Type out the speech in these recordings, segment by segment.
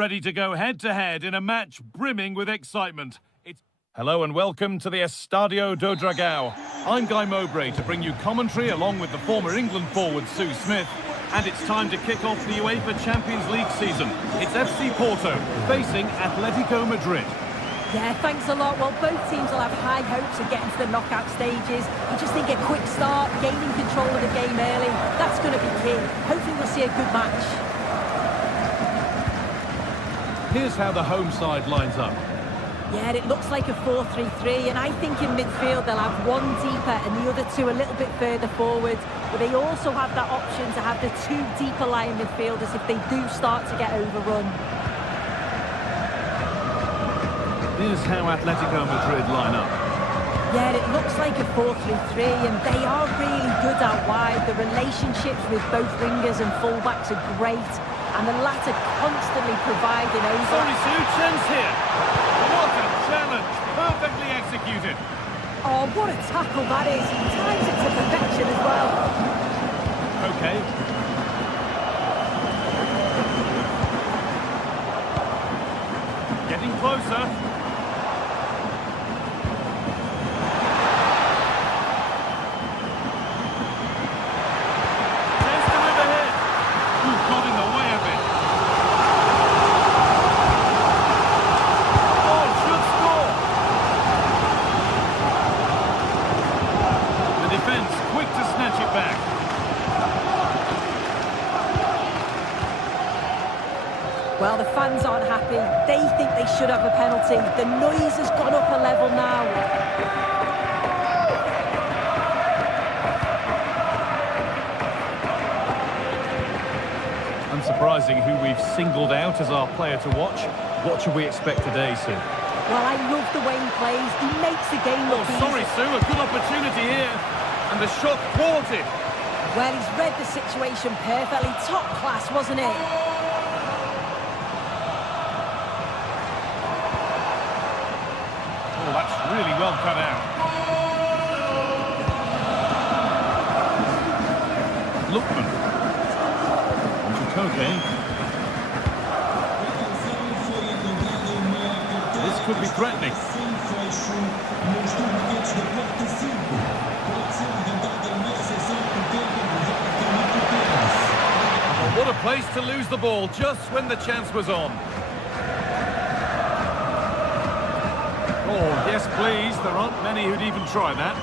ready to go head-to-head in a match brimming with excitement. Hello and welcome to the Estadio do Dragão. I'm Guy Mowbray to bring you commentary along with the former England forward Sue Smith. And it's time to kick off the UEFA Champions League season. It's FC Porto facing Atletico Madrid. Yeah, thanks a lot. Well, both teams will have high hopes of getting to the knockout stages. You just think a quick start, gaining control of the game early, that's going to be key. Hopefully we'll see a good match. Here's how the home side lines up. Yeah, it looks like a 4-3-3, and I think in midfield they'll have one deeper and the other two a little bit further forward. But they also have that option to have the two deeper lying midfielders if they do start to get overrun. Here's how Atletico Madrid line up. Yeah, it looks like a 4-3-3, and they are really good out wide. The relationships with both wingers and fullbacks are great, and the latter constantly providing over. Sorry, Sue, chance here. What a challenge, perfectly executed. Oh, what a tackle that is. He times it to perfection as well. Okay. Getting closer. Well, the fans aren't happy. They think they should have a penalty. The noise has gone up a level now. Unsurprising who we've singled out as our player to watch. What should we expect today, Sue? Well, I love the way he plays. He makes the game look easy. Sorry, Sue, a good opportunity here. And the shot thwarted. Well, he's read the situation perfectly. Top class, wasn't it? Oh, that's really well cut out. Lookman. This could be threatening. Oh, what a place to lose the ball just when the chance was on. Oh, yes, please. There aren't many who'd even try that.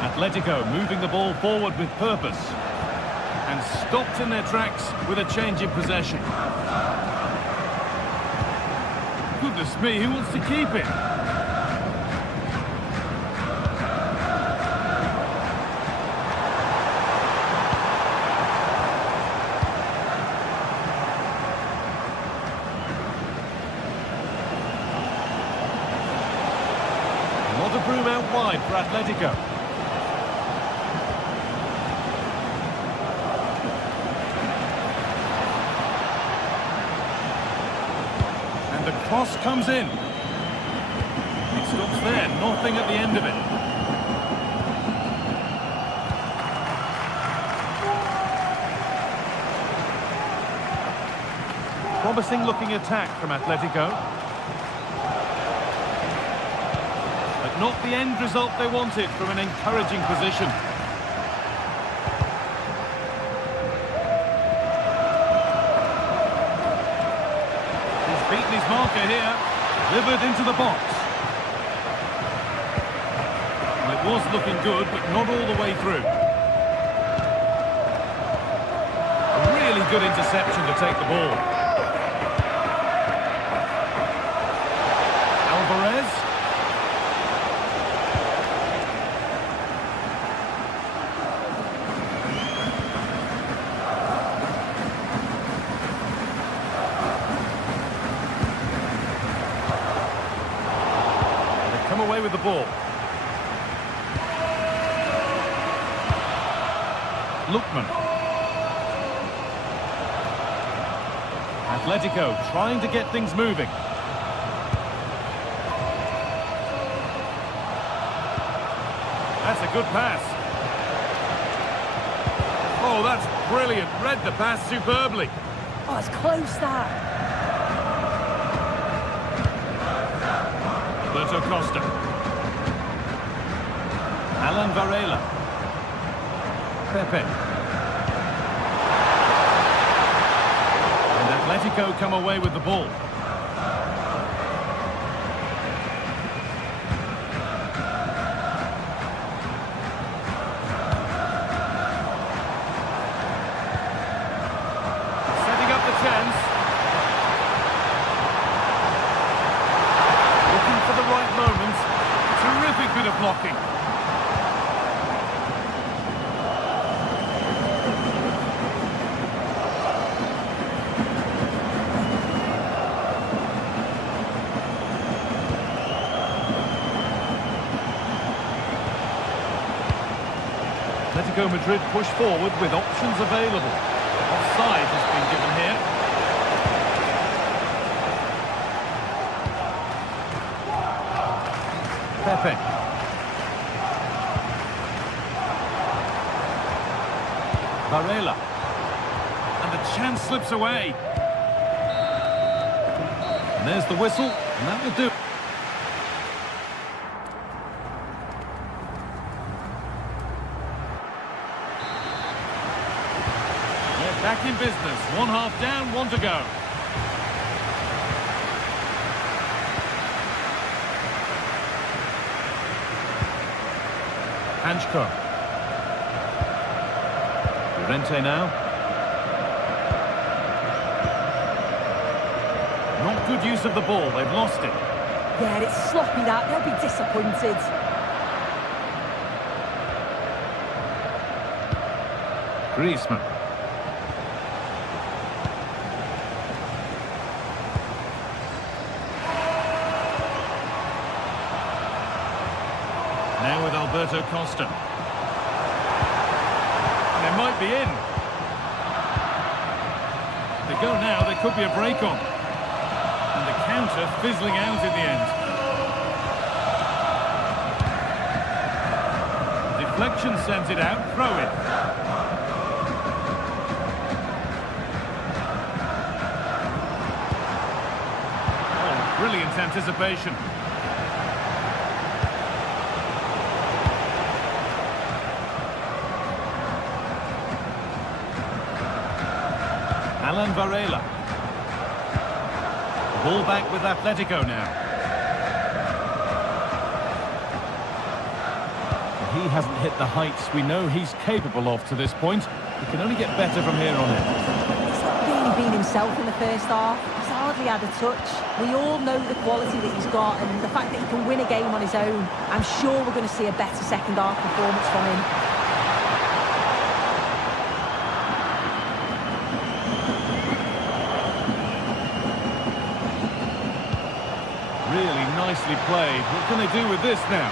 Atletico moving the ball forward with purpose. And stopped in their tracks with a change in possession. Goodness me, who wants to keep it? A lot of room out wide for Atletico. The cross comes in. It stops there, nothing at the end of it. Promising looking attack from Atletico. But not the end result they wanted from an encouraging position. Beaten his marker here, delivered into the box. Well, it was looking good, but not all the way through. A really good interception to take the ball. Alvarez. Away with the ball. Lookman. Atletico trying to get things moving. That's a good pass. Oh, that's brilliant. Read the pass superbly. Oh, it's close, that. Alberto Costa. Alan Varela. Pepe. And Atletico come away with the ball. Setting up the chance. Looking for the right moment. Terrific bit of blocking. Atletico Madrid push forward with options available. Offside has been given here. Pepe. Varela. And the chance slips away. And there's the whistle, and that will do. Back in business. 1 half down, 1 to go. Hanchko. Llorente now. Not good use of the ball. They've lost it. Yeah, it's sloppy, that. They'll be disappointed. Griezmann. Now with Alberto Costa. They might be in. If they go now, there could be a break on. And the counter fizzling out in the end. Deflection sends it out, throw it. Oh, brilliant anticipation. Alan Varela. Ball back with Atletico now. He hasn't hit the heights we know he's capable of to this point. He can only get better from here on in. He's not really been himself in the first half. He's hardly had a touch. We all know the quality that he's got and the fact that he can win a game on his own. I'm sure we're going to see a better second half performance from him. Really nicely played. What can they do with this now?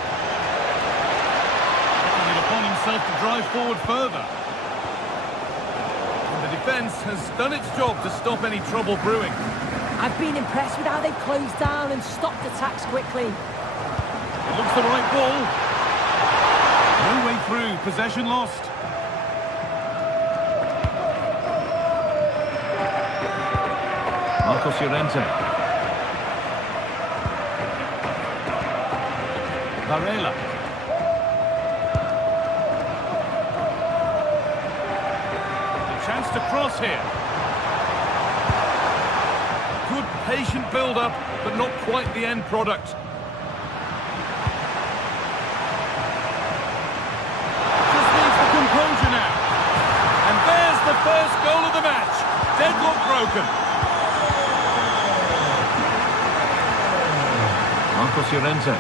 Taking it upon himself to drive forward further. And the defence has done its job to stop any trouble brewing. I've been impressed with how they've closed down and stopped attacks quickly. It looks the right ball. No way through. Possession lost. Marcos Llorente. Varela. The chance to cross here. Good patient build-up, but not quite the end product. Just needs the composure now. And there's the first goal of the match. Deadlock broken. Marcos Llorente.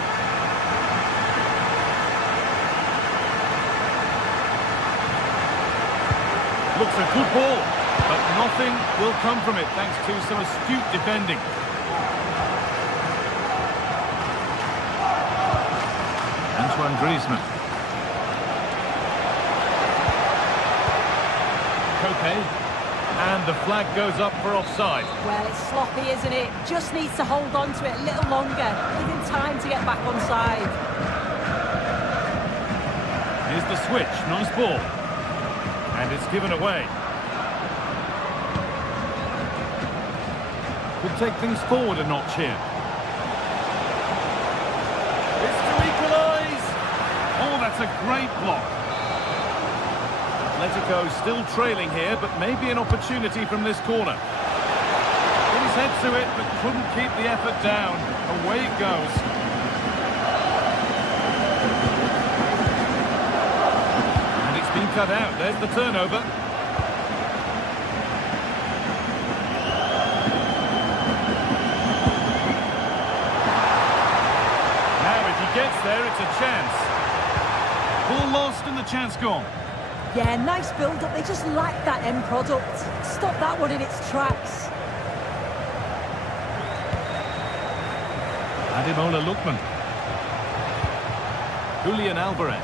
Looks a good ball, but nothing will come from it thanks to some astute defending. Antoine Griezmann. Koke. And the flag goes up for offside. Well, it's sloppy, isn't it? Just needs to hold on to it a little longer. Give him time to get back on side. Here's the switch. Nice ball. And it's given away. Could take things forward a notch here. It's to equalise. Oh, that's a great block. Atletico still trailing here, but maybe an opportunity from this corner. Put his head to it, but couldn't keep the effort down. Away it goes. And it's been cut out. There's the turnover. Now if he gets there, it's a chance. Ball lost and the chance gone. Yeah, nice build-up. They just lack that end product. Stop that one in its tracks. Ademola Lookman. Julian Alvarez.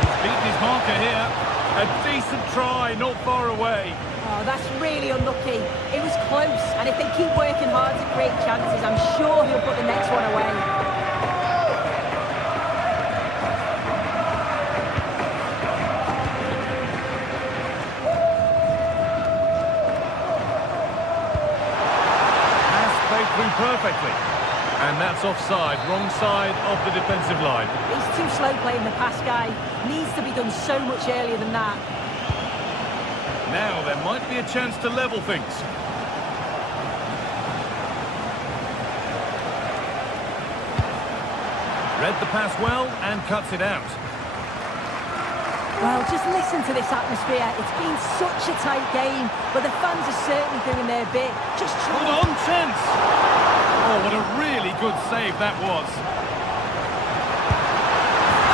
He's beaten his marker here. A decent try, not far away. Oh, that's really unlucky. It was close, and if they keep working hard to create chances, I'm sure he'll put the next one away. Perfectly. And that's offside, wrong side of the defensive line. He's too slow playing the pass, guy. Needs to be done so much earlier than that. Now there might be a chance to level things. Read the pass well and cuts it out. Well, just listen to this atmosphere. It's been such a tight game, but the fans are certainly doing their bit. Just trying. Hold on, chance! Oh, what a really good save that was.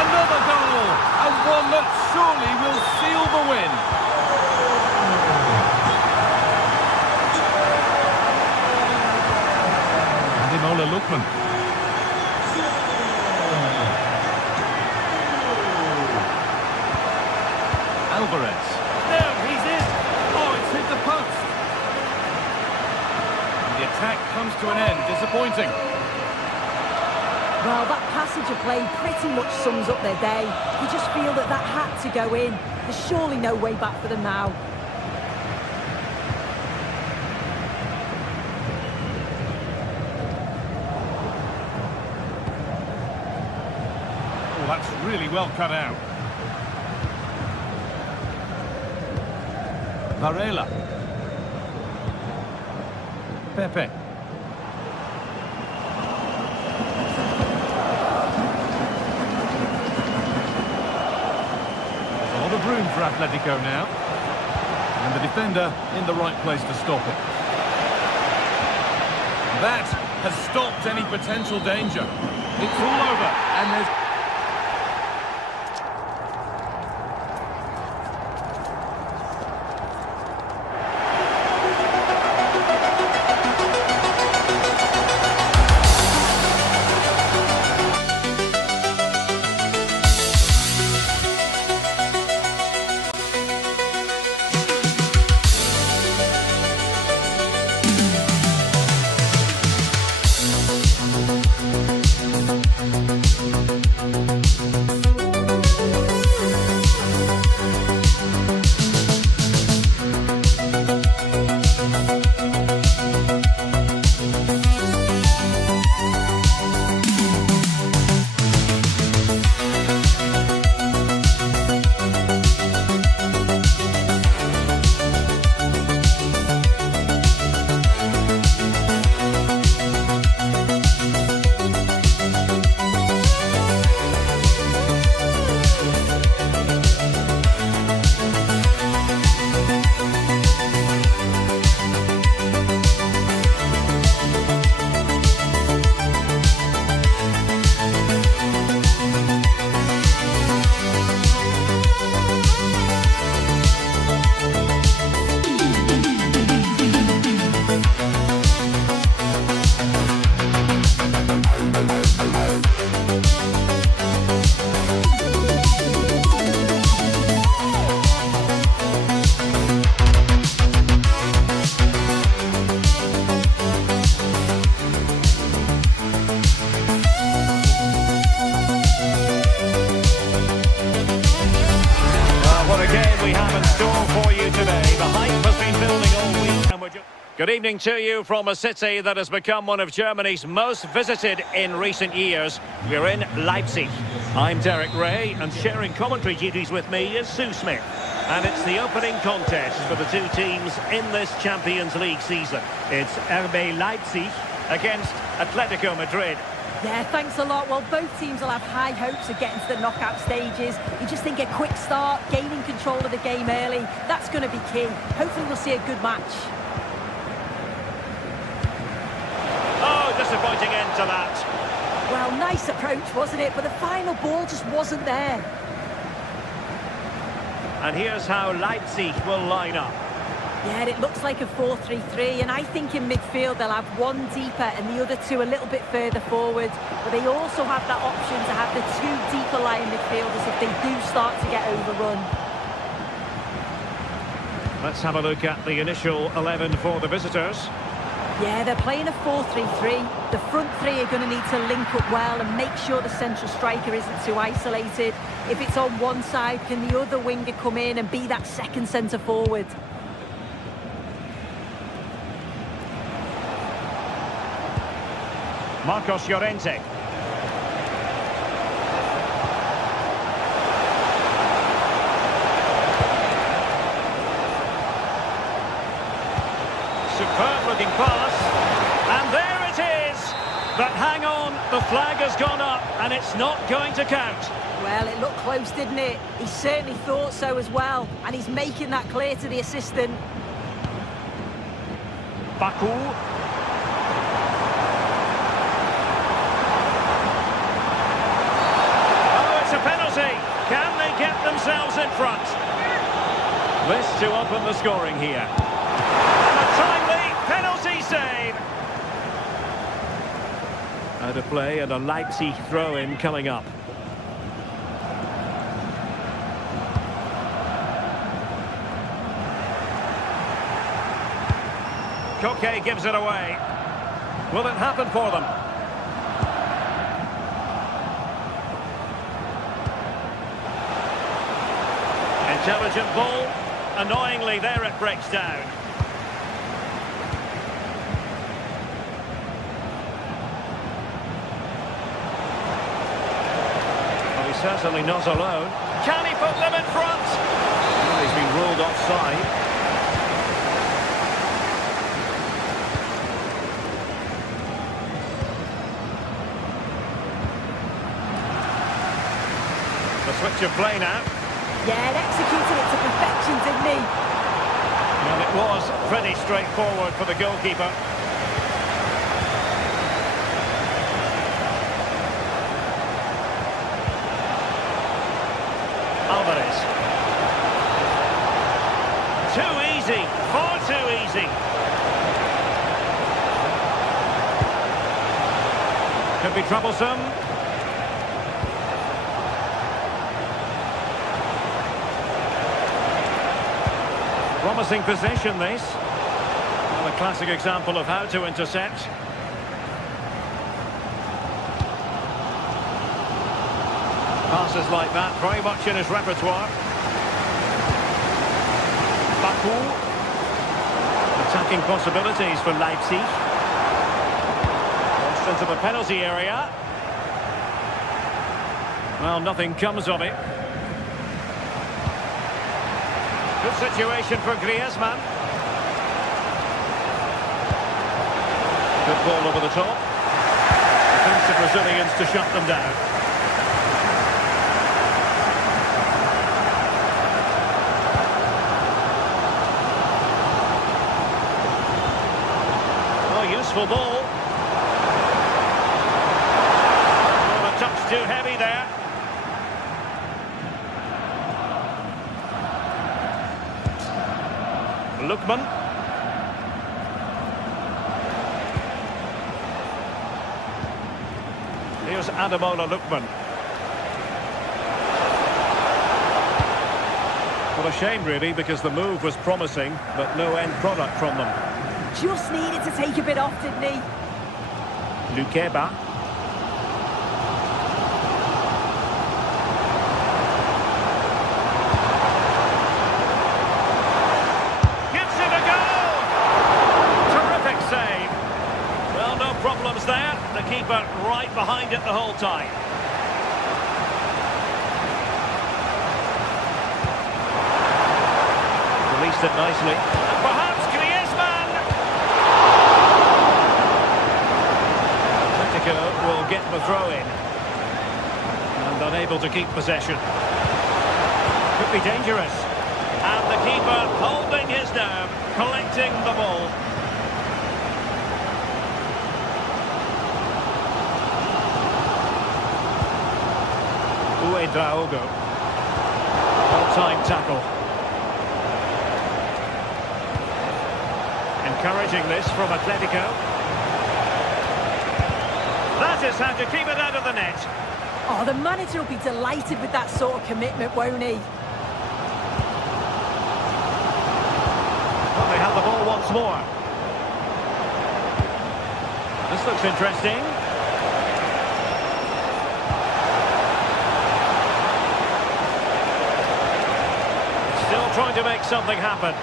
Another goal! And one that surely will seal the win. Ademola Lookman. Alvarez. Now he's in. Oh, it's hit the post. And the attack comes to an end. Disappointing. Well, that passage of play pretty much sums up their day. You just feel that that had to go in. There's surely no way back for them now. Oh, that's really well cut out. Varela. Pepe. A lot of room for Atletico now. And the defender in the right place to stop it. That has stopped any potential danger. It's all over, and there's... Good evening to you from a city that has become one of Germany's most visited in recent years. We're in Leipzig. I'm Derek Ray, and sharing commentary duties with me is Sue Smith. And it's the opening contest for the two teams in this Champions League season. It's RB Leipzig against Atletico Madrid. Yeah, thanks a lot. Well, both teams will have high hopes of getting to the knockout stages. You just think a quick start, gaining control of the game early, that's going to be key. Hopefully we'll see a good match. Oh, disappointing end to that. Well, nice approach, wasn't it? But the final ball just wasn't there. And here's how Leipzig will line up. Yeah, it looks like a 4-3-3, and I think in midfield they'll have one deeper and the other two a little bit further forward. But they also have that option to have the two deeper lying midfielders if they do start to get overrun. Let's have a look at the initial 11 for the visitors. Yeah, they're playing a 4-3-3. The front three are going to need to link up well and make sure the central striker isn't too isolated. If it's on one side, can the other winger come in and be that second centre forward? Marcos Llorente. Superb looking pass, and there it is. But hang on, the flag has gone up and it's not going to count. Well, it looked close, didn't it? He certainly thought so as well, and he's making that clear to the assistant. Baku. Oh, it's a penalty. Can they get themselves in front? This to open the scoring here. Timely penalty save. Out of play and a Leipzig throw-in coming up. Koke gives it away. Will it happen for them? Intelligent ball. Annoyingly, there it breaks down. Certainly not alone. Can he put them in front? Well, he's been ruled offside. The switch of play now. Yeah, it executed it to perfection, didn't he? And it was pretty straightforward for the goalkeeper. Alvarez. Too easy, far too easy. Could be troublesome. Promising possession, this. Well, a classic example of how to intercept. Passes like that, very much in his repertoire. Baku. Attacking possibilities for Leipzig. Crossed into the penalty area. Well, nothing comes of it. Good situation for Griezmann. Good ball over the top. Defensive Brazilians to shut them down. Useful ball. Oh, a touch too heavy there. Lookman. Here's Ademola Lookman. Well, a shame really, because the move was promising, but no end product from them. Just needed to take a bit off, didn't he? Lukeba. Gives it a go! keeper right behind it the whole time. Released it nicely. And perhaps Griezmann! Atletico will get the throw-in. And unable to keep possession. Could be dangerous. And the keeper holding his nerve, collecting the ball. Draogo. Well-timed tackle. Encouraging this from Atletico. That is how to keep it out of the net. Oh, the manager will be delighted with that sort of commitment, won't he? Well, they have the ball once more. This looks interesting. Still trying to make something happen.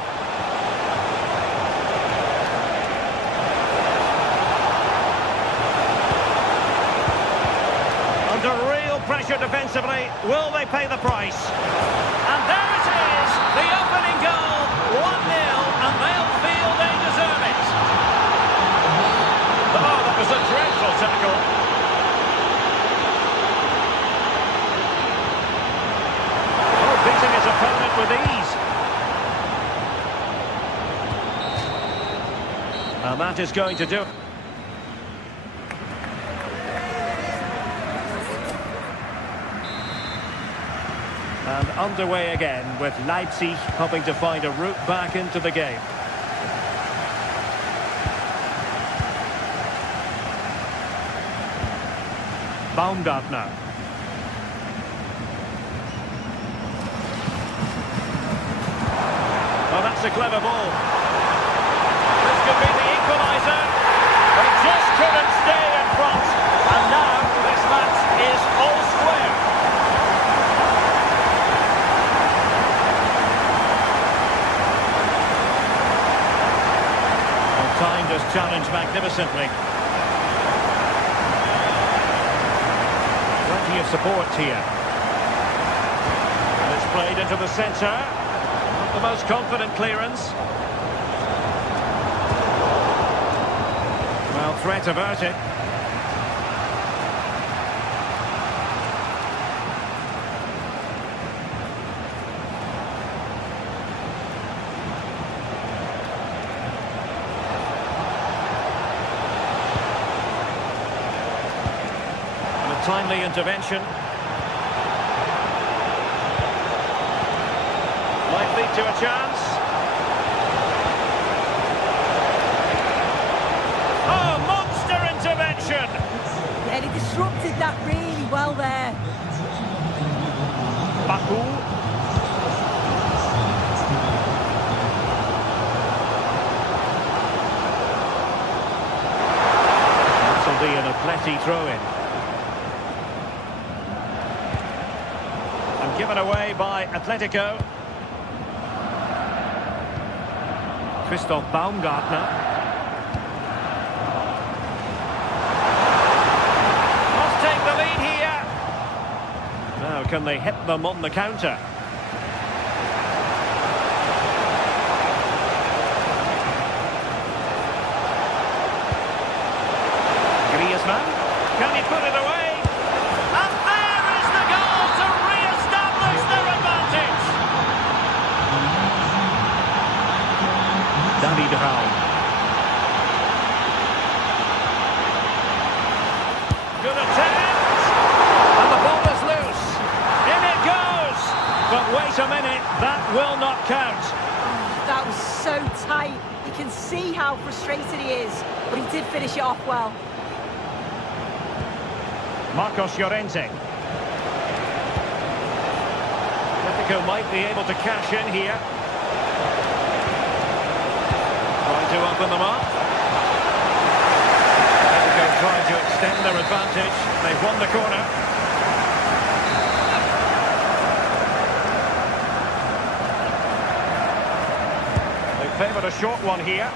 Under real pressure defensively, will they pay the price? And there it is, the opening goal, 1-0, and they'll feel they deserve it. Oh, that was a dreadful tackle. Oh, beating his opponent with ease. And that is going to do it. And underway again with Leipzig hoping to find a route back into the game. Baumgartner. Oh, that's a clever ball. This could be the equaliser. They just couldn't stay in front. And now this match is all square. Timed his challenge magnificently. Plenty of support here. And it's played into the centre. Not the most confident clearance. Well, threat averted. Timely intervention. Might lead to a chance. Oh, monster intervention! Yeah, he disrupted that really well there. Baku. This will be an Atleti throw-in. Given away by Atletico. Christoph Baumgartner. Must take the lead here. Now, can they hit them on the counter? Griezmann. Can he put it away? Good attempt! And the ball is loose. In it goes! But wait a minute, that will not count. That was so tight. You can see how frustrated he is, but he did finish it off well. Marcos Llorente. Atletico might be able to cash in here. Trying to open them up. Atletico trying to extend their advantage. They've won the corner. They favoured a short one here.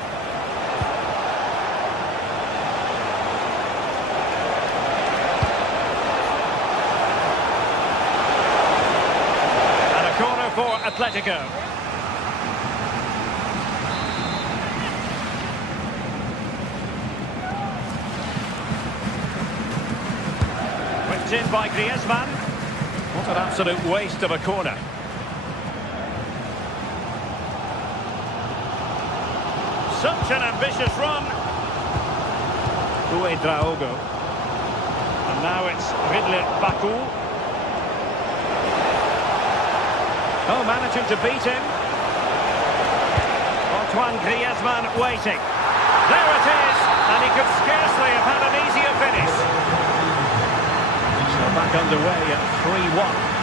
Atletico. Whipped in by Griezmann. What an absolute waste of a corner. Such an ambitious run. Draogo. And now it's Ridley Baku. Oh, managing to beat him. Antoine Griezmann waiting. There it is, and he could scarcely have had an easier finish. So back underway at 3-1.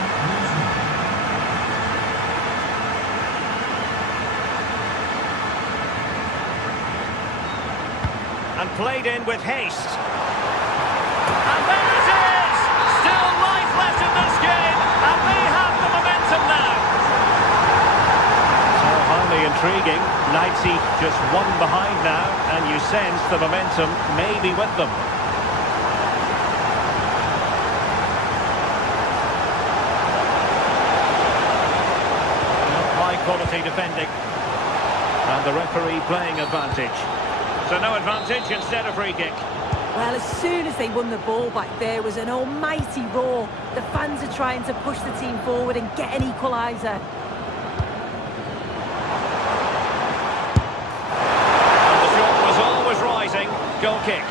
And played in with haste. And there it is! Still life left in this game, and they have the momentum now. So highly intriguing. Leipzig just one behind now, and you sense the momentum may be with them. High quality defending. And the referee playing advantage. So no advantage, instead a free kick. Well, as soon as they won the ball back, there was an almighty roar. The fans are trying to push the team forward and get an equaliser. And the shot was always rising. Goal kick.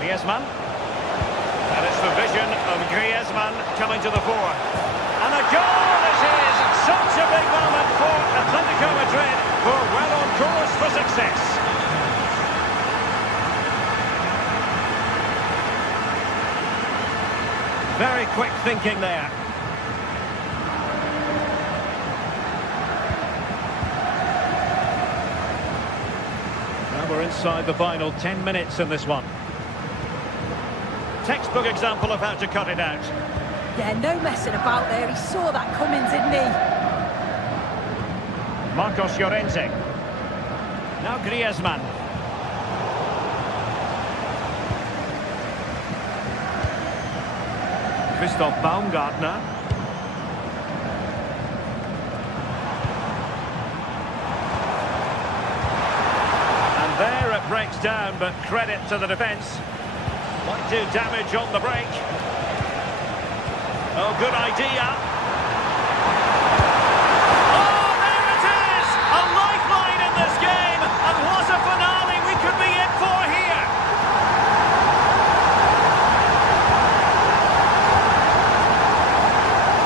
Griezmann. And it's the vision of Griezmann coming to the fore. And a goal it is! Such a big moment for Atletico Madrid, who are well on course for success. Very quick thinking there. Now we're inside the final 10 minutes in this one. Textbook example of how to cut it out. Yeah, no messing about there. He saw that coming, didn't he? Marcos Llorente. Now Griezmann. Christoph Baumgartner. And there it breaks down, but credit to the defence. Might do damage on the break. Oh, good idea. Oh, there it is! A lifeline in this game. And what a finale we could be in for here.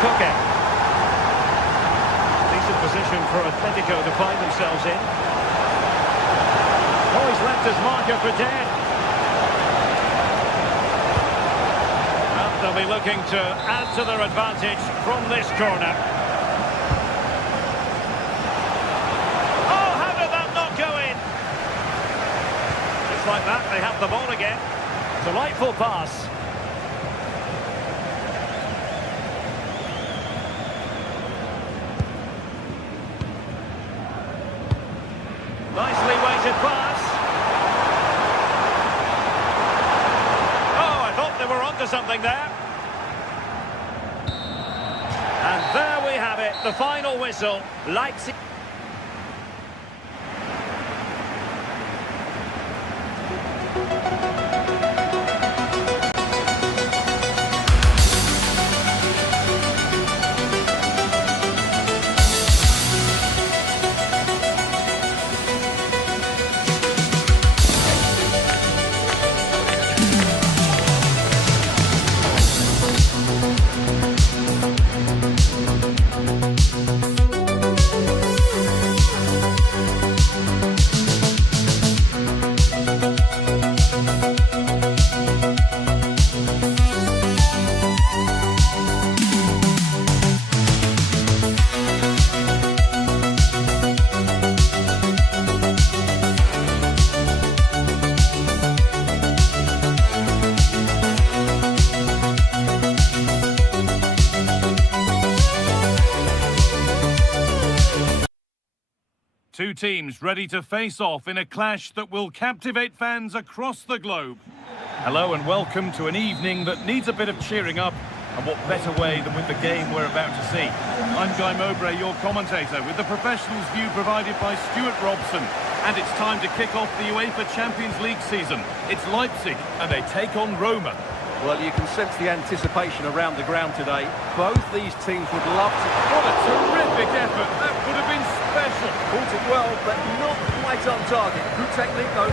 Koke. Decent position for Atletico to find themselves in. Oh, he's left his marker for dead. They'll be looking to add to their advantage from this corner. Oh, how did that not go in? Just like that, they have the ball again. Delightful pass. Nicely weighted pass. They were onto something there. And there we have it, the final whistle. Leipzig. Two teams ready to face off in a clash that will captivate fans across the globe. Hello and welcome to an evening that needs a bit of cheering up, and what better way than with the game we're about to see. I'm Guy Mowbray, your commentator, with the professionals' view provided by Stuart Robson. And it's time to kick off the UEFA Champions League season. It's Leipzig, and they take on Roma. Well, you can sense the anticipation around the ground today. Both these teams would love to... What a terrific effort! That would have been special! Caught it well, but not quite on target. Good technique, though.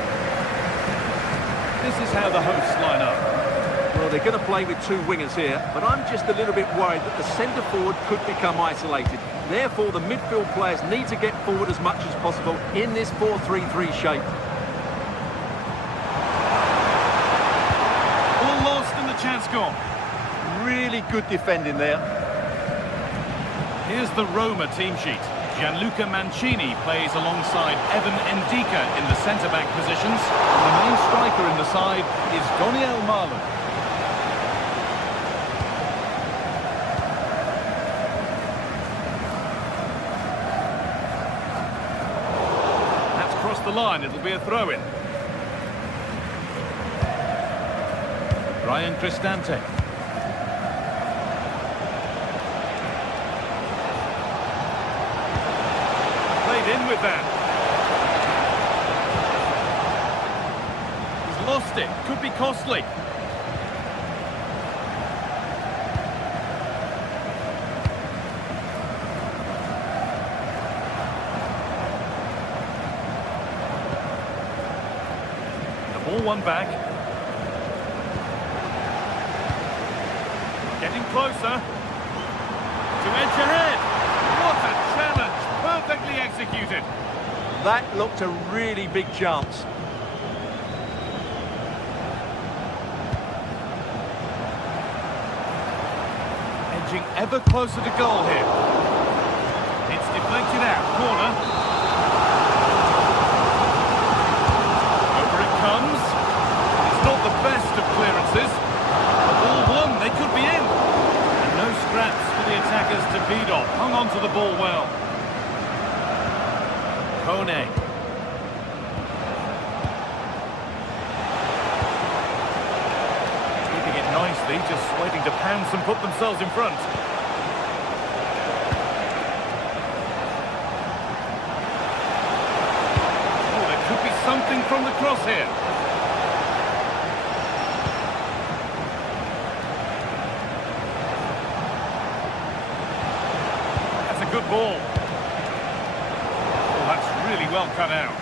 This is how the hosts line up. Well, they're going to play with two wingers here, but I'm just a little bit worried that the centre-forward could become isolated. Therefore, the midfield players need to get forward as much as possible in this 4-3-3 shape. All lost and the chance gone. Really good defending there. Here's the Roma team sheet. Gianluca Mancini plays alongside Evan Ndika in the centre-back positions. And the main striker in the side is Doniel Marlon. That's crossed the line, it'll be a throw-in. Ryan Cristante. In with that. He's lost it. Could be costly. The ball won back. Getting closer. To edge ahead. What a challenge. Perfectly executed. That looked a really big chance. Edging ever closer to goal here. It's deflected out. Corner. Over it comes. It's not the best of clearances. The ball won. They could be in. And no scraps for the attackers to beat off. Hung on to the ball well. Kone. Keeping it nicely, just waiting to pounce and put themselves in front. Oh, there could be something from the cross here. That's a good ball. Really well cut out.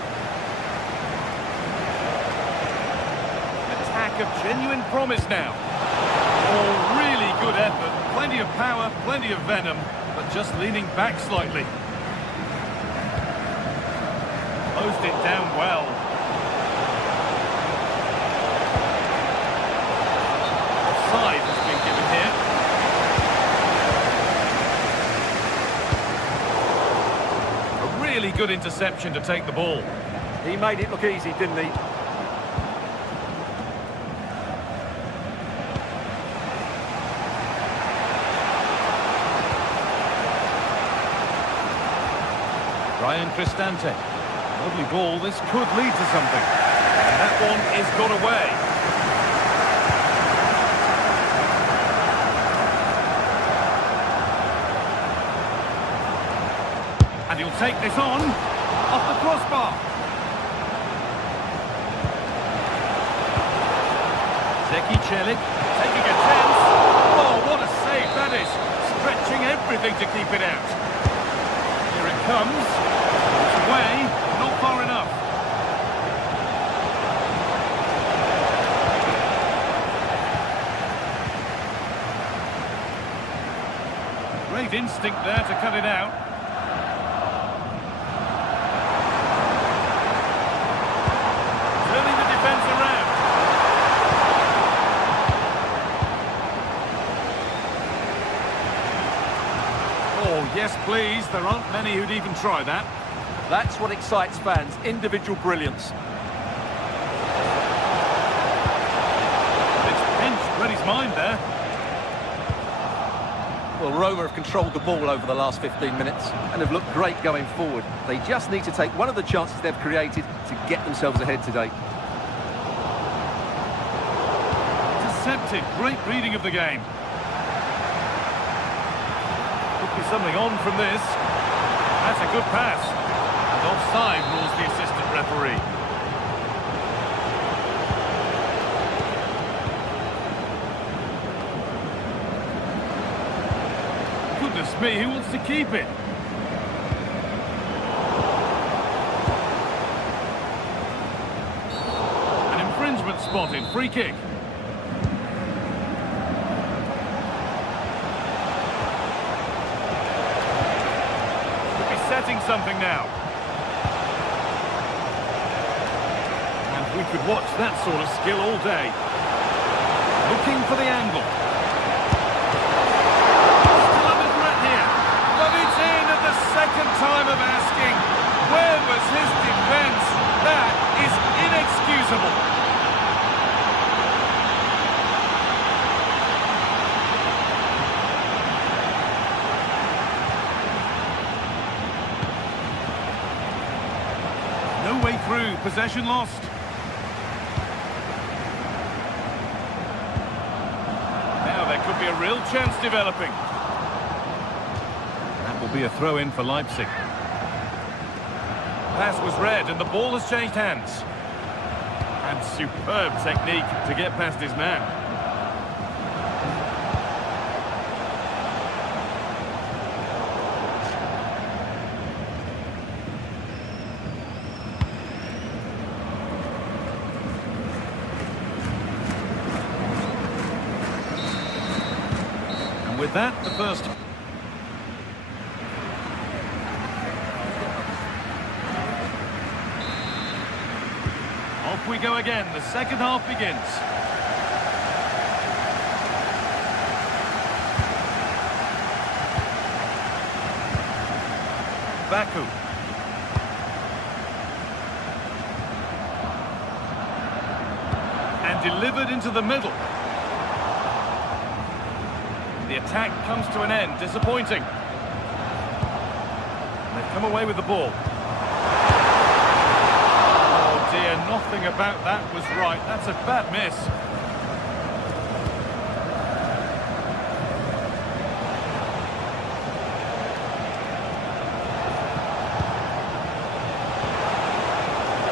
Attack of genuine promise now. Oh, really good effort. Plenty of power, plenty of venom, but just leaning back slightly. Closed it down well. Offside has been given here. Really good interception to take the ball. He made it look easy, didn't he? Ryan Cristante. Lovely ball. This could lead to something. And that one is got away. And he'll take this on, off the crossbar. Zeki Celik taking a chance. Oh, what a save that is. Stretching everything to keep it out. Here it comes. It's away, not far enough. Great instinct there to cut it out. Yes, please. There aren't many who'd even try that. That's what excites fans, individual brilliance. It's pinched Reddy's mind there. Well, Roma have controlled the ball over the last 15 minutes and have looked great going forward. They just need to take one of the chances they've created to get themselves ahead today. Intercepted. Great reading of the game. Could be something on from this. That's a good pass. And offside rules the assistant referee. Goodness me, who wants to keep it? An infringement spotted. Free kick. Could be setting something now. And we could watch that sort of skill all day. Looking for the angle. Second time of asking, where was his defence? That is inexcusable. No way through, possession lost. Now there could be a real chance developing. Will be a throw-in for Leipzig. Pass was read and the ball has changed hands. And superb technique to get past his man. And with that, the first... Off we go again, the second half begins. Baku. And delivered into the middle. The attack comes to an end, disappointing. They've come away with the ball. Nothing about that was right. That's a bad miss.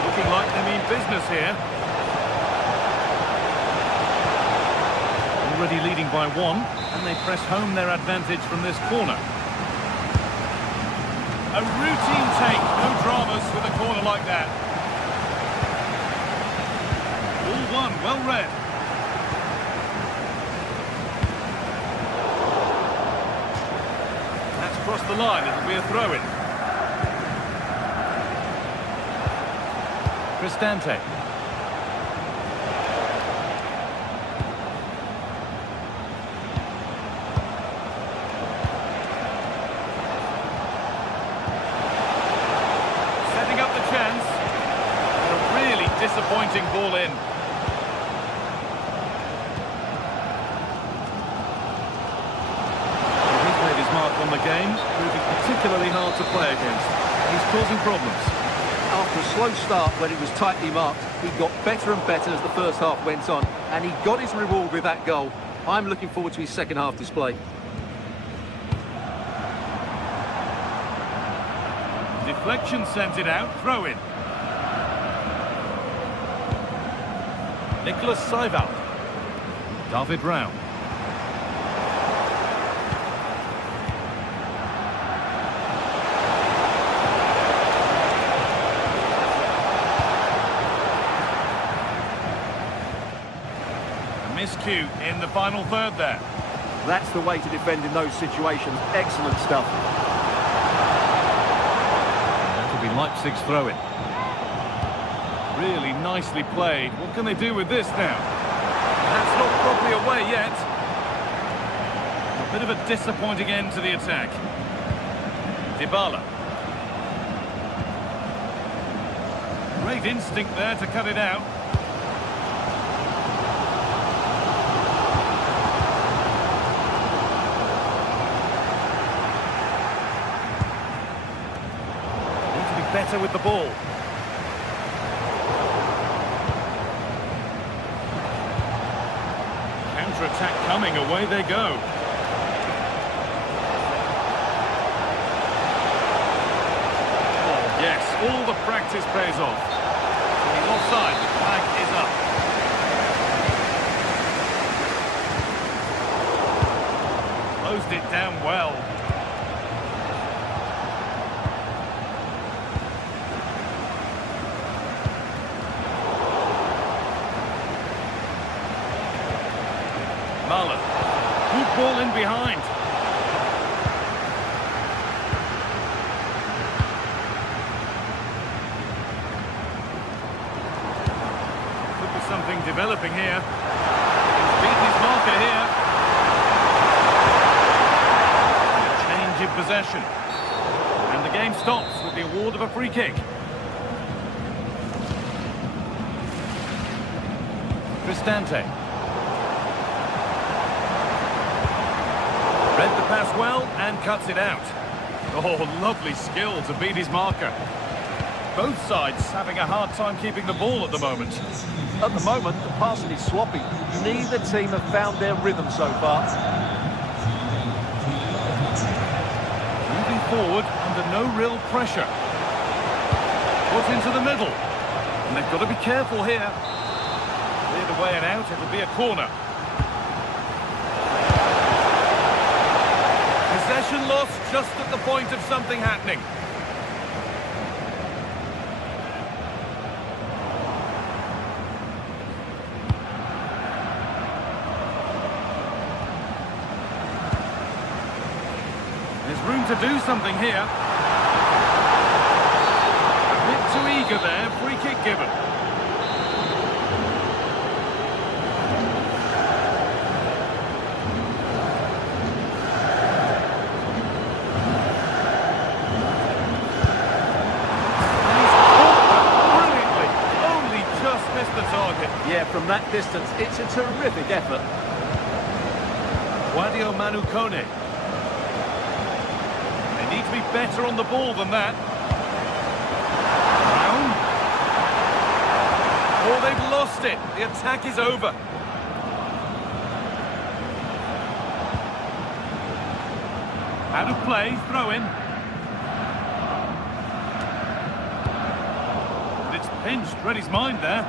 Looking like they mean business here. Already leading by one, and they press home their advantage from this corner. A routine take, no dramas with a corner like that. Well read. That's crossed the line. It'll be a throw-in. Cristante. Setting up the chance. A really disappointing ball in. On the game, proving particularly hard to play against. He's causing problems. After a slow start when it was tightly marked, he got better and better as the first half went on, and he got his reward with that goal. I'm looking forward to his second half display. Deflection sent it out, throw in. Nicholas Seival. David Rao. Miscue in the final third there. That's the way to defend in those situations. Excellent stuff. That'll be Leipzig's throw-in. Really nicely played. What can they do with this now? That's not properly away yet. A bit of a disappointing end to the attack. Dybala. Great instinct there to cut it out. better with the ball. Counter-attack coming, away they go. Oh, yes, all the practice pays off. He's offside, the flag is up. Closed it down well. Marlon. Good ball in behind. Could be something developing here. He's beaten his marker here. Change in possession. And the game stops with the award of a free kick. Cristante. Read the pass well and cuts it out. Oh, lovely skill to beat his marker. Both sides having a hard time keeping the ball at the moment. At the moment, the passing is sloppy. Neither team have found their rhythm so far. Moving forward under no real pressure. Put into the middle. And they've got to be careful here. Cleared away and out, it'll be a corner. Possession lost just at the point of something happening. There's room to do something here. A bit too eager there, free kick given. Yeah, from that distance, it's a terrific effort. Wadio Manu Kone. They need to be better on the ball than that. Brown. Oh, they've lost it. The attack is over. Out of play, throw in. But it's pinched, read his mind there.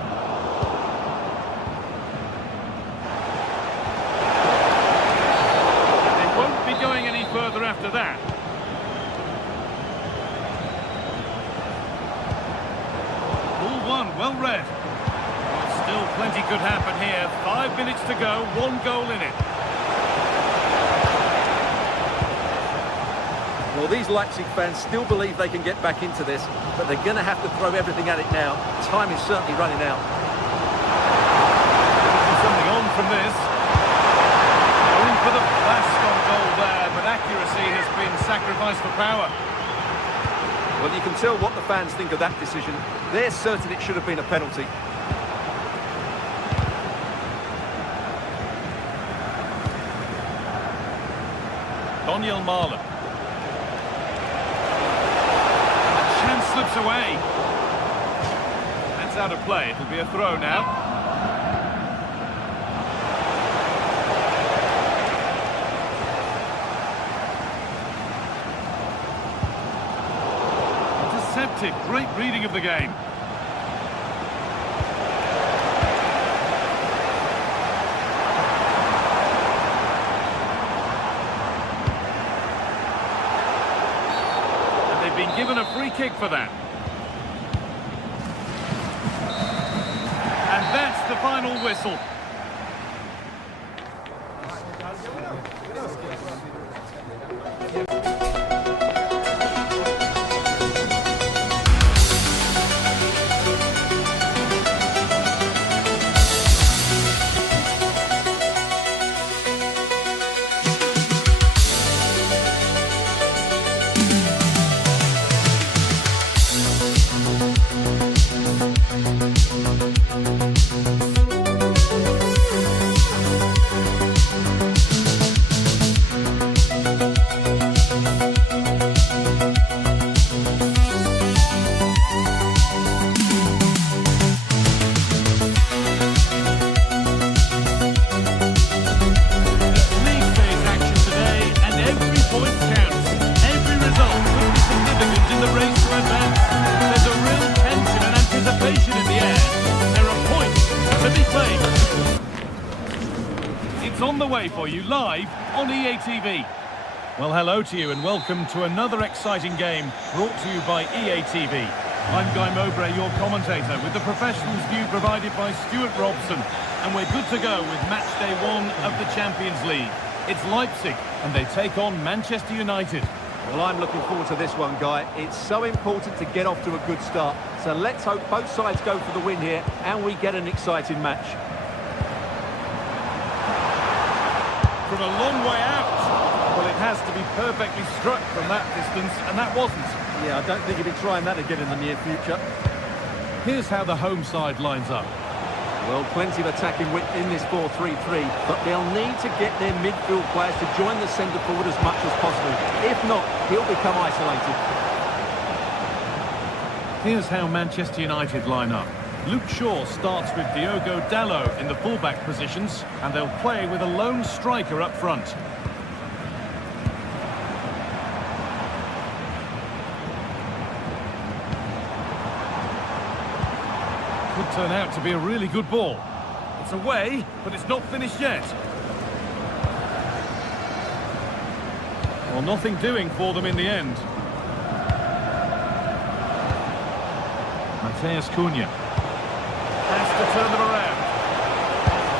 Going any further after that. Ball one, well read. Well, still plenty could happen here. 5 minutes to go, 1 goal in it. Well, these Leipzig fans still believe they can get back into this, but they're going to have to throw everything at it now. Time is certainly running out. Something on from this. Going for the blast on goal there, but accuracy has been sacrificed for power. Well, you can tell what the fans think of that decision. They're certain it should have been a penalty. Daniel Marlon. The chance slips away. That's out of play. It'll be a throw now. Great reading of the game. And they've been given a free kick for that. And that's the final whistle. on the way for you live on EA TV. Well, hello to you and welcome to another exciting game brought to you by EA TV. I'm Guy Mowbray, your commentator, with the professionals view provided by Stuart Robson. And we're good to go with match day 1 of the Champions League. It's Leipzig and they take on Manchester United. Well, I'm looking forward to this one, Guy. It's so important to get off to a good start. So let's hope both sides go for the win here and we get an exciting match. From a long way out. Well, it has to be perfectly struck from that distance, and that wasn't. Yeah, I don't think he'll be trying that again in the near future. Here's how the home side lines up. Well, plenty of attacking width in this 4-3-3, but they'll need to get their midfield players to join the centre forward as much as possible. If not, he'll become isolated. Here's how Manchester United line up. Luke Shaw starts with Diogo Dalot in the fullback positions, and they'll play with a lone striker up front. Could turn out to be a really good ball. It's away, but it's not finished yet. Well, nothing doing for them in the end. Matheus Cunha has to turn them around.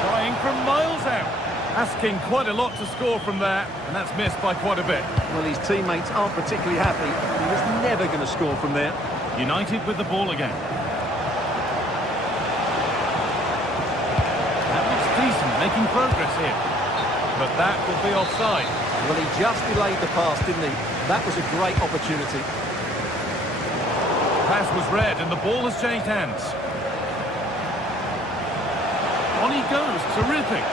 Trying from miles out. Asking quite a lot to score from there, and that's missed by quite a bit. Well, his teammates aren't particularly happy. He was never going to score from there. United with the ball again. Decent, making progress here. But that will be offside. Well, he just delayed the pass, didn't he? That was a great opportunity. Pass was read and the ball has changed hands. On he goes, terrific.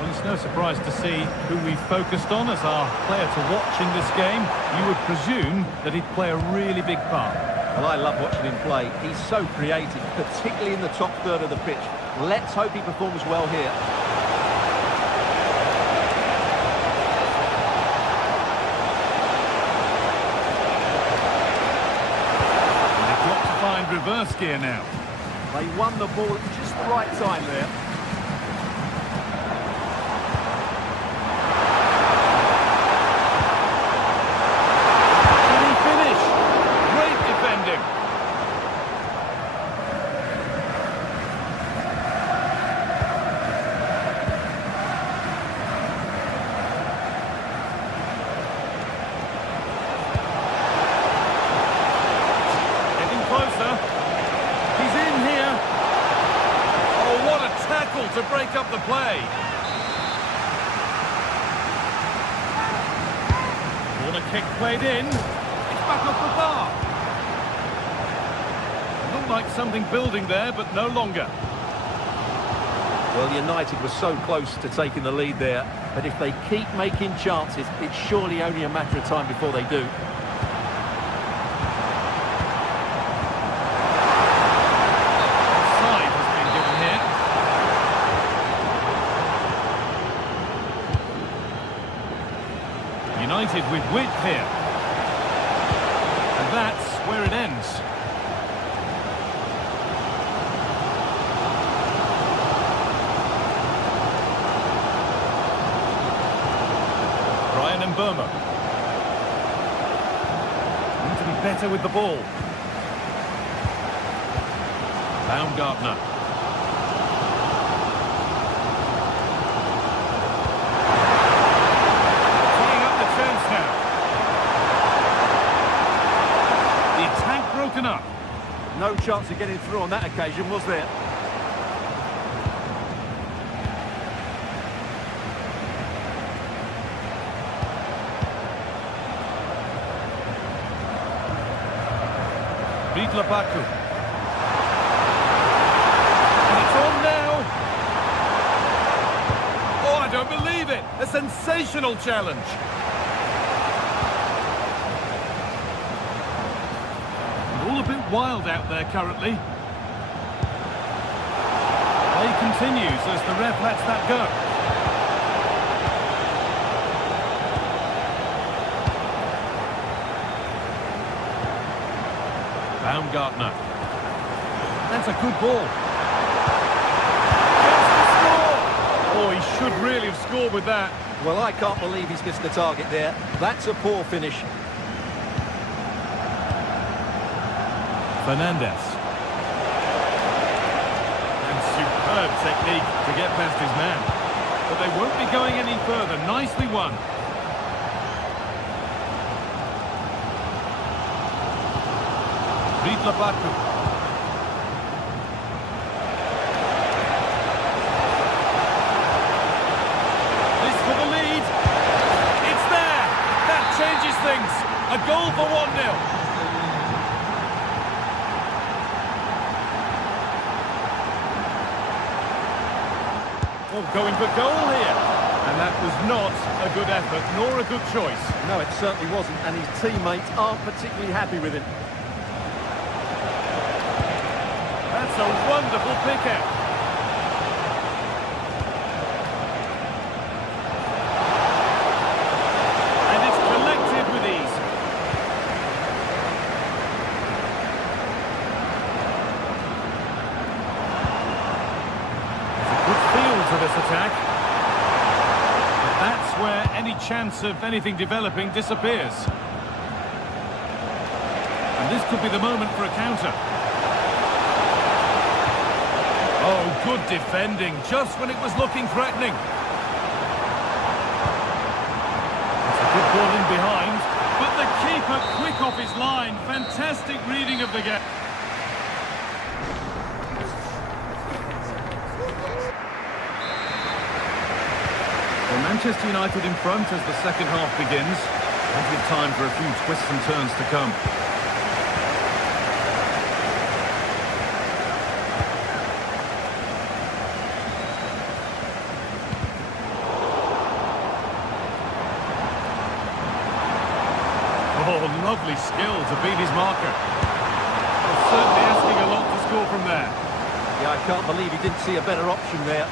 Well, it's no surprise to see who we focused on as our player to watch in this game. You would presume that he'd play a really big part. Well, I love watching him play. He's so creative, particularly in the top third of the pitch. Let's hope he performs well here. And they've got to find reverse gear now. They won the ball at just the right time there. To break up the play. Corner kick played in. It's back off the bar. Looked like something building there, but no longer. Well, United were so close to taking the lead there, but if they keep making chances, it's surely only a matter of time before they do. United with width here. And that's where it ends. Brian and Burma. Need to be better with the ball. Baumgartner. Up. No chance of getting through on that occasion, was there? Ridla Baku. And it's on now. Oh, I don't believe it. A sensational challenge. All a bit wild out there currently. Play continues as the ref lets that go. Baumgartner. That's a good ball. Gets to score! Oh, he should really have scored with that. Well, I can't believe he's missed the target there. That's a poor finish. Fernandez. And superb technique to get past his man. But they won't be going any further. Nicely won. Ridla Baku. This for the lead. It's there. That changes things. A goal for 1-0. Going for goal here. And that was not a good effort, nor a good choice. No, it certainly wasn't, and his teammates aren't particularly happy with him. That's a wonderful pick-out. And it's collected with ease. To this attack, but that's where any chance of anything developing disappears. And this could be the moment for a counter. Oh, good defending, just when it was looking threatening. It's a good ball in behind, but the keeper quick off his line. Fantastic reading of the game. Manchester United in front as the second half begins. Plenty of time for a few twists and turns to come. Oh, lovely skill to beat his marker. Well, certainly asking a lot to score from there. Yeah, I can't believe he didn't see a better option there.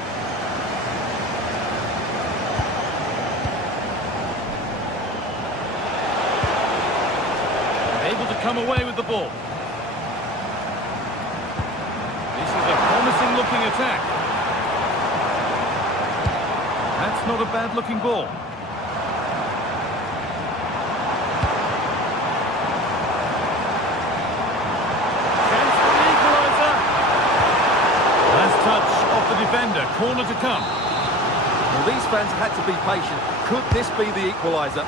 Able to come away with the ball. This is a promising looking attack. That's not a bad looking ball. Chance for the equaliser. Last touch off the defender. Corner to come. Well, these fans have had to be patient. Could this be the equaliser?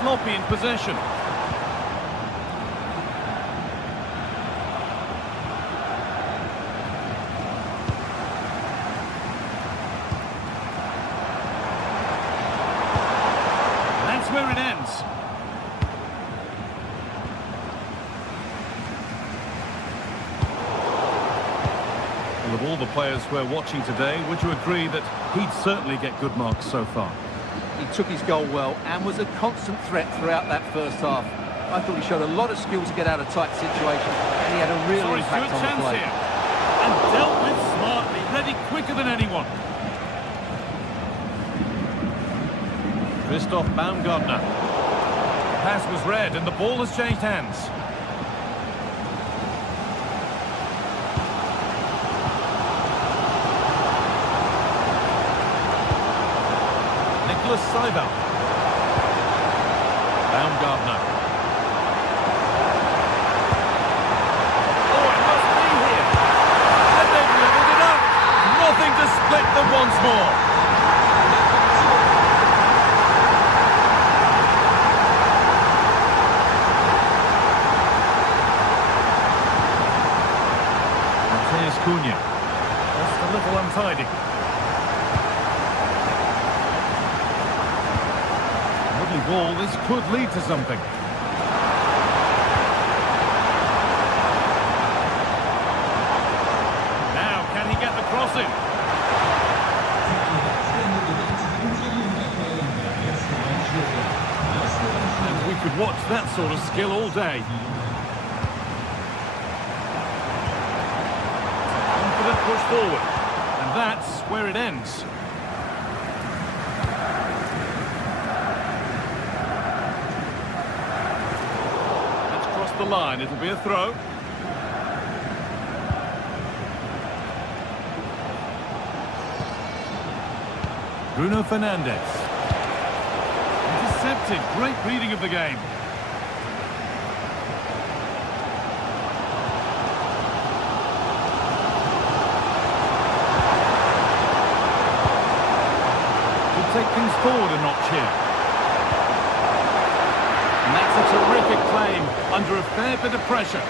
Sloppy in possession. That's where it ends. Well, of all the players we're watching today, would you agree that he'd certainly get good marks so far? He took his goal well and was a constant threat throughout that first half. I thought he showed a lot of skill to get out of tight situations, and he had a real impact on the play. Here. And dealt with smartly, ready quicker than anyone. Christoph Baumgartner. The pass was read and the ball has changed hands. Seibel. Baumgartner. Oh, it must be here. And they've leveled it up. Nothing to split them once more. Matheus Cunha. Just a little untidy. Ball, this could lead to something. Now, can he get the cross in? And we could watch that sort of skill all day. Confident push forward. And that's where it ends. crossed the line. It'll be a throw. Bruno Fernandes. Intercepted. Great reading of the game. Could take things forward a notch here. And that's a terrific claim under a fair bit of pressure.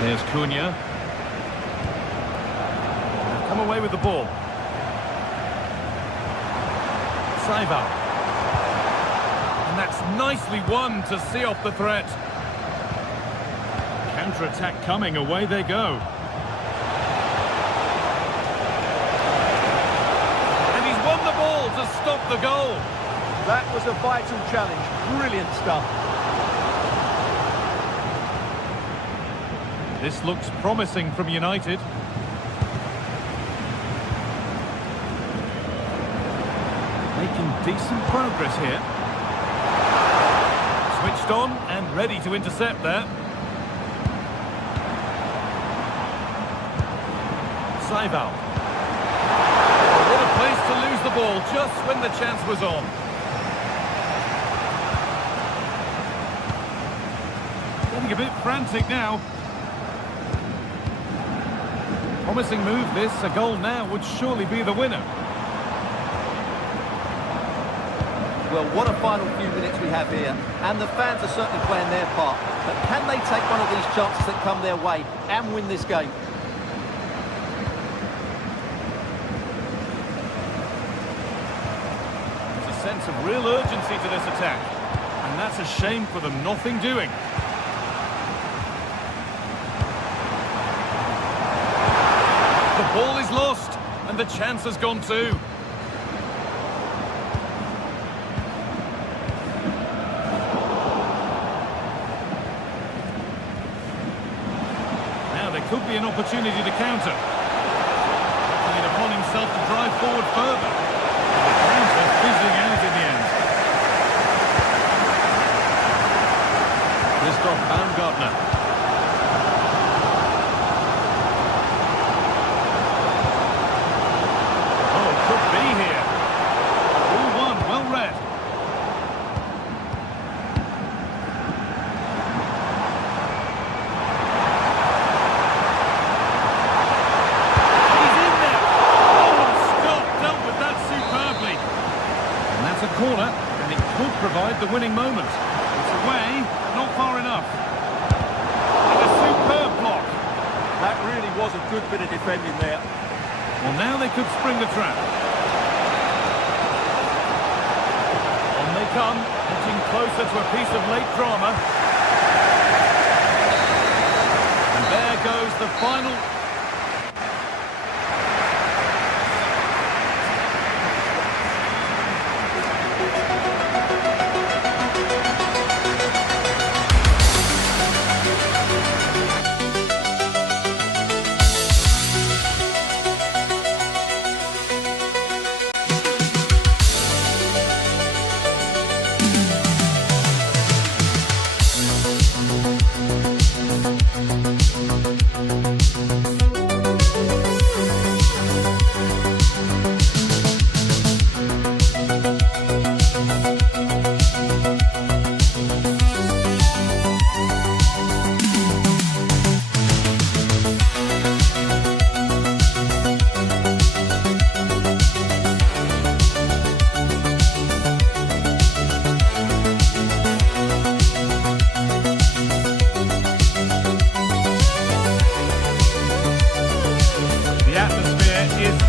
There's Cunha. They've come away with the ball. Saival. And that's nicely won to see off the threat. Counter-attack coming, away they go. And he's won the ball to stop the goal. That was a vital challenge. Brilliant stuff. This looks promising from United. Making decent progress here. Switched on and ready to intercept there. Saival. What a place to lose the ball just when the chance was on. Getting a bit frantic now. Promising move this. A goal now would surely be the winner. Well, what a final few minutes we have here, and the fans are certainly playing their part. But can they take one of these chances that come their way and win this game? There's a sense of real urgency to this attack, and that's a shame for them nothing doing. The ball is lost, and the chance has gone too. Could be an opportunity to counter. Taking it upon himself to drive forward further. The counter fizzling out in the end. Christoph Baumgartner. Oh, it could be here. 2-1, well read. Corner, and it could provide the winning moment. It's away, but not far enough. And a superb block. That really was a good bit of defending there. Well, now they could spring the trap. On they come, edging closer to a piece of late drama. And there goes the final.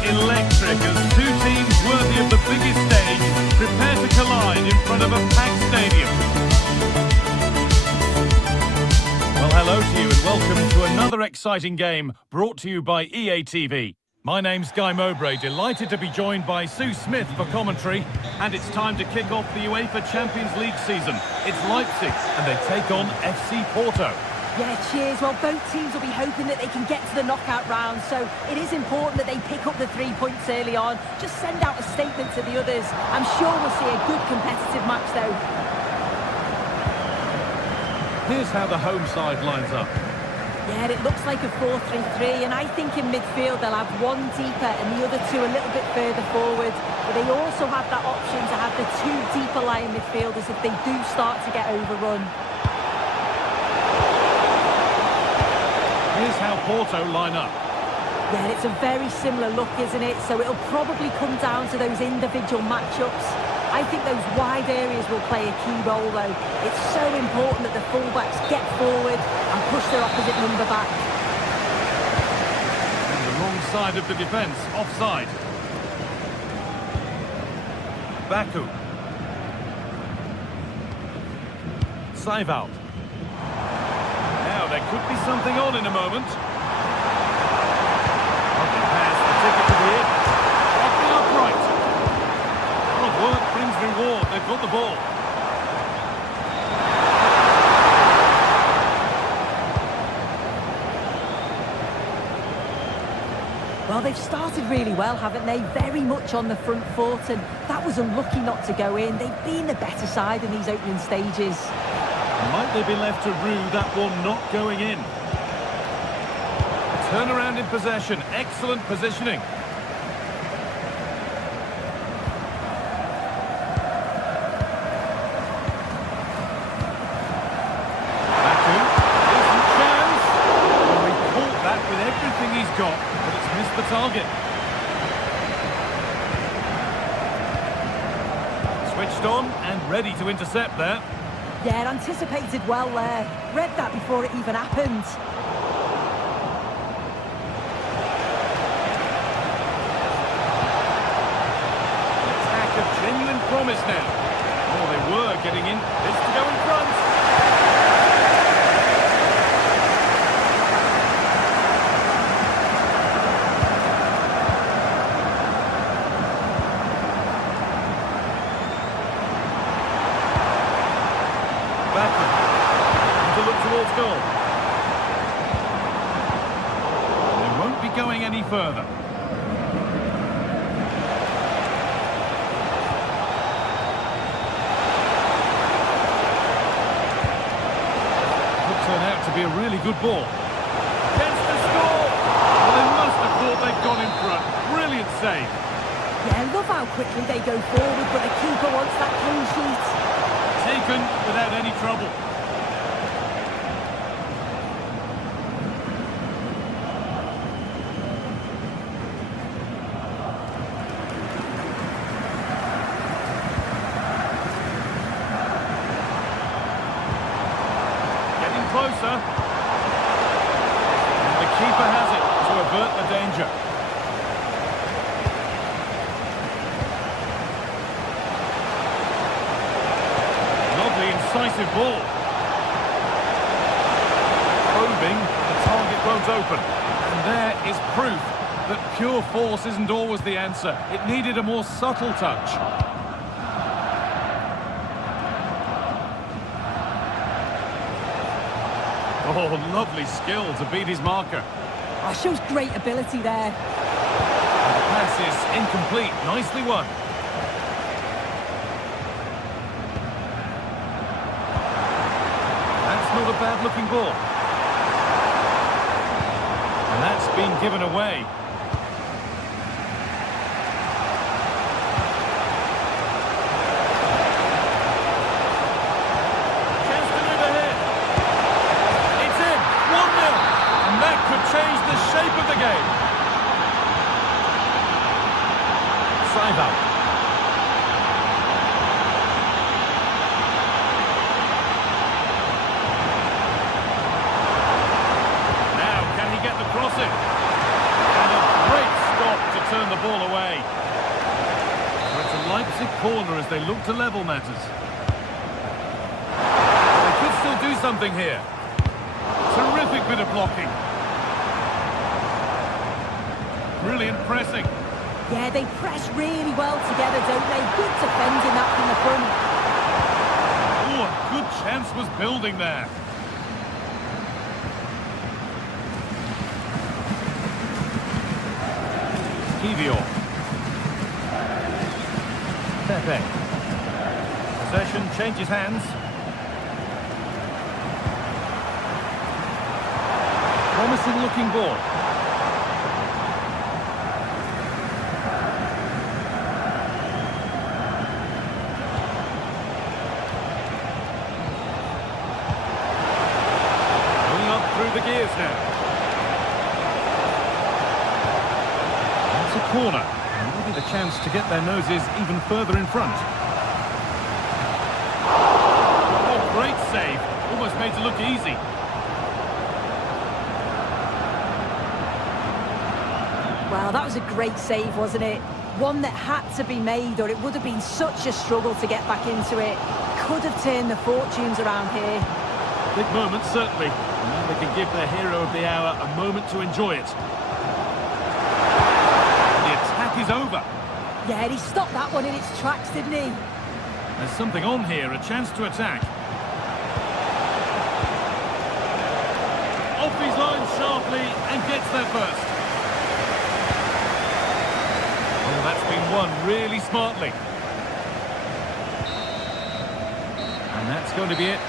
Electric as two teams worthy of the biggest stage prepare to collide in front of a packed stadium. Well, hello to you and welcome to another exciting game brought to you by EA TV. My name's Guy Mowbray, delighted to be joined by Sue Smith for commentary, and it's time to kick off the UEFA Champions League season. It's Leipzig and they take on FC Porto. Yeah, cheers. Well, both teams will be hoping that they can get to the knockout round, so it is important that they pick up the 3 points early on. Just send out a statement to the others. I'm sure we'll see a good competitive match, though. Here's how the home side lines up. Yeah, it looks like a 4-3-3, and I think in midfield they'll have one deeper and the other two a little bit further forward. But they also have that option to have the two deeper lying midfielders if they do start to get overrun. Here's how Porto line up. Yeah, it's a very similar look, isn't it? So it'll probably come down to those individual matchups. I think those wide areas will play a key role, though. It's so important that the fullbacks get forward and push their opposite number back. And the wrong side of the defence, offside. Baku. Seiwald. Now there could be something on in a moment. Lovely pass, the ticket to the in. Off the upright. Hard work brings reward. They've got the ball. Well, they've started really well, haven't they? Very much on the front foot, and that was unlucky not to go in. They've been the better side in these opening stages. Might they be left to rue that one not going in? Turnaround in possession. Excellent positioning. Baku. Decent chance. Well, he caught that with everything he's got, but it's missed the target. Switched on and ready to intercept there. Yeah, anticipated well there. Read that before it even happened. Attack of genuine promise now. Oh, they were getting in. This to go in front. To look towards goal. They won't be going any further. Could turn out to be a really good ball. Chance to score! Well, they must have thought they'd gone in front. Brilliant save. Yeah, love how quickly they go forward, but the keeper wants that clean sheet. Taken without any trouble. Getting closer. And the keeper has it to avert the danger. Incisive ball. Probing, the target won't open. And there is proof that pure force isn't always the answer. It needed a more subtle touch. Oh, lovely skill to beat his marker. Oh, shows great ability there. The pass is incomplete. Nicely won. Not a bad-looking ball. And that's been given away. Chance to move ahead. It's in. 1-0. And that could change the shape of the game. Seiwald. Crossing. And a great stop to turn the ball away. So it's a Leipzig corner as they look to level matters. They could still do something here. Terrific bit of blocking. Brilliant pressing. Yeah, they press really well together, don't they? Good defending that from the front. Oh, a good chance was building there. Kivior. Pepe. Possession changes hands. Promising looking ball. Going up through the gears now. That's a corner. Maybe the chance to get their noses even further in front. Oh, great save. Almost made to look easy. Well, that was a great save, wasn't it? One that had to be made, or it would have been such a struggle to get back into it. Could have turned the fortunes around here. Big moment, certainly. Now they can give their hero of the hour a moment to enjoy it. The attack is over. Yeah, he stopped that one in its tracks, didn't he? There's something on here, a chance to attack. Off his line sharply and gets there first. Oh, that's been won really smartly. And that's going to be it.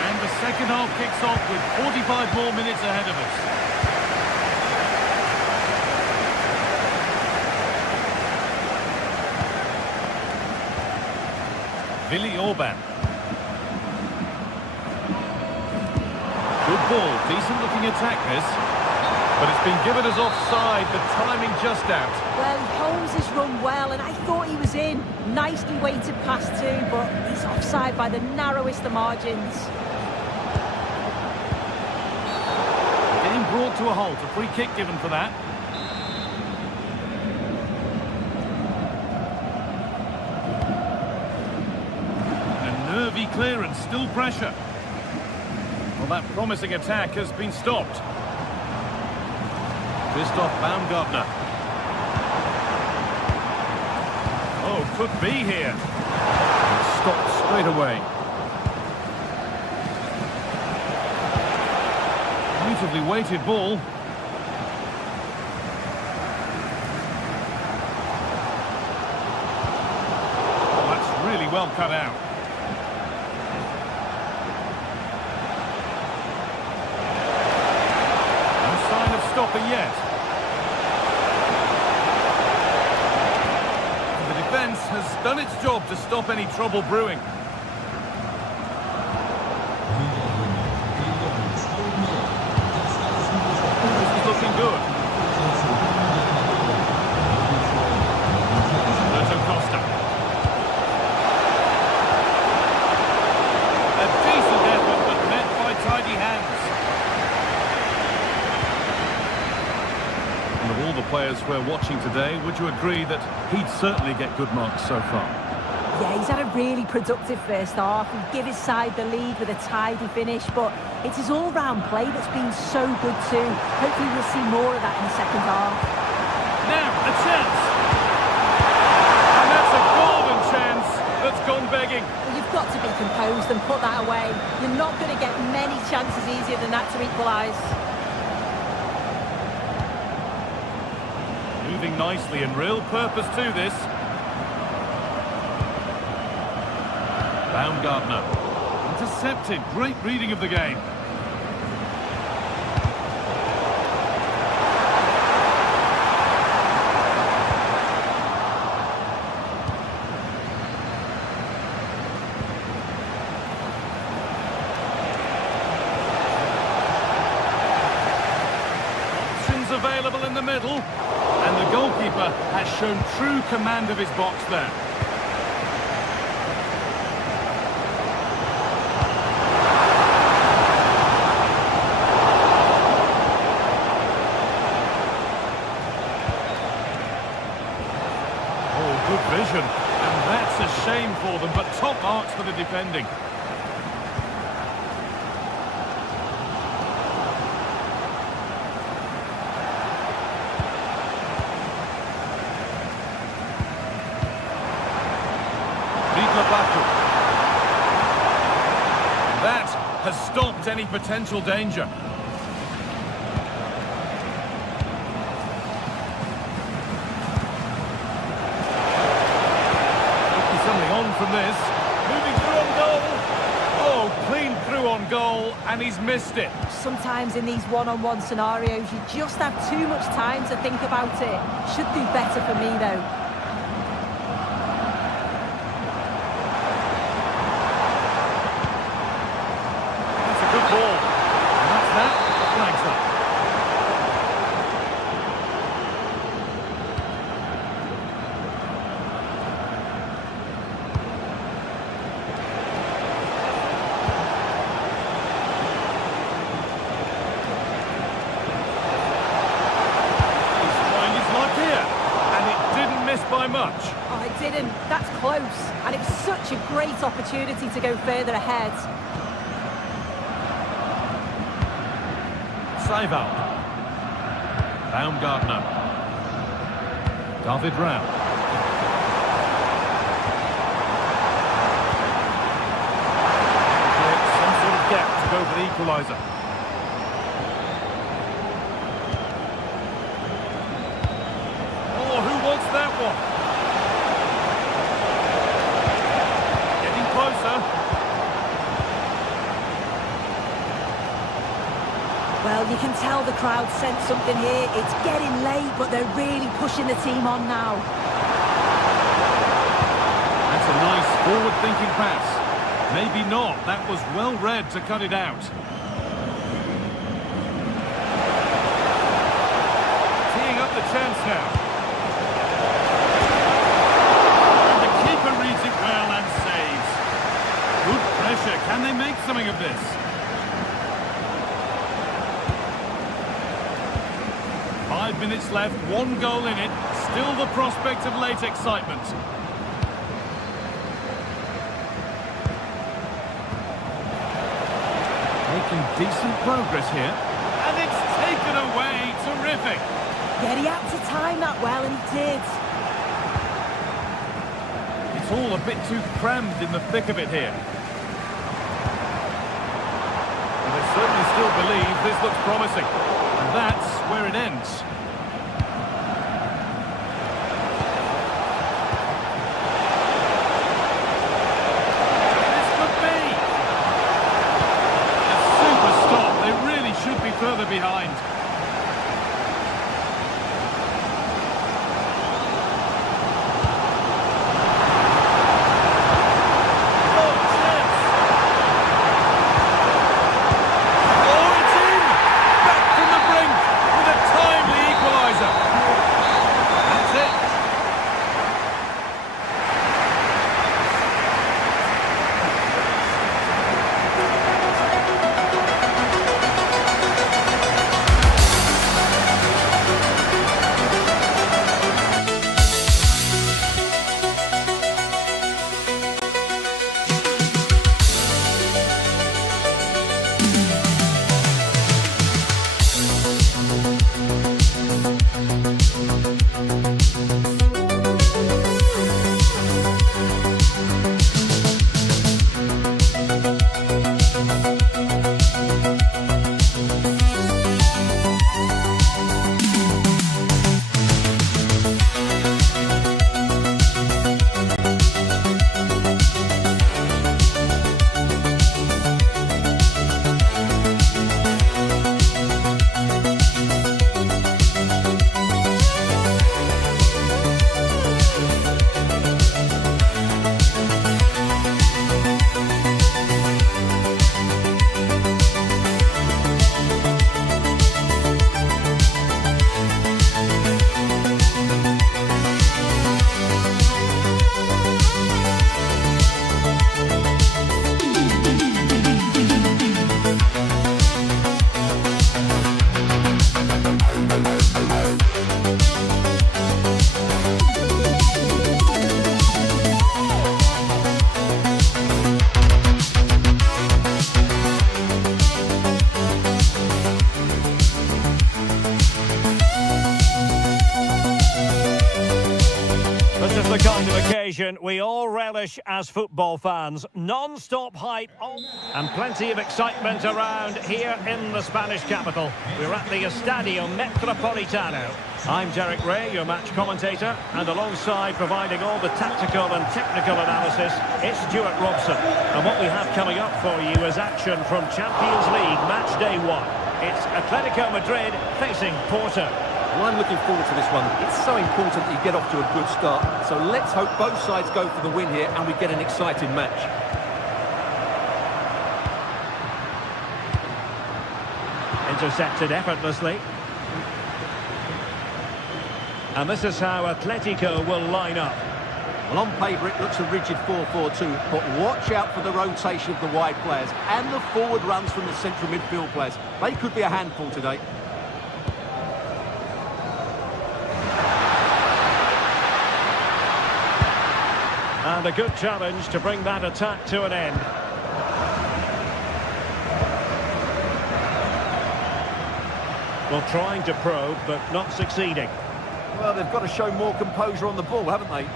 And the second half kicks off with 45 more minutes ahead of us. Willi Orban. Good ball, decent looking attack this. But it's been given as offside, the timing just out. Well, he holds his run well, and I thought he was in. Nicely weighted pass too, but he's offside by the narrowest of margins. Game brought to a halt, a free kick given for that. Nervy clearance, still pressure. Well, that promising attack has been stopped. Christoph Baumgartner. Oh, could be here. Stopped straight away. Beautifully weighted ball. Oh, that's really well cut out. Stopping yet. And the defence has done its job to stop any trouble brewing. This is looking good. Roberto Costa. A decent effort, but met by tidy hands. Of all the players we're watching today, would you agree that he'd certainly get good marks so far? Yeah, he's had a really productive first half. He'd give his side the lead with a tidy finish, but it's his all-round play that's been so good too. Hopefully we'll see more of that in the second half. Now, a chance! And that's a golden chance that's gone begging. Well, you've got to be composed and put that away. You're not going to get many chances easier than that to equalise. Moving nicely and real purpose to this. Baumgartner. Intercepted. Great reading of the game. Options available in the middle. And the goalkeeper has shown true command of his box there. Oh, good vision. And that's a shame for them, but top marks for the defending. That has stopped any potential danger. Some and he's missed it. Sometimes in these one-on-one scenarios, you just have too much time to think about it. Should do better for me, though. That's a good ball. And that's that. Flags up. By much. Oh, it didn't. That's close. And it's such a great opportunity to go further ahead. Seival. Baumgartner. David Rao. Creates some sort of gap to go for the equaliser. That one. Getting closer. Well, you can tell the crowd sense something here. It's getting late, but they're really pushing the team on now. That's a nice forward-thinking pass. Maybe not. That was well read to cut it out. Teeing up the chance now. Can they make something of this? Five minutes left, one goal in it. Still the prospect of late excitement. Making decent progress here. And it's taken away. Terrific. Yeah, he had to time that well, and he did. It's all a bit too crammed in the thick of it here. Certainly still believe this looks promising. And that's where it ends. This could be. A super stop. They really should be further behind. occasion we all relish as football fans. Non-stop hype and plenty of excitement around here in the Spanish capital. We're at the Estadio Metropolitano. I'm Derek Ray, your match commentator, and alongside providing all the tactical and technical analysis, it's Stuart Robson. And what we have coming up for you is action from Champions League match day 1. It's Atletico Madrid facing Porto. Well, I'm looking forward to this one. It's so important that you get off to a good start. So let's hope both sides go for the win here and we get an exciting match. Intercepted effortlessly. And this is how Atletico will line up. Well, on paper it looks a rigid 4-4-2, but watch out for the rotation of the wide players and the forward runs from the central midfield players. They could be a handful today. And a good challenge to bring that attack to an end. Well, trying to probe, but not succeeding. Well, they've got to show more composure on the ball, haven't they?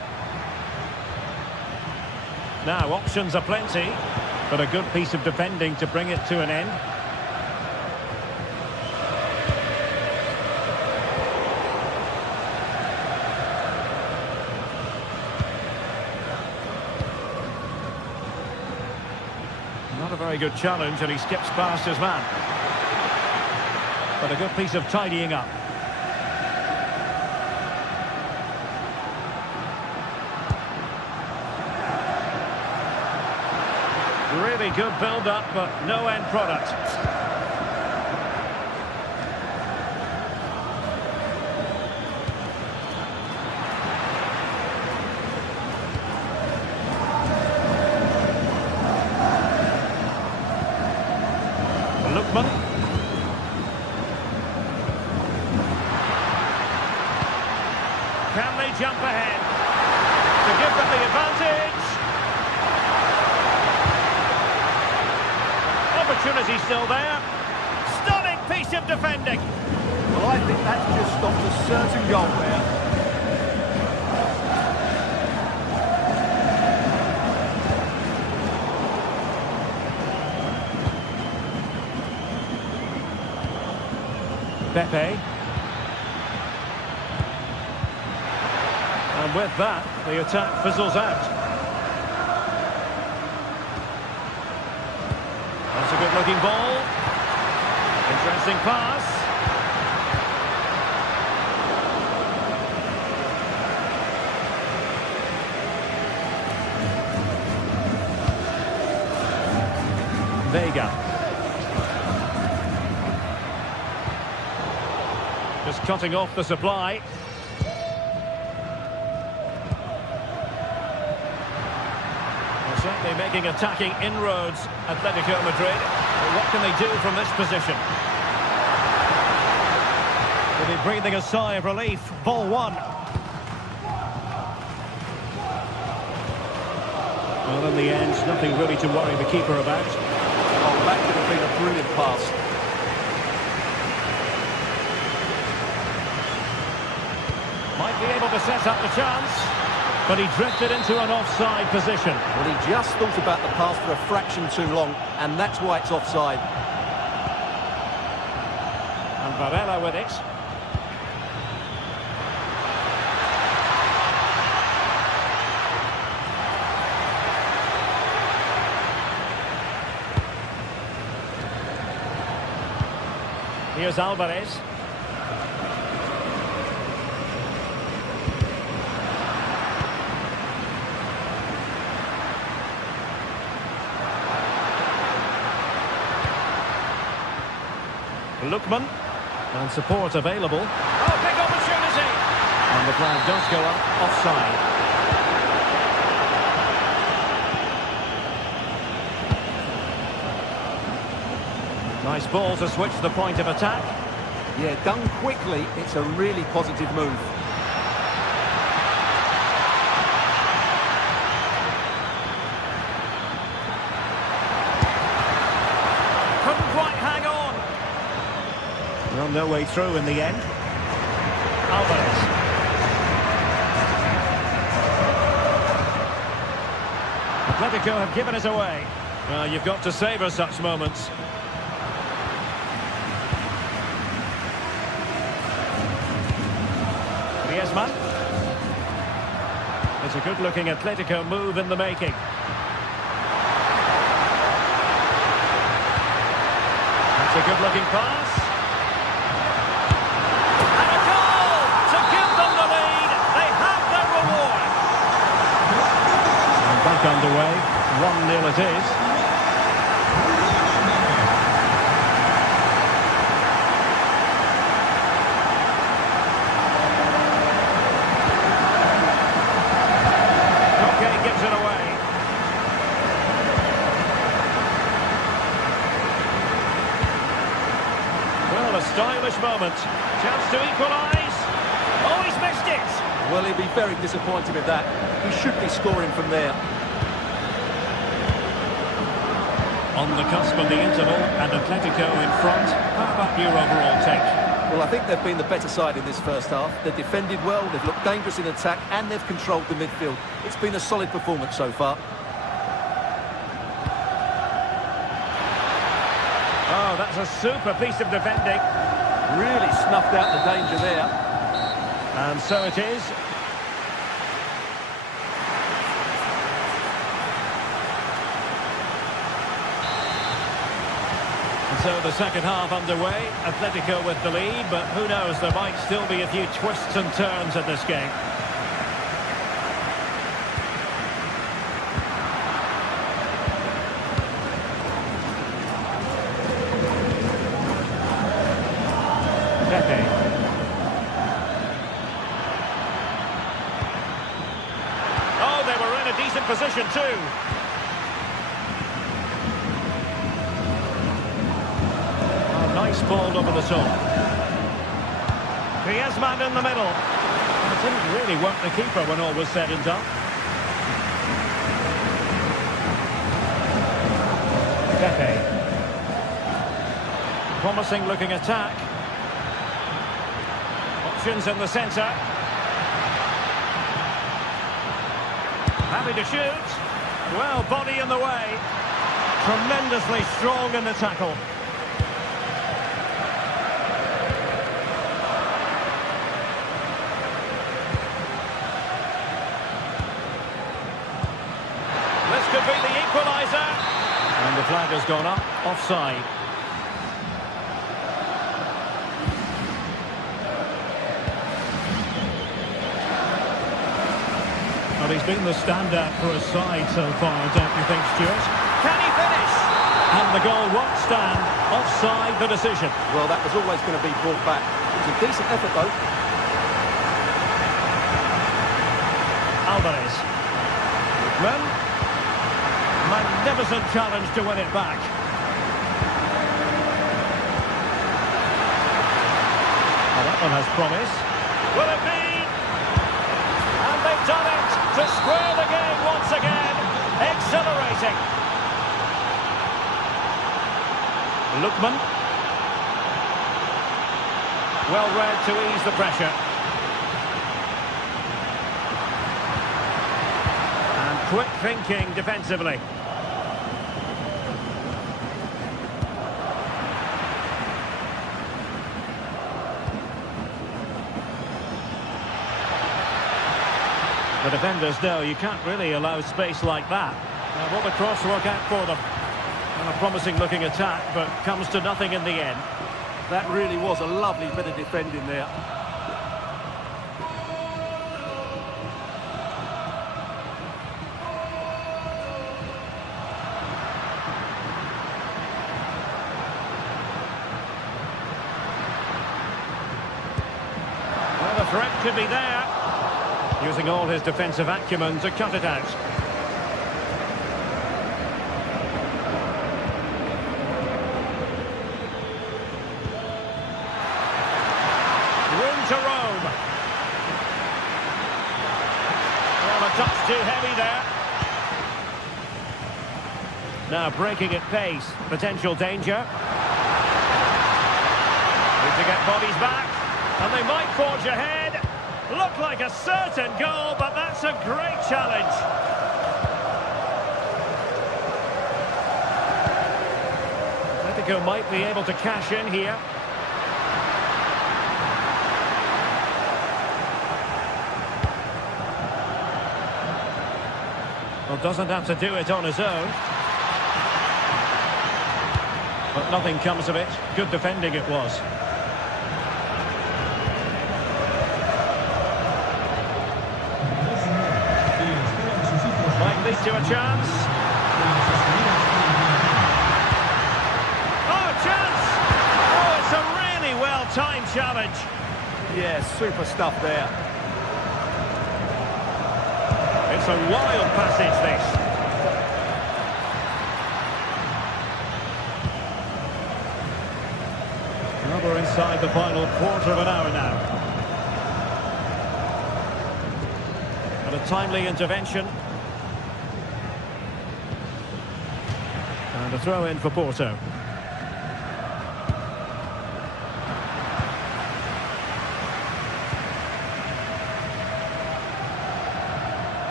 Now, options are plenty, but a good piece of defending to bring it to an end. Not a very good challenge, and he skips past his man. But a good piece of tidying up. Really good build-up, but no end product. Lookman. Can they jump ahead to give them the advantage? Opportunity still there. Stunning piece of defending. Well, I think that's just stopped a certain goal there. Pepe. And with that, the attack fizzles out. That's a good-looking ball. Interesting pass. Vega. Just cutting off the supply. They're certainly making attacking inroads, Atletico Madrid. But what can they do from this position? They'll be breathing a sigh of relief. Ball one. Well, in the end, nothing really to worry the keeper about. Oh, that could have been a brilliant pass. Might be able to set up the chance, but he drifted into an offside position. Well, he just thought about the pass for a fraction too long, and that's why it's offside. And Varela with it. Here's Alvarez. Lookman, and support available. Oh, big opportunity! And the flag does go up offside. Nice ball to switch the point of attack. Yeah, done quickly, it's a really positive move. Couldn't quite hang on. Well, no way through in the end. Alvarez. Atletico have given it away. Well, you've got to savour such moments. Griezmann. It's a good-looking Atletico move in the making. That's a good-looking pass. And a goal to give them the lead. They have their reward. And back underway. 1-0 it is. Stylish moment. Chance to equalise. Oh, he's missed it. Well, he'd be very disappointed with that. He should be scoring from there. On the cusp of the interval and Atletico in front. How about your overall take? Well, I think they've been the better side in this first half. They've defended well, they've looked dangerous in attack, and they've controlled the midfield. It's been a solid performance so far. Oh, that's a super piece of defending. Really snuffed out the danger there. And so it is. And so the second half underway. Atletico with the lead, but who knows, there might still be a few twists and turns in this game. Oh, they were in a decent position too. Oh, nice ball over the top. Griezmann in the middle. It didn't really work the keeper when all was said and done. Pepe. Promising looking attack. Options in the centre. Happy to shoot. Well, body in the way. Tremendously strong in the tackle. This could be the equaliser. And the flag has gone up. Offside. Well, he's been the standout for his side so far, don't you think, Stuart? Can he finish? And the goal won't stand. Offside the decision. Well, that was always going to be brought back. It was a decent effort, though. Alvarez. Goodman. Magnificent challenge to win it back. Well, that one has promise. Will it be? And they've done it to square the game once again. Exhilarating. Lookman. Well read to ease the pressure. And quick thinking defensively. The defenders know you can't really allow space like that. Now, will the cross work out for them? And a promising looking attack, but comes to nothing in the end. That really was a lovely bit of defending there. Well, the threat could be there. Using all his defensive acumen to cut it out. Room to roam. Well, a touch too heavy there. Now breaking at pace. Potential danger. Need to get bodies back. And they might forge ahead. Looked like a certain goal, but that's a great challenge. Atletico might be able to cash in here. Well, doesn't have to do it on his own. But nothing comes of it. Good defending it was. Might lead to a chance. Oh, chance! Oh, it's a really well-timed challenge. Yeah, super stuff there. It's a wild passage, this. Well, we're inside the final quarter of an hour now. And a timely intervention. And a throw in for Porto.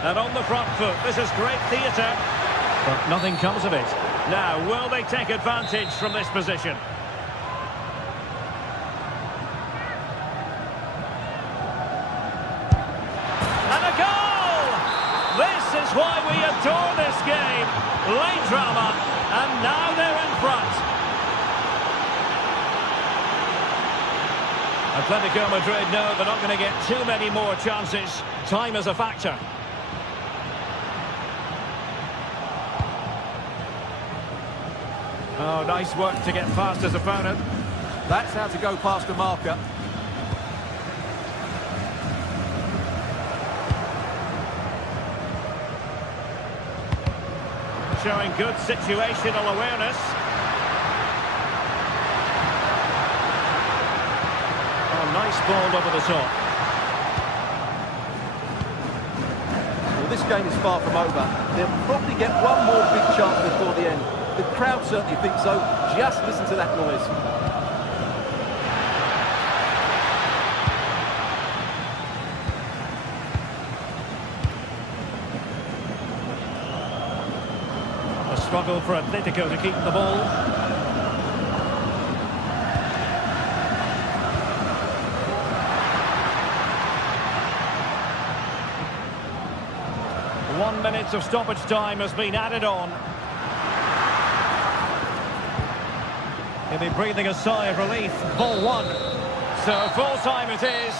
And on the front foot, this is great theatre. But nothing comes of it. Now, will they take advantage from this position? And a goal! This is why we adore this game. Late drama, and now they're in front. Atletico Madrid know they're not going to get too many more chances. Time is a factor. Oh, nice work to get past his opponent. That's how to go past a marker. Showing good situational awareness. Oh, nice ball over the top. Well, this game is far from over. They'll probably get one more big chance before the end. The crowd certainly think so. Just listen to that noise. A struggle for Atletico to keep the ball. One minute of stoppage time has been added on. He'll be breathing a sigh of relief. Ball one. So full time it is.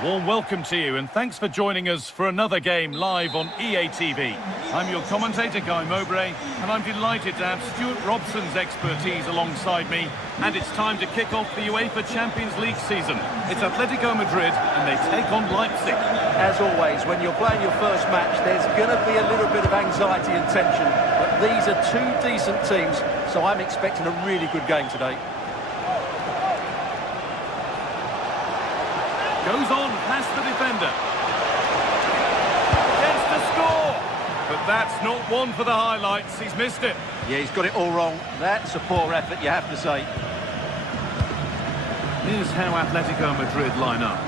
A warm welcome to you and thanks for joining us for another game live on EA TV. I'm your commentator, Guy Mowbray, and I'm delighted to have Stuart Robson's expertise alongside me. And it's time to kick off the UEFA Champions League season. It's Atletico Madrid and they take on Leipzig. As always, when you're playing your first match, there's going to be a little bit of anxiety and tension. But these are two decent teams, so I'm expecting a really good game today. Goes on past the defender. Gets to score! But that's not one for the highlights. He's missed it. Yeah, he's got it all wrong. That's a poor effort, you have to say. Here's how Atletico Madrid line up.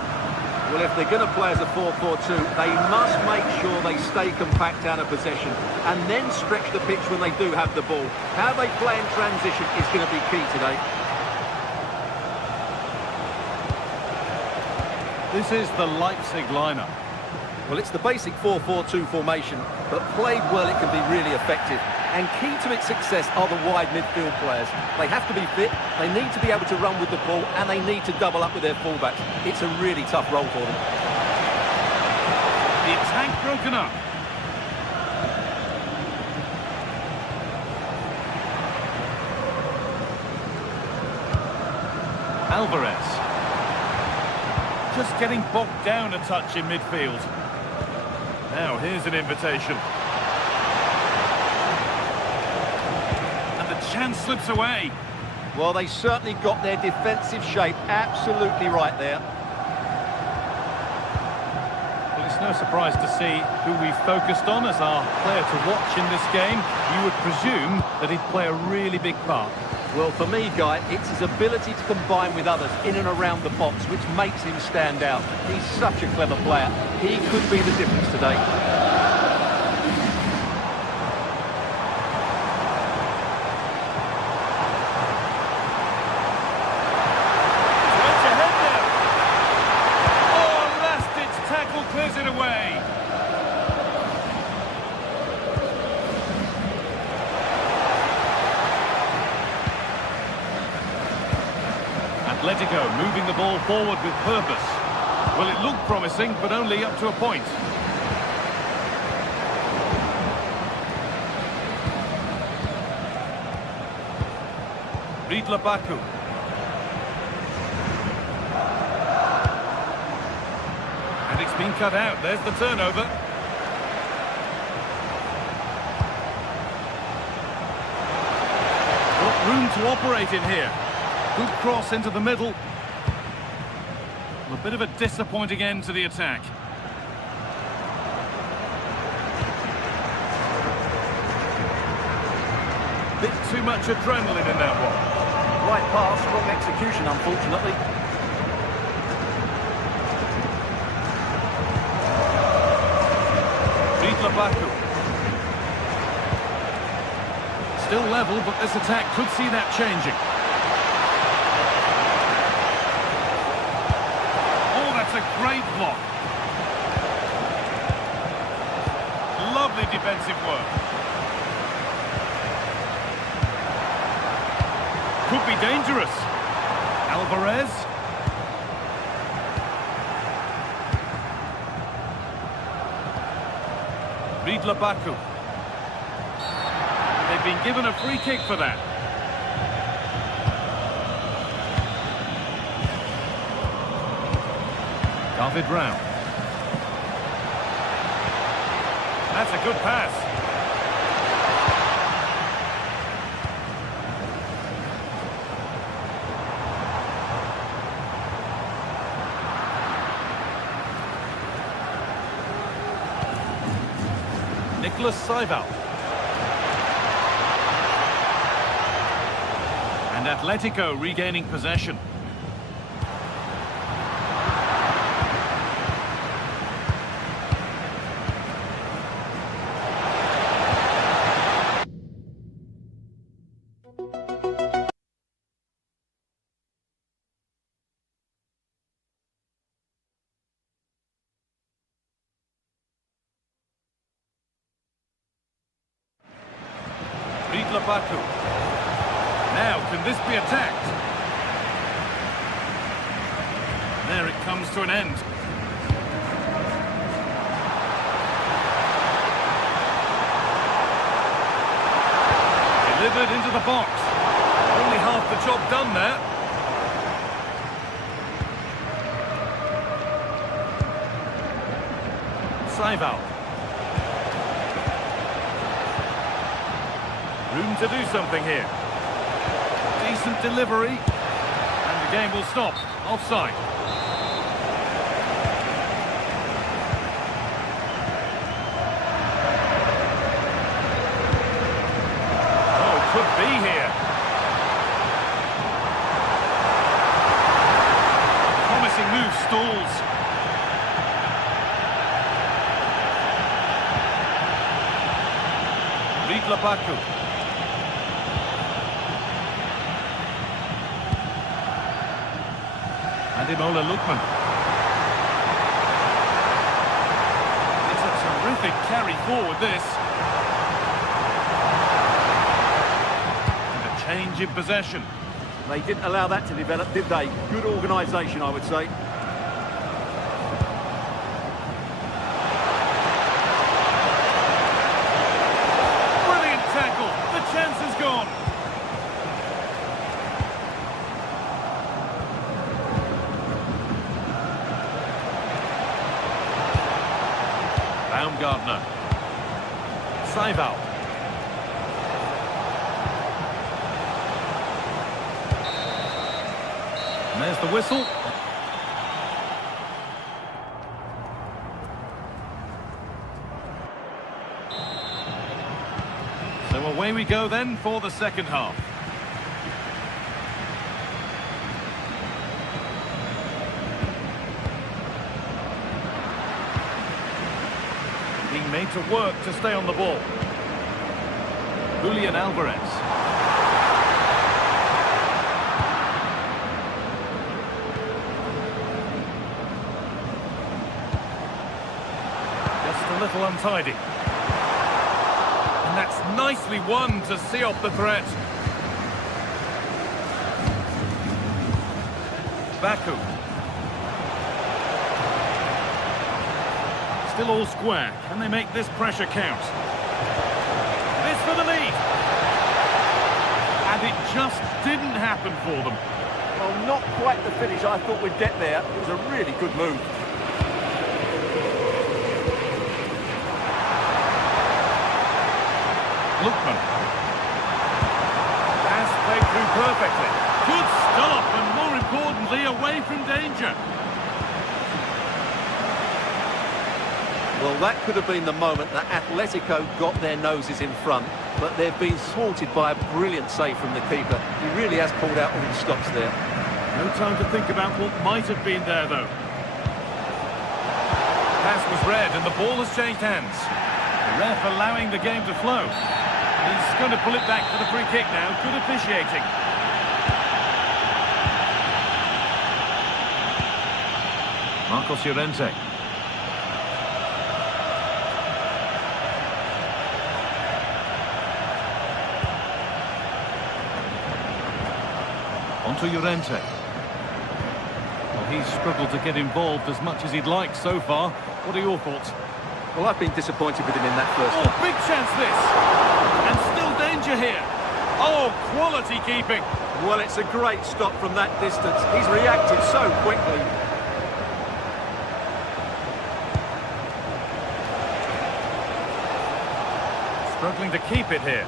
Well, if they're going to play as a 4-4-2, they must make sure they stay compact out of possession and then stretch the pitch when they do have the ball. How they play in transition is going to be key today. This is the Leipzig lineup. Well, it's the basic 4-4-2 formation, but played well, it can be really effective. And key to its success are the wide midfield players. They have to be fit, they need to be able to run with the ball, and they need to double up with their fullbacks. It's a really tough role for them. The attack broken up. Alvarez. Just getting bogged down a touch in midfield. Now, here's an invitation. And the chance slips away. Well, they certainly got their defensive shape absolutely right there. Well, it's no surprise to see who we focused on as our player to watch in this game. You would presume that he'd play a really big part. Well, for me, Guy, it's his ability to combine with others in and around the box which makes him stand out. He's such a clever player. He could be the difference today. It's ahead now. Oh, last-ditch tackle clears it away. Atletico moving the ball forward with purpose. Well, it looked promising, but only up to a point. Ridla Baku. And it's been cut out. There's the turnover. Got room to operate in here. Good cross into the middle. A bit of a disappointing end to the attack. Bit too much adrenaline in that one. Right pass, wrong execution, unfortunately. Ridla Baku. Still level, but this attack could see that changing. A great block. Lovely defensive work. Could be dangerous. Alvarez. Ridla Baku. They've been given a free kick for that. David Brown. That's a good pass. Nicholas Seival. And Atletico regaining possession. Ridla Baku. Now, can this be attacked? There it comes to an end. delivered into the box. Only half the job done there. Saival. Room to do something here. Decent delivery. And the game will stop. Offside. Oh, could be here. Promising move stalls. Baku. Ademola Lookman. It's a terrific carry forward, this. And a change in possession. They didn't allow that to develop, did they? Good organisation, I would say. Chance is gone. Baumgartner. Saival. And there's the whistle. So away we go then for the second half. Being made to work to stay on the ball. Julian Alvarez. Just a little untidy. And that's nicely won to see off the threat. Baku. Still all square. Can they make this pressure count? This for the lead. And it just didn't happen for them. Well, not quite the finish I thought we'd get there. It was a really good move. Lookman. Has played through perfectly. Good stop, and more importantly, away from danger. Well, that could have been the moment that Atletico got their noses in front, but they've been thwarted by a brilliant save from the keeper. He really has pulled out all the stops there. No time to think about what might have been there, though. Pass was read, and the ball has changed hands. The ref allowing the game to flow. He's going to pull it back for the free kick now. Good officiating. Marcos Llorente. Onto Llorente. Well, he's struggled to get involved as much as he'd like so far. What are your thoughts? Well, I've been disappointed with him in that first half. Oh, big chance this! And still danger here. Oh, quality keeping. Well, it's a great stop from that distance. He's reacted so quickly. Struggling to keep it here.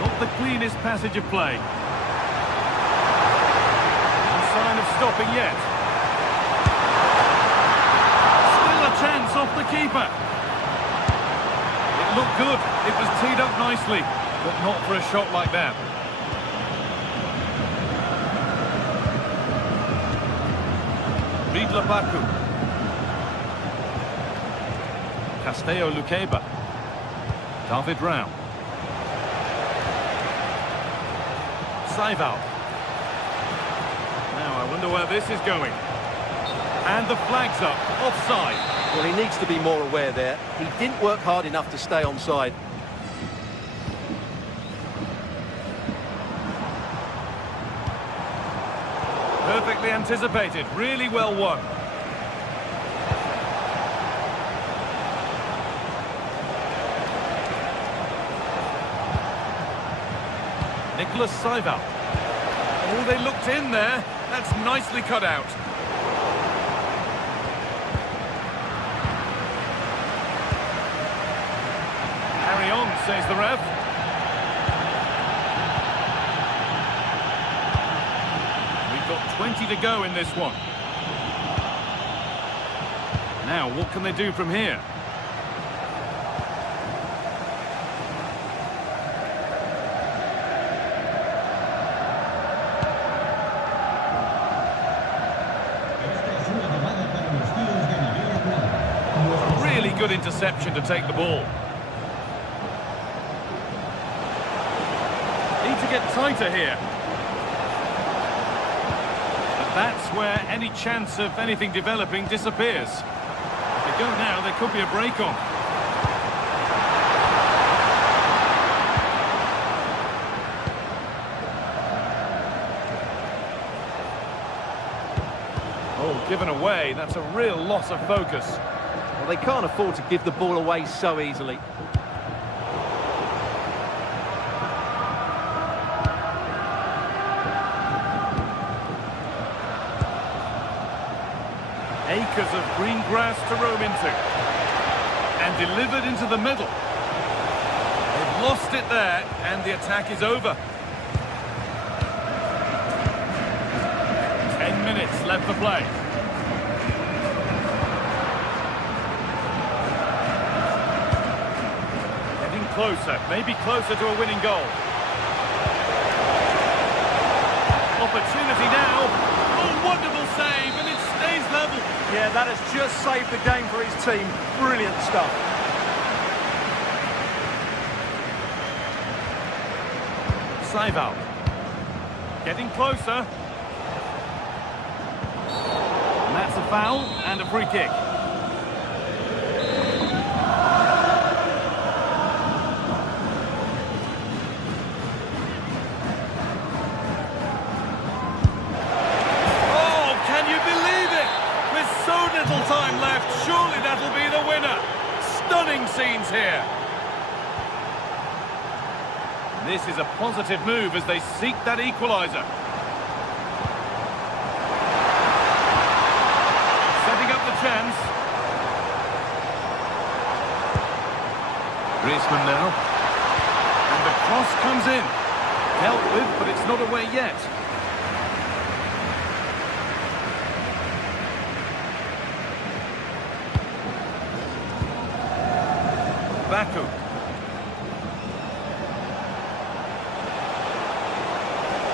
Not the cleanest passage of play. No sign of stopping yet. Chance off the keeper. It looked good. It was teed up nicely, but not for a shot like that. Ridla Baku. Castello Luqueba. David Rao. Saival. Now I wonder where this is going. And the flag's up. Offside. Well, he needs to be more aware there. He didn't work hard enough to stay onside. Perfectly anticipated. Really well won. Saival. Oh, they looked in there. That's nicely cut out. Carry on, says the ref. We've got 20 to go in this one. Now, what can they do from here? Really good interception to take the ball. Need to get tighter here. But that's where any chance of anything developing disappears. If they go now, there could be a break on. Oh, given away, that's a real loss of focus. Well, they can't afford to give the ball away so easily. Acres of green grass to roam into. And delivered into the middle. They've lost it there, and the attack is over. 10 minutes left to play. Getting closer, maybe closer to a winning goal. Opportunity now. Oh, wonderful save, and it stays level. Yeah, that has just saved the game for his team. Brilliant stuff. Saival. Getting closer. And that's a foul and a free kick. Oh, can you believe it? With so little time left, surely that'll be the winner. Stunning scenes here. This is a positive move as they seek that equaliser. Setting up the chance. Griezmann now. And the cross comes in. Dealt with, but it's not away yet. Baku.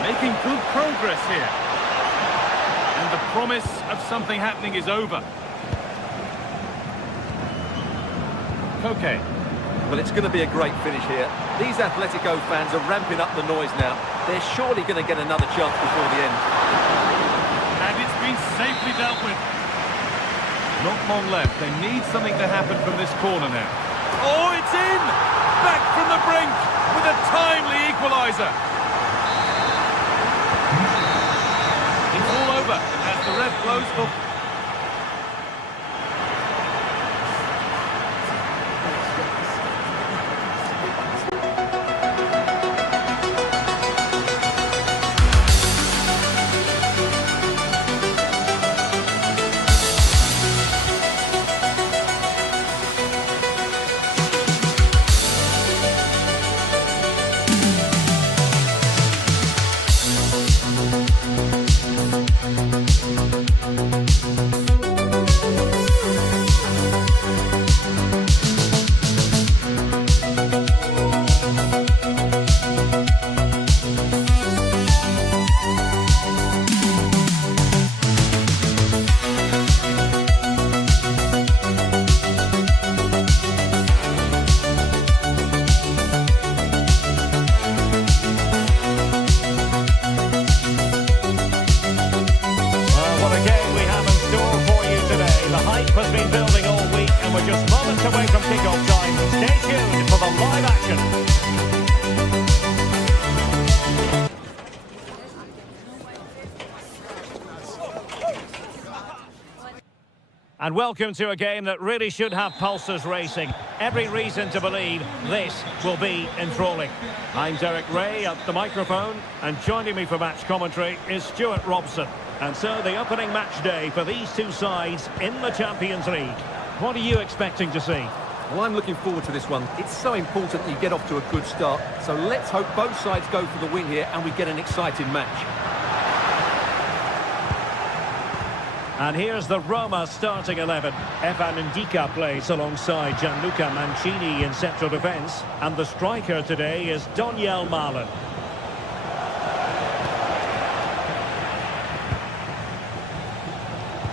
Making good progress here. And the promise of something happening is over. Koke. Well, it's going to be a great finish here. These Atletico fans are ramping up the noise now. They're surely going to get another chance before the end. And it's been safely dealt with. Not long left. They need something to happen from this corner now. Oh, it's in! Back from the brink with a timely equaliser. It's all over as the ref blows for... has been building all week, and we're just moments away from kick-off time. Stay tuned for the live action. And welcome to a game that really should have pulses racing. Every reason to believe this will be enthralling. I'm Derek Ray at the microphone, and joining me for match commentary is Stuart Robson. And so the opening match day for these two sides in the Champions League. What are you expecting to see? Well, I'm looking forward to this one. It's so important that you get off to a good start. So let's hope both sides go for the win here and we get an exciting match. And here's the Roma starting 11. Evan Ndika plays alongside Gianluca Mancini in central defence. And the striker today is Daniel Malen.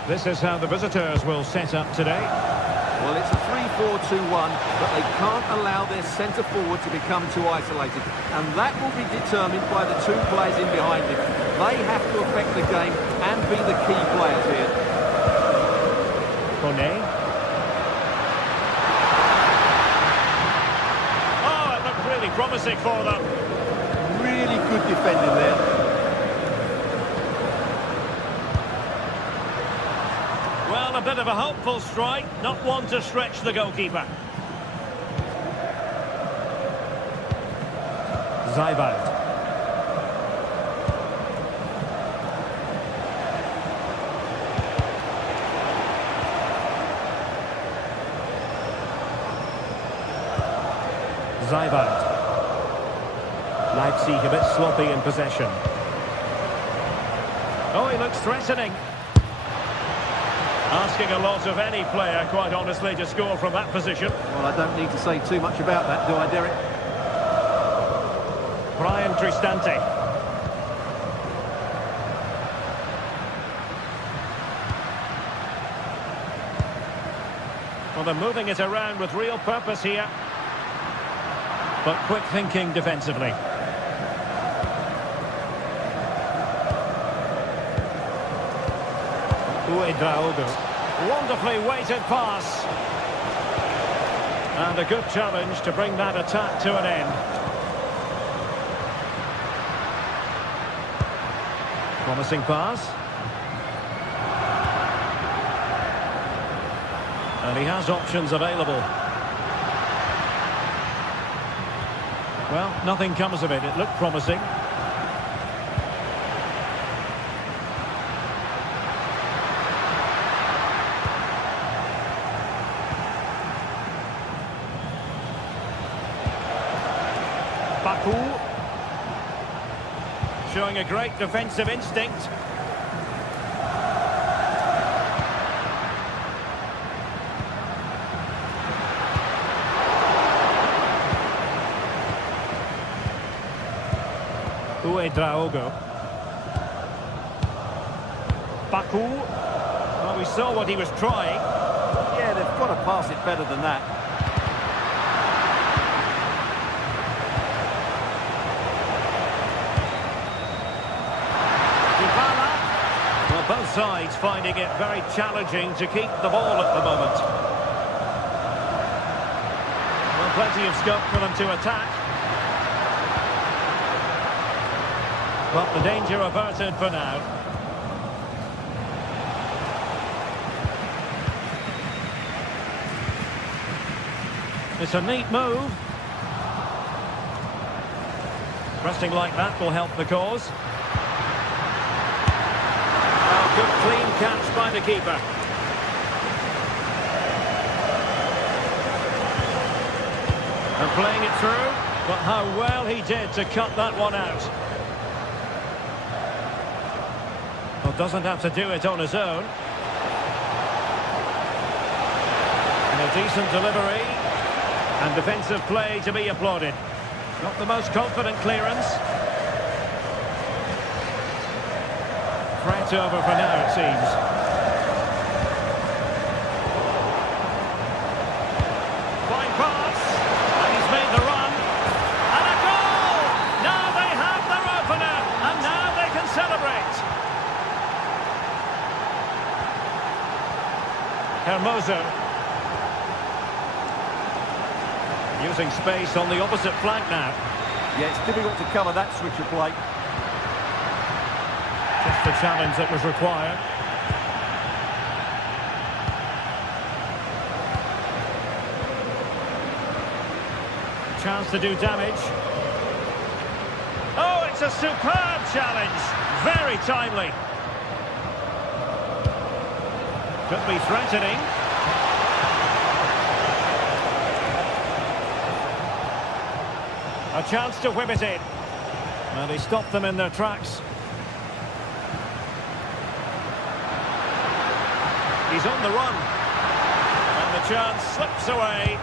This is how the visitors will set up today. Well, it's a 3-4-2-1, but they can't allow their centre forward to become too isolated. And that will be determined by the two players in behind him. They have to affect the game and be the key players here. Kone. Oh, it looked really promising for them. Really good defending there. Well, a bit of a hopeful strike, not one to stretch the goalkeeper. Zaibald. Zaibald. Leipzig a bit sloppy in possession. Oh, he looks threatening. Asking a lot of any player, quite honestly, to score from that position. Well, I don't need to say too much about that, do I, Derek? Brian Cristante. Well, they're moving it around with real purpose here. But quick thinking defensively. Uedraogo. Wonderfully weighted pass. And a good challenge to bring that attack to an end. Promising pass. And he has options available. Well, nothing comes of it. It looked promising. Baku. Showing a great defensive instinct. Uedraogo. Baku. Well, we saw what he was trying. Yeah, they've got to pass it better than that. Well, both sides finding it very challenging to keep the ball at the moment. Well, plenty of scope for them to attack. But the danger averted for now. It's a neat move. Resting like that will help the cause. Well, good clean catch by the keeper. And playing it through, but how well he did to cut that one out. Well, doesn't have to do it on his own. And a decent delivery. And defensive play to be applauded. Not the most confident clearance. Threat over for now, it seems. Fine pass. And he's made the run. And a goal! Now they have their opener. And now they can celebrate. Hermoso. Using space on the opposite flank now. Yeah, it's difficult to cover that switch of play. Just the challenge that was required. chance to do damage. Oh, it's a superb challenge. Very timely. Could be threatening. A chance to whip it in. Well, he stopped them in their tracks. He's on the run. And the chance slips away.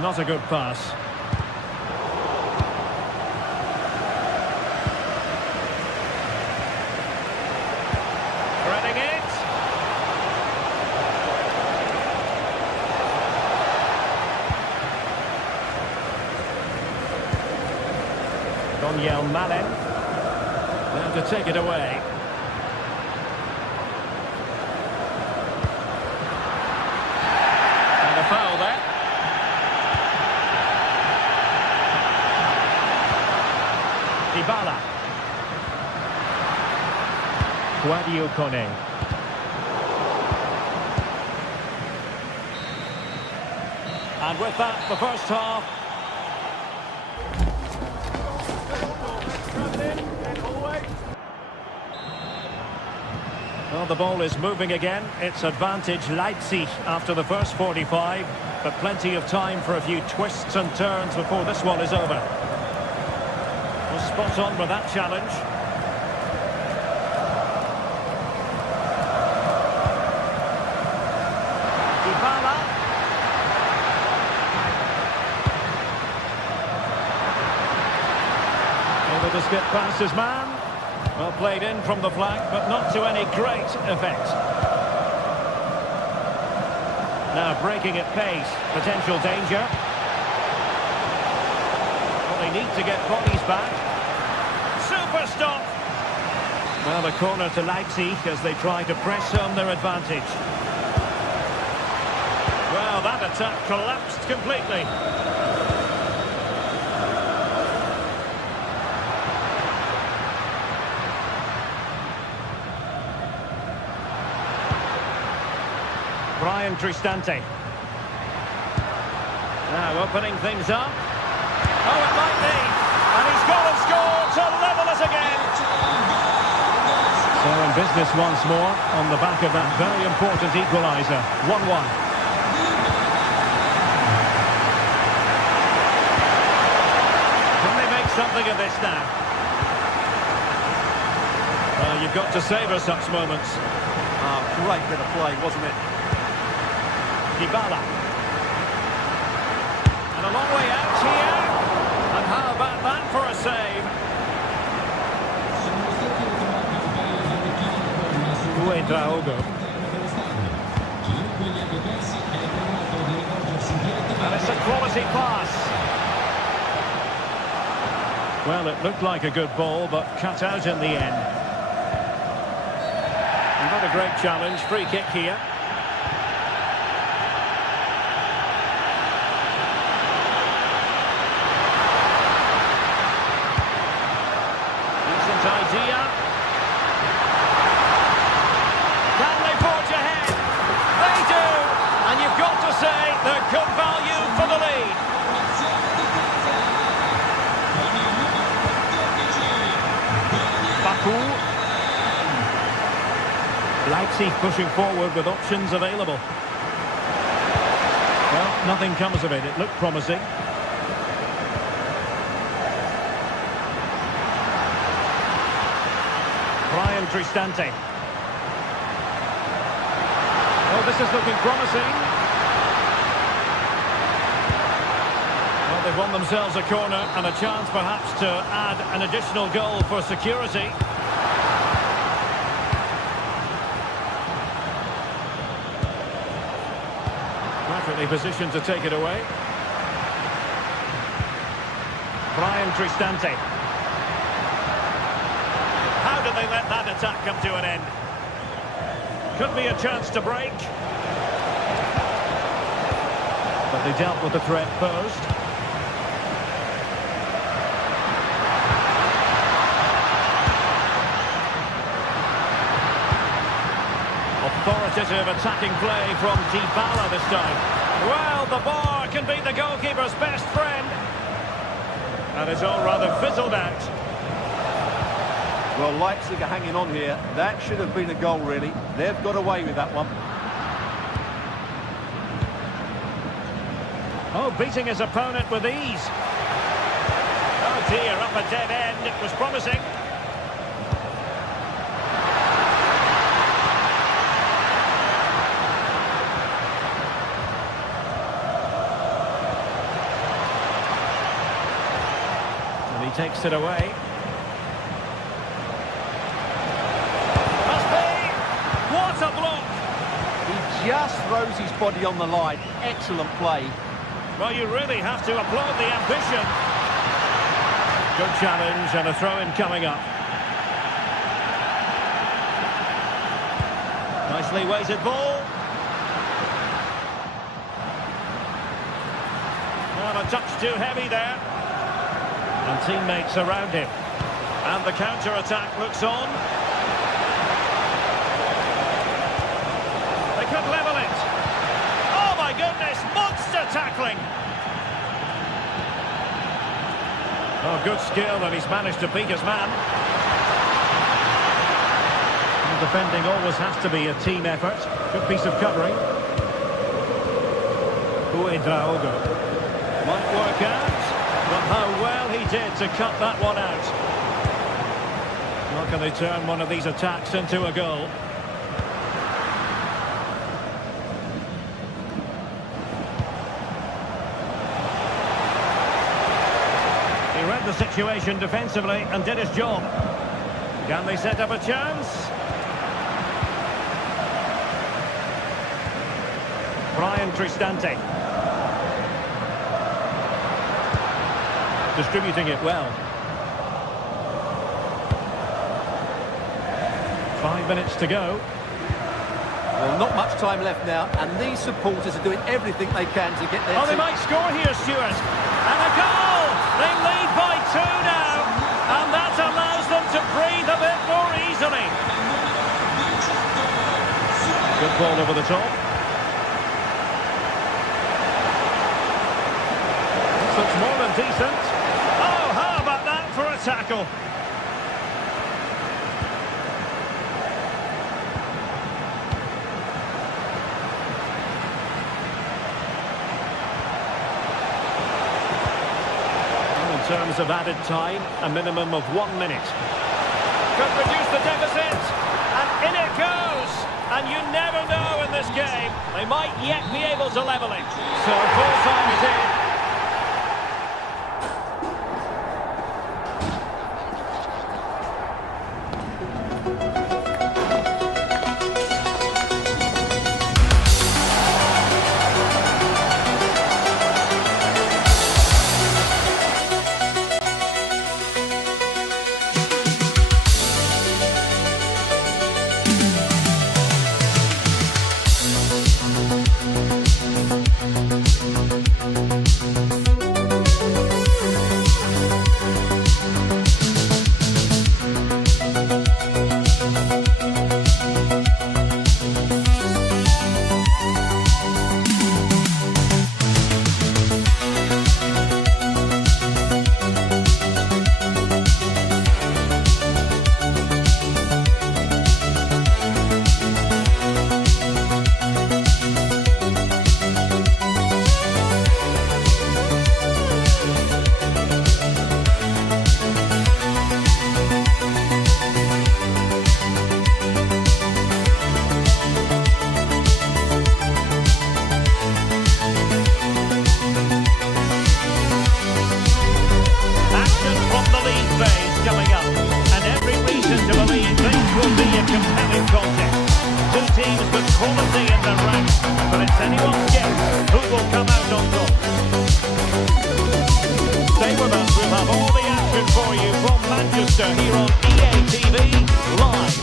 Not a good pass. Threading it. Daniel Malen. Now to take it away. And a foul there. Dybala. Guadio Kone. And with that, the first half. Well, the ball is moving again. It's advantage Leipzig after the first 45, but plenty of time for a few twists and turns before this one is over. Spot on with that challenge. Dybala. Able to skip past his man. Well played in from the flank, but not to any great effect. Now breaking at pace. Potential danger. Well, they need to get bodies back. Super stop. Well, the corner to Leipzig as they try to press home their advantage. Well, that attack collapsed completely. Brian Cristante. Now opening things up. Oh, it might be. And he's got and scored to level us again. So in business once more on the back of that very important equaliser. 1-1. Can they make something of this now? Well, you've got to savour such moments. Great bit of play, wasn't it? Dybala. And a long way out here. And how about that for a save? And it's a quality pass. Well, it looked like a good ball, but cut out in the end. Not a great challenge. Free kick here. Idea. Can they forge ahead? They do! And you've got to say they're good value for the lead. Baku. Leipzig pushing forward with options available. Well, nothing comes of it. It looked promising. Brian Cristante. Oh, this is looking promising. Well, they've won themselves a corner and a chance perhaps to add an additional goal for security. Perfectly positioned to take it away. Brian Cristante. How do they let that attack come to an end? Could be a chance to break. But they dealt with the threat posed. Authoritative attacking play from Dybala this time. Well, the bar can be the goalkeeper's best friend. And it's all rather fizzled out. Well, Leipzig are hanging on here. That should have been a goal, really. They've got away with that one. Oh, beating his opponent with ease. Oh dear, up a dead end. It was promising. And he takes it away. Must be! What a block! He just throws his body on the line. Excellent play. Well, you really have to applaud the ambition. Good challenge and a throw-in coming up. Nicely weighted ball. Not a touch too heavy there. And teammates around him. And the counter-attack looks on. They could level it. Oh my goodness, monster tackling. Oh, good skill, and he's managed to beat his man. And defending always has to be a team effort. Good piece of covering. Uedraogo. Might work out, but how well he did to cut that one out. How can they turn one of these attacks into a goal? He read the situation defensively and did his job. Can they set up a chance? Brian Cristante. Distributing it well. 5 minutes to go. Well, not much time left now, and these supporters are doing everything they can to get their Oh, they might score here, Stuart. And a goal! They lead by 2 now, and that allows them to breathe a bit more easily. Good ball over the top. This looks more than decent. Oh, how about that for a tackle? In terms of added time, a minimum of 1 minute. Could reduce the deficit, and in it goes. And you never know in this game. They might yet be able to level it. So full time it is. quality in the ranks, but it's anyone's guess who will come out on top. Stay with us, we'll have all the action for you from Manchester here on EA TV Live.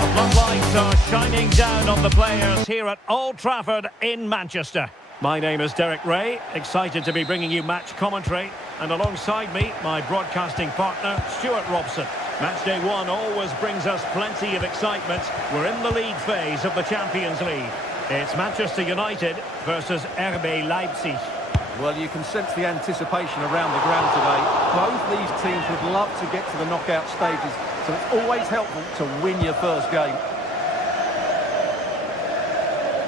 The floodlights are shining down on the players here at Old Trafford in Manchester. My name is Derek Ray, excited to be bringing you match commentary, and alongside me, my broadcasting partner, Stuart Robson. Match day one always brings us plenty of excitement. We're in the league phase of the Champions League. It's Manchester United versus RB Leipzig. Well, you can sense the anticipation around the ground today. Both these teams would love to get to the knockout stages, so it's always helpful to win your first game.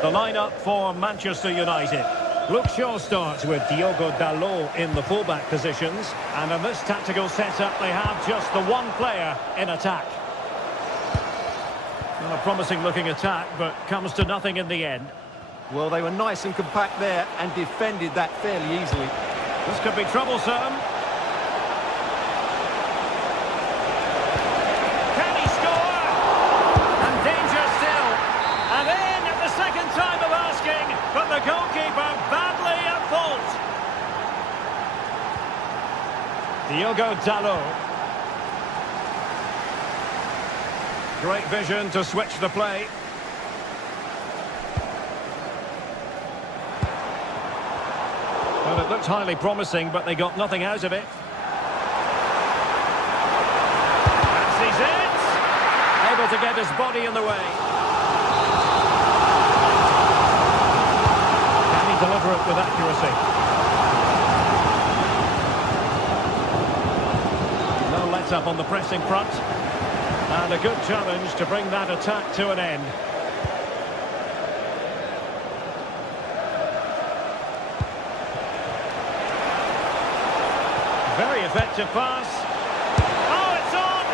The lineup for Manchester United. Luke Shaw starts with Diogo Dalot in the fullback positions. And in this tactical setup, they have just the one player in attack. Well, a promising-looking attack, but comes to nothing in the end. Well, they were nice and compact there and defended that fairly easily. This could be troublesome. Can he score? And danger still. And in at the second time of asking, but the goalkeeper badly at fault. Diogo Dalot. Great vision to switch the play. Well, it looked highly promising, but they got nothing out of it. Fancies it. Able to get his body in the way. Can he deliver it with accuracy? No let-up on the pressing front. And a good challenge to bring that attack to an end. Very effective pass. Oh, it's on!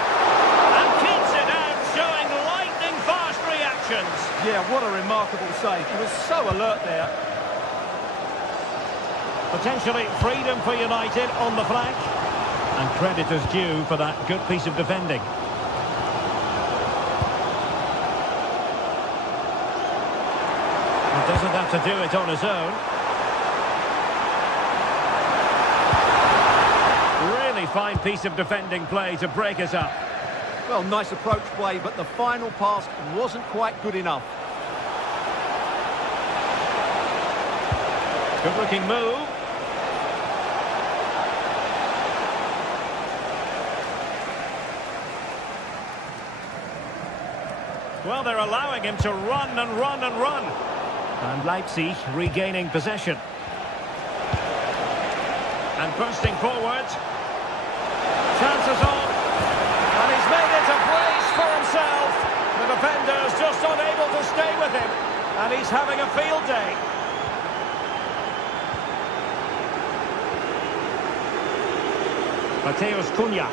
And keeps it out, showing lightning-fast reactions. Yeah, what a remarkable save. He was so alert there. Potentially freedom for United on the flank. And credit is due for that good piece of defending. He doesn't have to do it on his own. Really fine piece of defending play to break it up. Well, nice approach play, but the final pass wasn't quite good enough. Good looking move. Well, they're allowing him to run and run and run. And Leipzig regaining possession. And bursting forward. Chances on. And he's made it a brace for himself. The defender's just unable to stay with him. And he's having a field day. Mateus Cunha.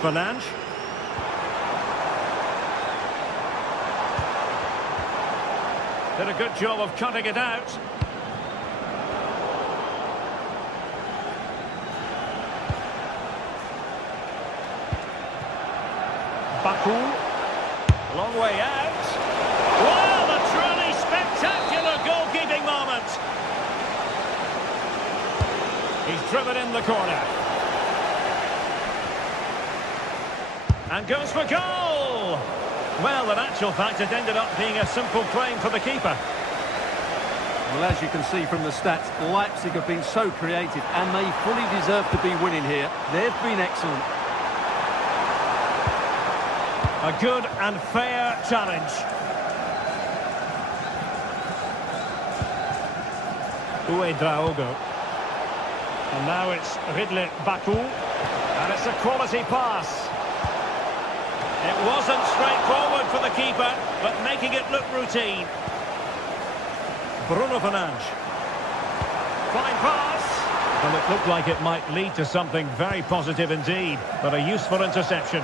Fernandes. Did a good job of cutting it out. Baku. Long way out. Well, a truly spectacular goalkeeping moment. He's driven in the corner. And goes for goal! Well, in actual fact, it ended up being a simple claim for the keeper. Well, as you can see from the stats, Leipzig have been so creative and they fully deserve to be winning here. They've been excellent. A good and fair challenge. Uedraogo. And now it's Ridley Baku. And it's a quality pass. It wasn't straightforward for the keeper, but making it look routine. Bruno Fernandes. Fine pass. Well, it looked like it might lead to something very positive indeed, but a useful interception.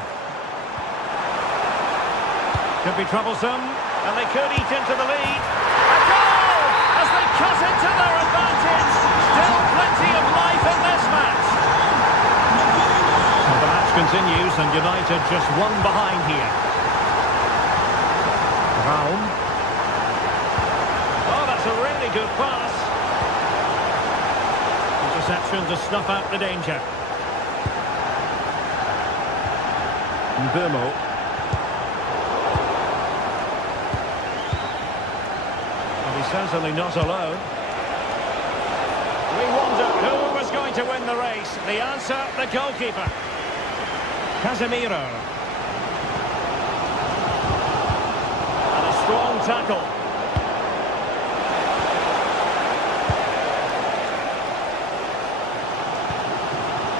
Could be troublesome, and they could eat into the lead. A goal! As they cut into their advantage. Still plenty of life in this match. Well, the match continues, and United just one behind here. Raum. Oh, that's a really good pass. Interception to snuff out the danger. Mbeumo. Certainly not alone. We wonder who was going to win the race? The answer, the goalkeeper. Casemiro. And a strong tackle.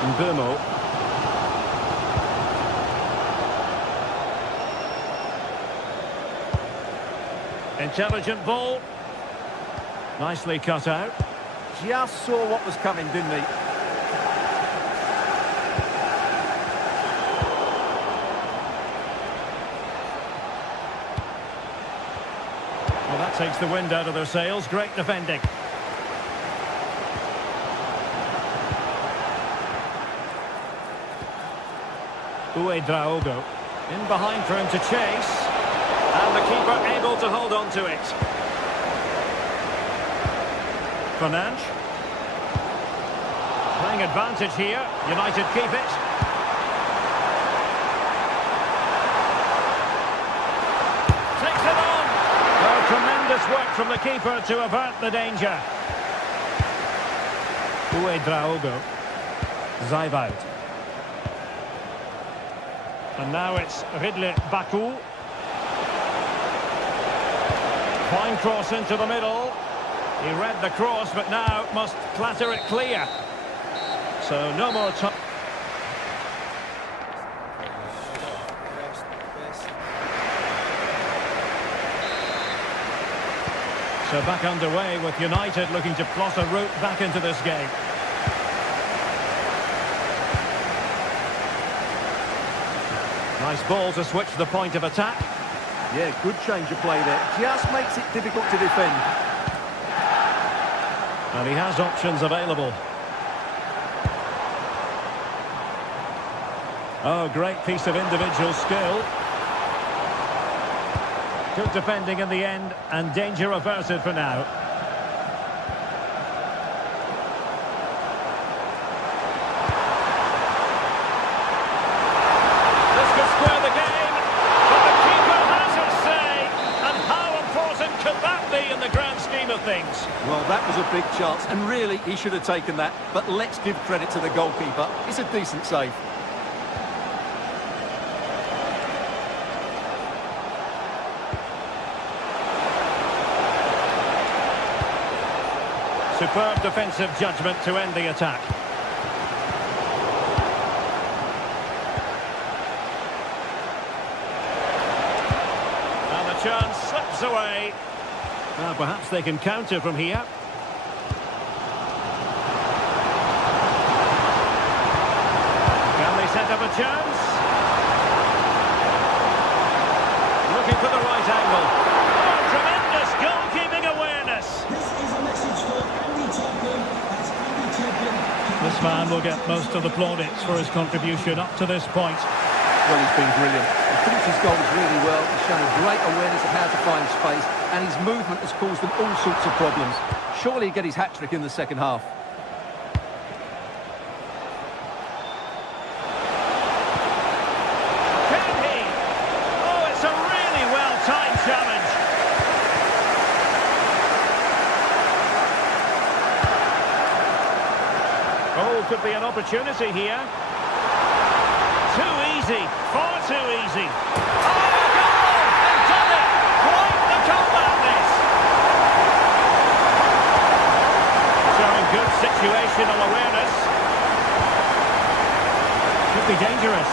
Mbumo. Intelligent ball. Nicely cut out. Just saw what was coming, didn't he? Well, that takes the wind out of their sails. Great defending. Uedraogo. In behind for him to chase. And the keeper able to hold on to it. Fernandes. Playing advantage here. United keep it. Takes it on. Oh, tremendous work from the keeper to avert the danger. Uedraogo. Zaivaud. And now it's Ridley Baku. Fine cross into the middle. He read the cross, but now must clatter it clear. So no more time. So back underway with United looking to plot a route back into this game. Nice ball to switch the point of attack. Yeah, good change of play there. Just makes it difficult to defend. And he has options available. Oh, great piece of individual skill. Good defending in the end, and danger averted for now. This could square the game, but the keeper has his say. And how important could that be in the grand scheme of things? Well, that was a big chance, and really, he should have taken that. But let's give credit to the goalkeeper. It's a decent save. Superb defensive judgment to end the attack. And the chance slips away. Now perhaps they can counter from here. Can they set up a chance? Looking for the right angle. Oh, tremendous goalkeeping awareness. This man will get most of the plaudits for his contribution up to this point. Well, he's been brilliant. He finished his goals really well. He's shown a great awareness of how to find space, and his movement has caused them all sorts of problems. Surely he'll get his hat-trick in the second half. Can he? Oh, it's a really well-timed challenge. Oh, could be an opportunity here. Too easy, far too easy. Oh, goal! They've done it! Quite the comeback, this! Showing good situational awareness. Could be dangerous.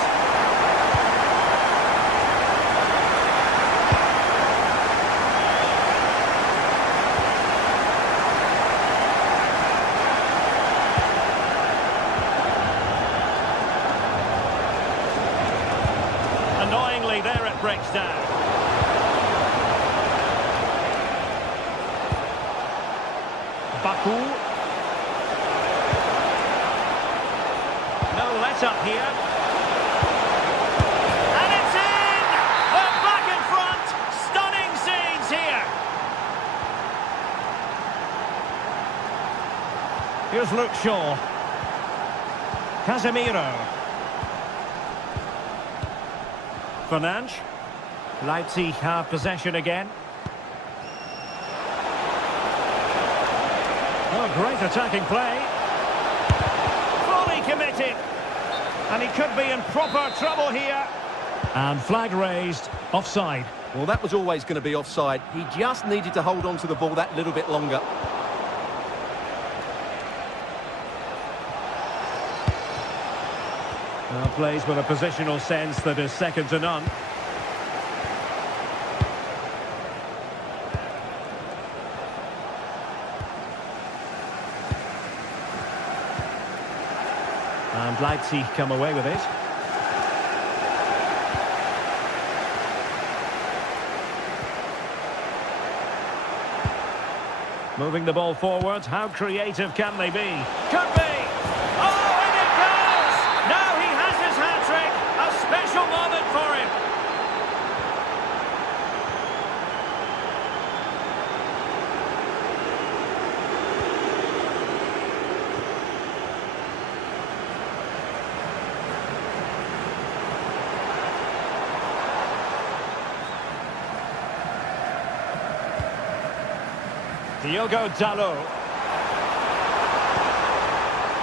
Annoyingly, there it breaks down. Baku. No let-up here. And it's in! They're back in front! Stunning scenes here! Here's Luke Shaw. Casemiro. Fernandes. Leipzig have possession again. Oh, great attacking play. committed. And he could be in proper trouble here. And flag raised, offside. Well, that was always going to be offside. He just needed to hold on to the ball that little bit longer. Now plays with a positional sense that is second to none. And Leipzig come away with it. Moving the ball forward, how creative can they be? Could be! Oh, and it goes! Now he has his hat-trick! A special moment for him! Diogo Dalot.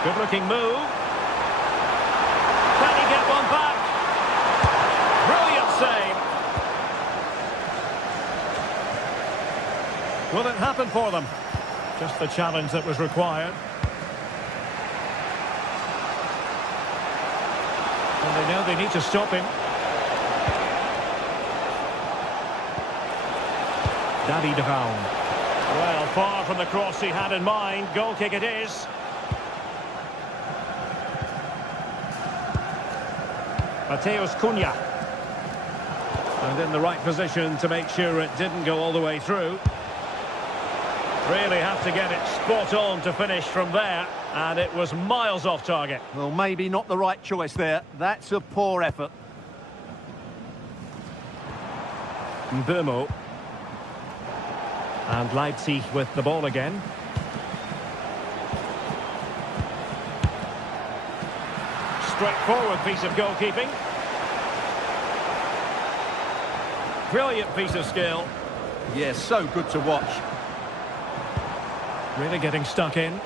Good-looking move. Can he get one back? Brilliant save. Will it happen for them? Just the challenge that was required. And they know they need to stop him. David Raum. Well, far from the cross he had in mind. Goal kick it is. Mateus Cunha. And in the right position to make sure it didn't go all the way through. Really have to get it spot on to finish from there. And it was miles off target. Well, maybe not the right choice there. That's a poor effort. Mbeumo. And Leipzig with the ball again. Straightforward piece of goalkeeping. Brilliant piece of skill. Yeah, so good to watch. Really getting stuck in.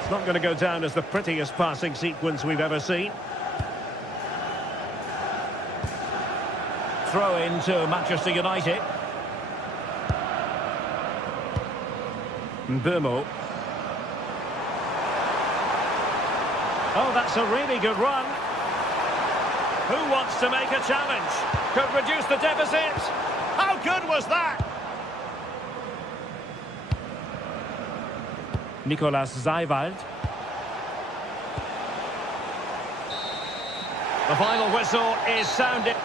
It's not going to go down as the prettiest passing sequence we've ever seen. Throw into Manchester United. Mbeumo. Oh, that's a really good run. Who wants to make a challenge? Could reduce the deficit. How good was that? Nicolas Zeiwald. The final whistle is sounded.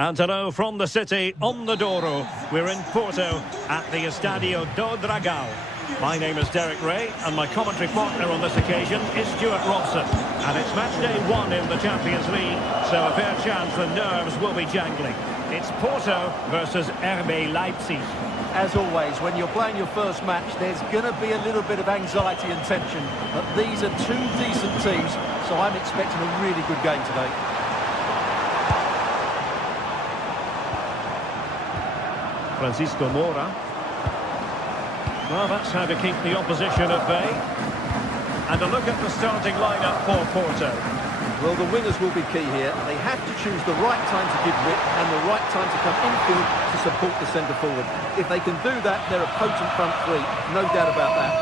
And hello from the city on the Douro. We're in Porto at the Estadio do Dragão. My name is Derek Ray, and my commentary partner on this occasion is Stuart Robson. And it's match day 1 in the Champions League, so a fair chance the nerves will be jangling. It's Porto versus RB Leipzig. As always, when you're playing your first match, there's going to be a little bit of anxiety and tension. But these are two decent teams, so I'm expecting a really good game today. Francisco Moura. Well, that's how to keep the opposition at bay. And a look at the starting lineup for Porto. Well, the wingers will be key here. They have to choose the right time to give width and the right time to come infield to support the centre forward. If they can do that, they're a potent front three. No doubt about that.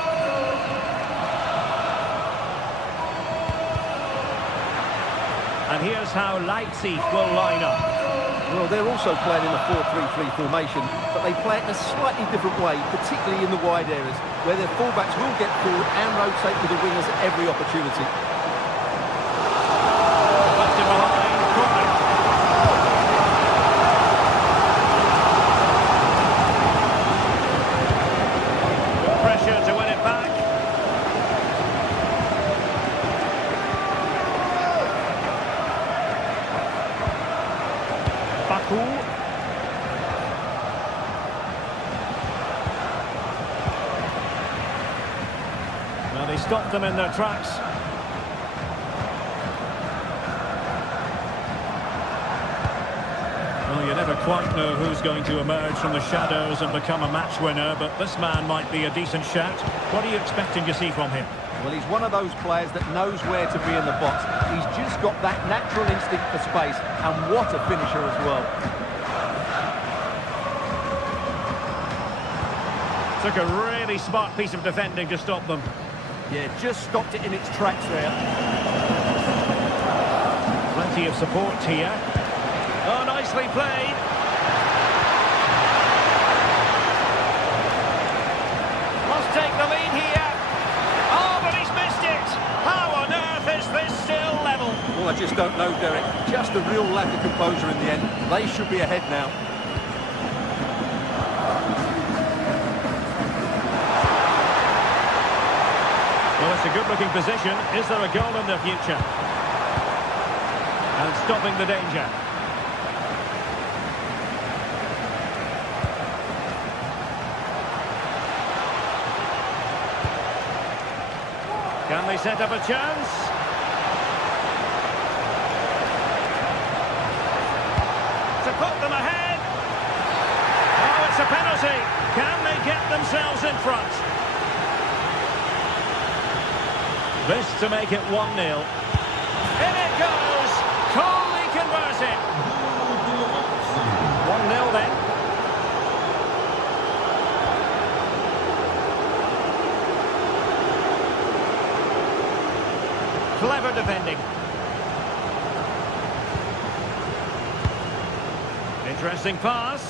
And here's how Leipzig will line up. Well, they're also playing in a 4-3-3 formation, but they play it in a slightly different way, particularly in the wide areas, where their fullbacks will get forward and rotate with the wingers at every opportunity. Pressure to win it back. Baku. Well, they stopped them in their tracks. Well, you never quite know who's going to emerge from the shadows and become a match winner, but this man might be a decent shout. What are you expecting to see from him? Well, he's one of those players that knows where to be in the box. He's just got that natural instinct for space, and what a finisher as well. Took a really smart piece of defending to stop them. Yeah, just stopped it in its tracks there. Plenty of support here. Oh, nicely played. Must take the lead here. Oh, but he's missed it. How on earth is this still level? Well, I just don't know, Derek. Just a real lack of composure in the end. They should be ahead now. Well, it's a good-looking position. Is there a goal in the future? And stopping the danger. Can they set up a chance? To put them ahead. Oh, it's a penalty. Can they get themselves in front? This to make it 1-0. In it goes. Coolly converted. 1-0 then. Clever defending. Interesting pass.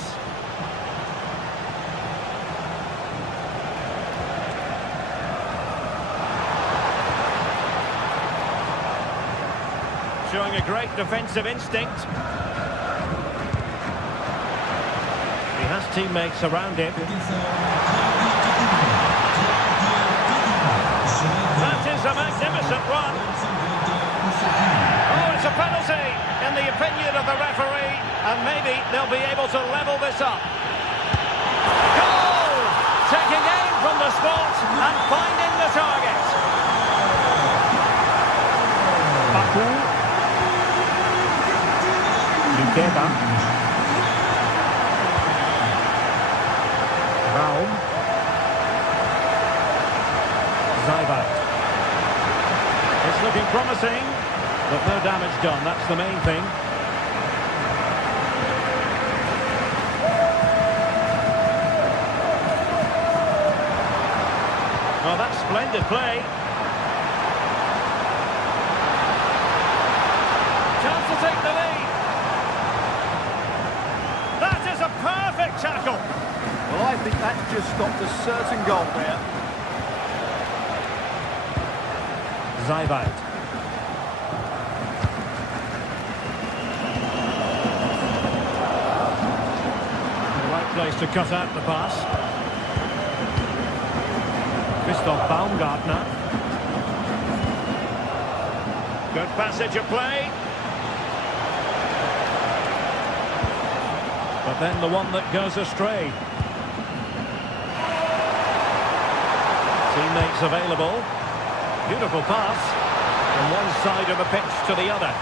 Showing a great defensive instinct. He has teammates around him. That is a magnificent run. Oh, it's a penalty in the opinion of the referee, and maybe they'll be able to level this up. Goal! Taking aim from the spot and finding the target. Baku. Lukeba. Raum. Zaibat. It's looking promising, but no damage done. That's the main thing. Oh, that's splendid play. Chance to take the lead. That is a perfect tackle. Well, I think that's just stopped a certain goal there. Zaibat. place to cut out the pass. Christoph Baumgartner. Good passage of play. But then the one that goes astray. Teammates available. Beautiful pass from one side of the pitch to the other.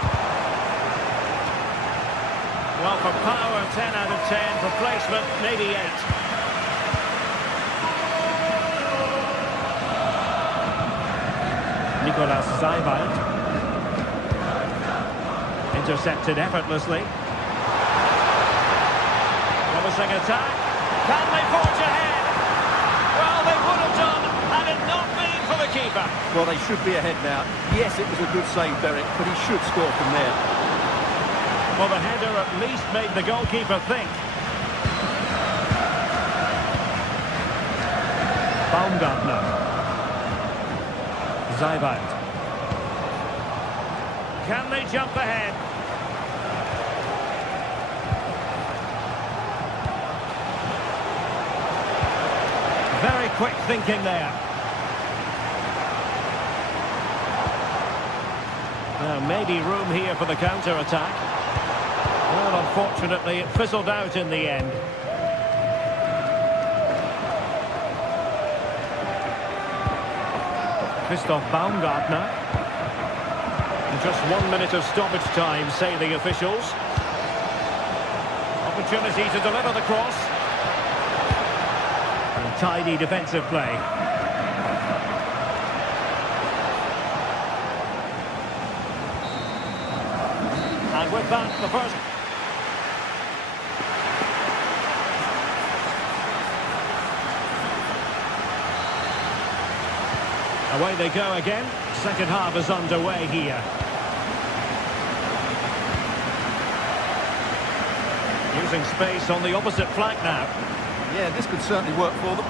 Well, for power, 10 out of 10. For placement, maybe 8. Nicolas Seiwald. Intercepted effortlessly. Promising attack. Can they forge ahead? Well, they would have done had it not been for the keeper. Well, they should be ahead now. Yes, it was a good save, Derek, but he should score from there. Well, the header at least made the goalkeeper think. Baumgartner. Seiwald. Can they jump ahead? Very quick thinking there. Now, maybe room here for the counter-attack. Well, unfortunately, it fizzled out in the end. Christoph Baumgartner. And just 1 minute of stoppage time, say the officials. Opportunity to deliver the cross. And tidy defensive play. And with that, the first... Away they go again. Second half is underway here. Using space on the opposite flank now. Yeah, this could certainly work for them.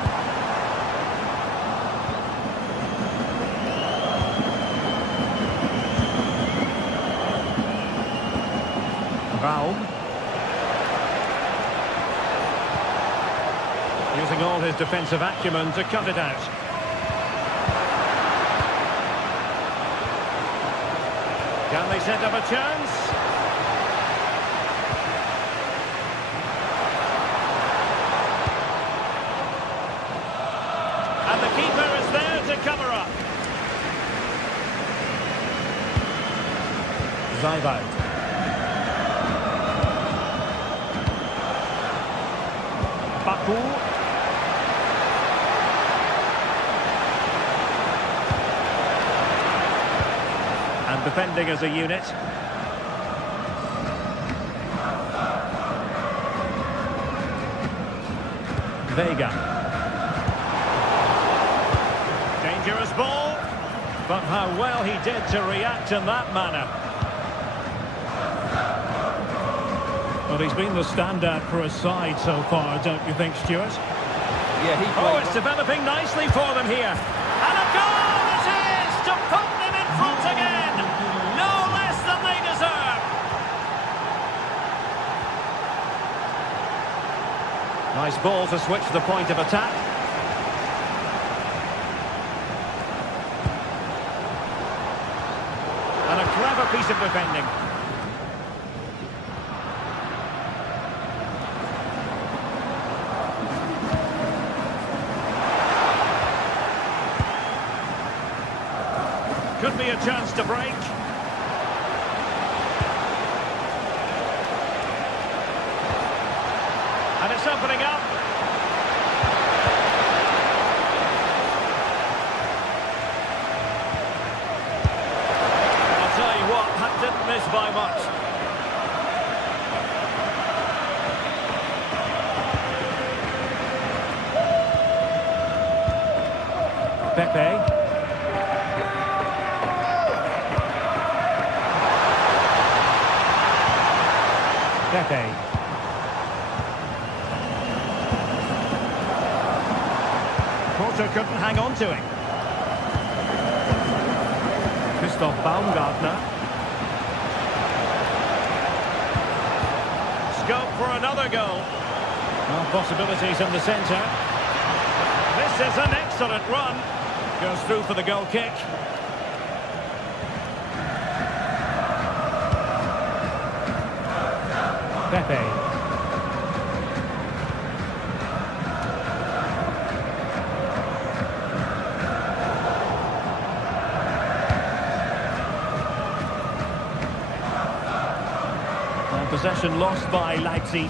Baum. Using all his defensive acumen to cut it out. Can they set up a chance? And the keeper is there to cover up. Seiwald. Baku. And defending as a unit. Vega. Dangerous ball. But how well he did to react in that manner. Well, he's been the standout for his side so far, don't you think, Stuart? Yeah, he played. Oh, it's developing nicely for them here. And a goal it is to put them in front again. No less than they deserve. Nice ball to switch the point of attack. And a clever piece of defending. Could be a chance to break. And it's opening up. I'll tell you what, that didn't miss by much. Pepe. Pepe. Porter couldn't hang on to him. Christoph Baumgartner. Scope for another goal. Well, possibilities in the centre. This is an excellent run. Goes through for the goal kick. Pepe. Possession lost by Leipzig.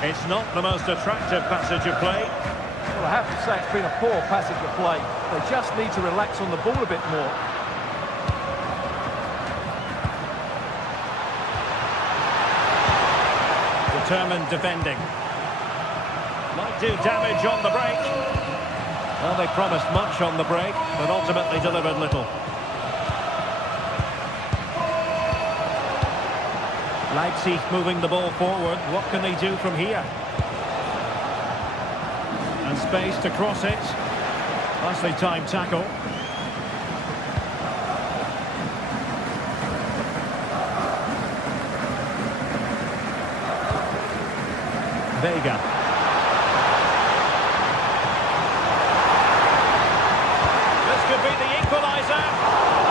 It's not the most attractive passage of play. Well, I have to say it's been a poor passage of play. They just need to relax on the ball a bit more. Determined defending. Might do damage on the break. Well, they promised much on the break, but ultimately delivered little. Leipzig moving the ball forward. What can they do from here? And space to cross it. Nicely timed tackle. Vega. This could be the equaliser.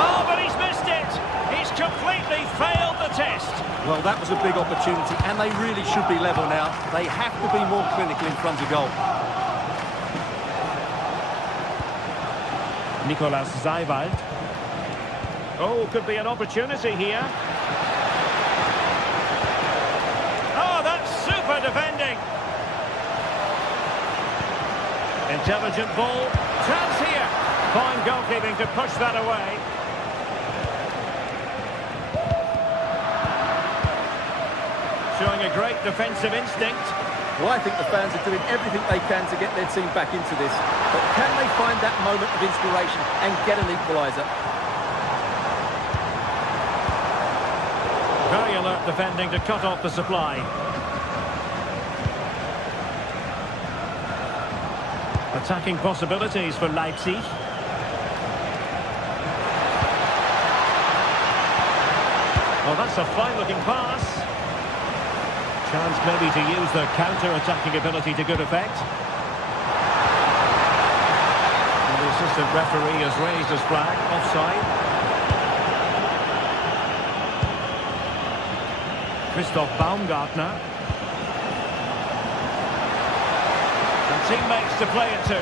Oh, but he's missed it. He's completely failed the test. Well, that was a big opportunity, and they really should be level now. They have to be more clinical in front of goal. Nicolas Seiwald. Oh, could be an opportunity here. Oh, that's super defending. Intelligent ball. Chance here. Fine goalkeeping to push that away. Showing a great defensive instinct. Well, I think the fans are doing everything they can to get their team back into this. But can they find that moment of inspiration and get an equaliser? Very alert defending to cut off the supply. Attacking possibilities for Leipzig. Well, that's a fine-looking pass. Chance maybe to use their counter-attacking ability to good effect. And the assistant referee has raised his flag, offside. Christoph Baumgartner. And teammates to play it to.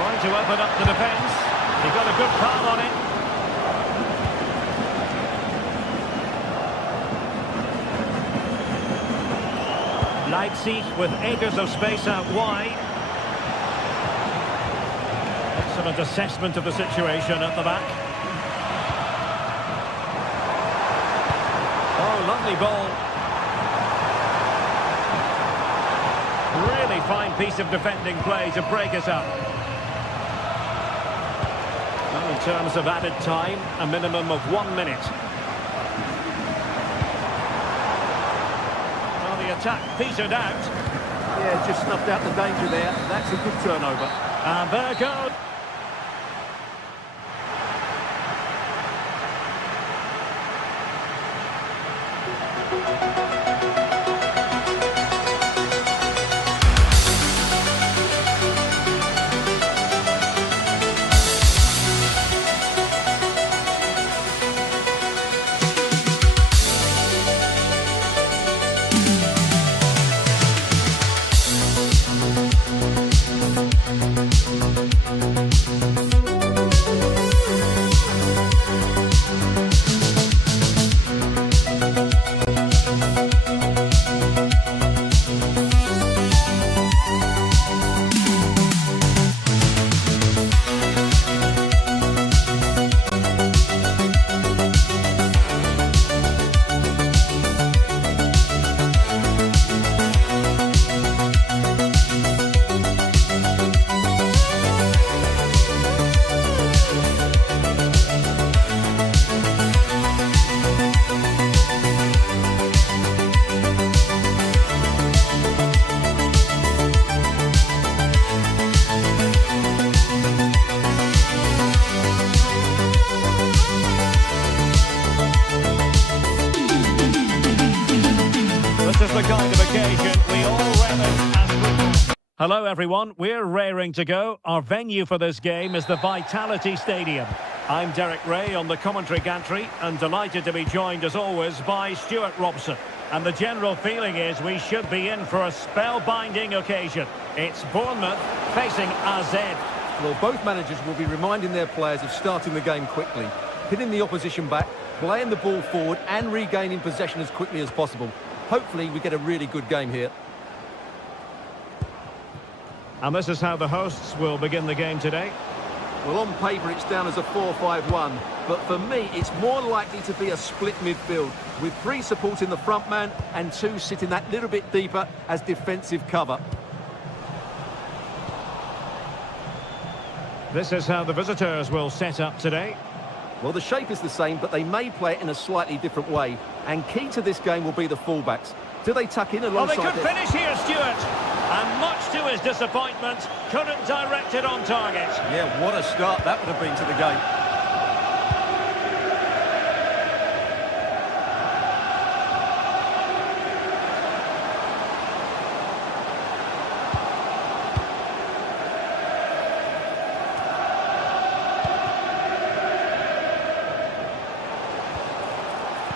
Trying to open up the defence. He got a good palm on it. Leipzig with acres of space out wide. Excellent assessment of the situation at the back. Oh, lovely ball. Really fine piece of defending play to break us up. Well, in terms of added time, a minimum of 1 minute. Attack petered out. Yeah, just snuffed out the danger there. That's a good turnover. And there goes. the kind of occasion we all relish as football. Hello everyone, we're raring to go. Our venue for this game is the Vitality Stadium. I'm Derek Ray on the commentary gantry and delighted to be joined as always by Stuart Robson. And the general feeling is we should be in for a spellbinding occasion. It's Bournemouth facing AZ. Well, both managers will be reminding their players of starting the game quickly, hitting the opposition back, playing the ball forward and regaining possession as quickly as possible. Hopefully we get a really good game here. And this is how the hosts will begin the game today. Well, on paper it's down as a 4-5-1, but for me it's more likely to be a split midfield, with 3 supporting the front man and 2 sitting that little bit deeper as defensive cover. This is how the visitors will set up today. Well, the shape is the same, but they may play it in a slightly different way. And key to this game will be the fullbacks. Do they tuck in alongside... Oh, they could finish here, Stuart. And much to his disappointment, couldn't direct it on target. Yeah, what a start that would have been to the game.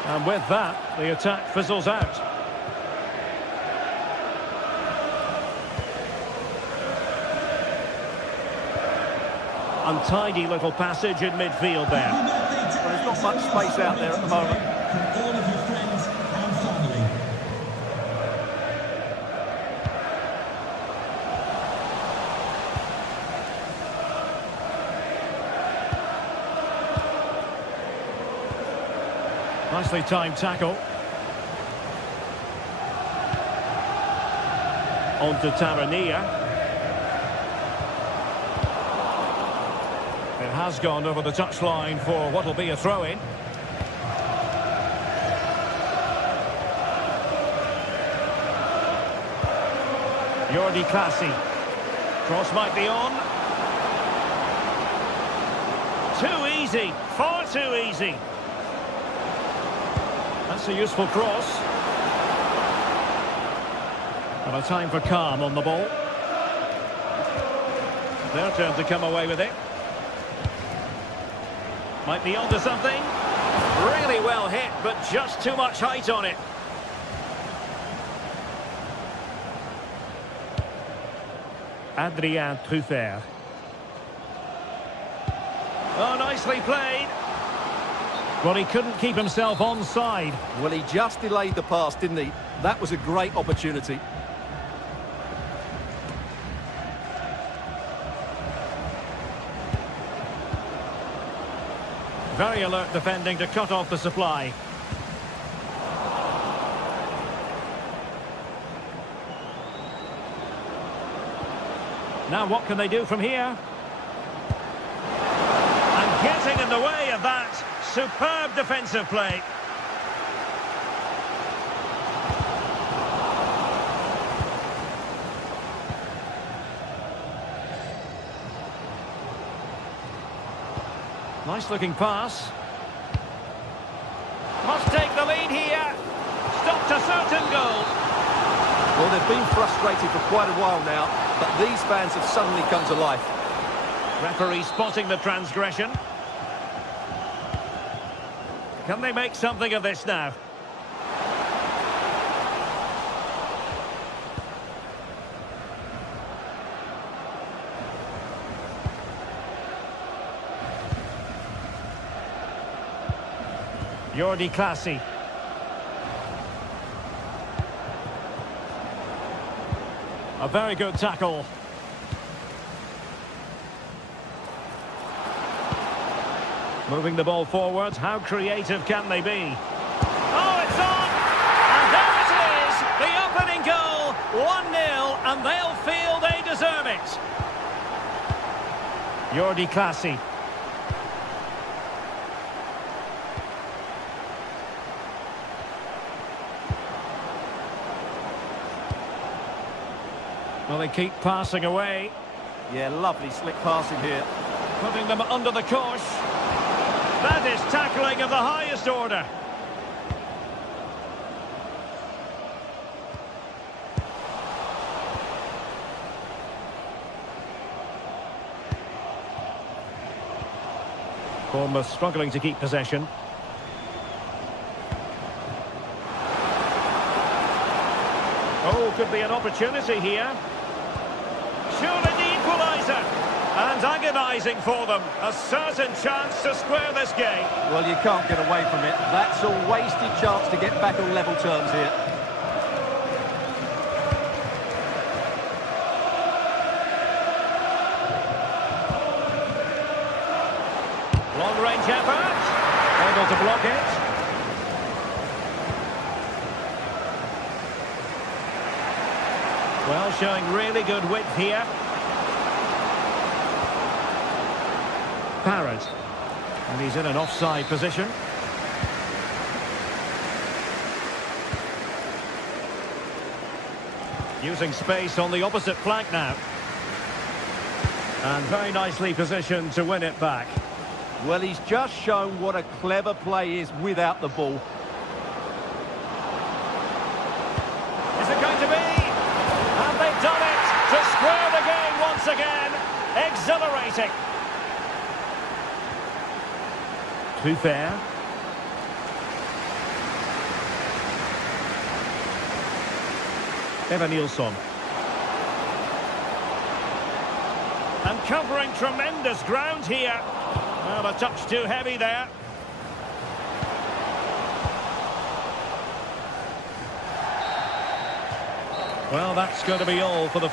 And with that, the attack fizzles out. Untidy little passage in midfield there. Well, there's not much space out there at the moment. All of your friends and family. Nicely timed tackle. On to Tavernier. It has gone over the touchline for what will be a throw-in. Jordi Clasie. Cross might be on. Too easy. Far too easy. That's a useful cross. And a time for calm on the ball. Their turn to come away with it. Might be onto something. Really well hit, but just too much height on it. Adrien Truffert. Oh, nicely played. Well, he couldn't keep himself onside. Well, he just delayed the pass, didn't he? That was a great opportunity. Very alert defending to cut off the supply. Now what can they do from here? And getting in the way of that. Superb defensive play. Nice looking pass. Must take the lead here. Stopped a certain goal. Well, they've been frustrated for quite a while now, but these fans have suddenly come to life. Referee spotting the transgression. Can they make something of this now? Jordi Clasie. A very good tackle. Moving the ball forward. How creative can they be? Oh, it's on! And there it is! The opening goal! 1-0, and they'll feel they deserve it. Jordi Clasie. Well, they keep passing away. Yeah, lovely slick passing here. Putting them under the cosh. That is tackling of the highest order. Bournemouth struggling to keep possession. Oh, could be an opportunity here. Surely the equaliser. And agonising for them. A certain chance to square this game. Well, you can't get away from it. That's a wasted chance to get back on level terms here. Long-range effort. Able to block it. Well, showing really good width here. Parrott. And he's in an offside position. Using space on the opposite flank now. And very nicely positioned to win it back. Well, he's just shown what a clever play is without the ball. Is it going to be? And they've done it to square the game once again. Exhilarating. Too fair. Eva Nilsson. And covering tremendous ground here. Well, a touch too heavy there. Well, that's going to be all for the...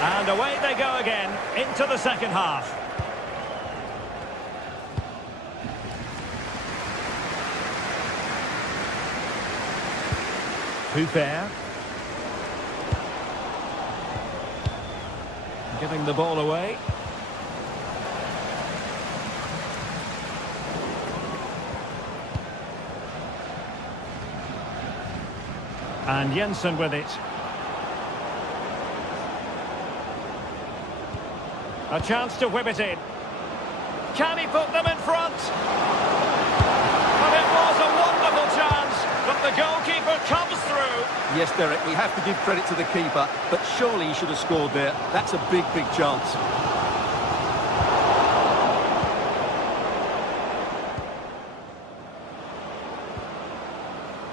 And away they go again, into the second half. Too fair. Giving the ball away. And Jensen with it. A chance to whip it in. Can he put them in front? And it was a wonderful chance, but the goalkeeper comes through. Yes, Derek, we have to give credit to the keeper, but surely he should have scored there. That's a big, big chance.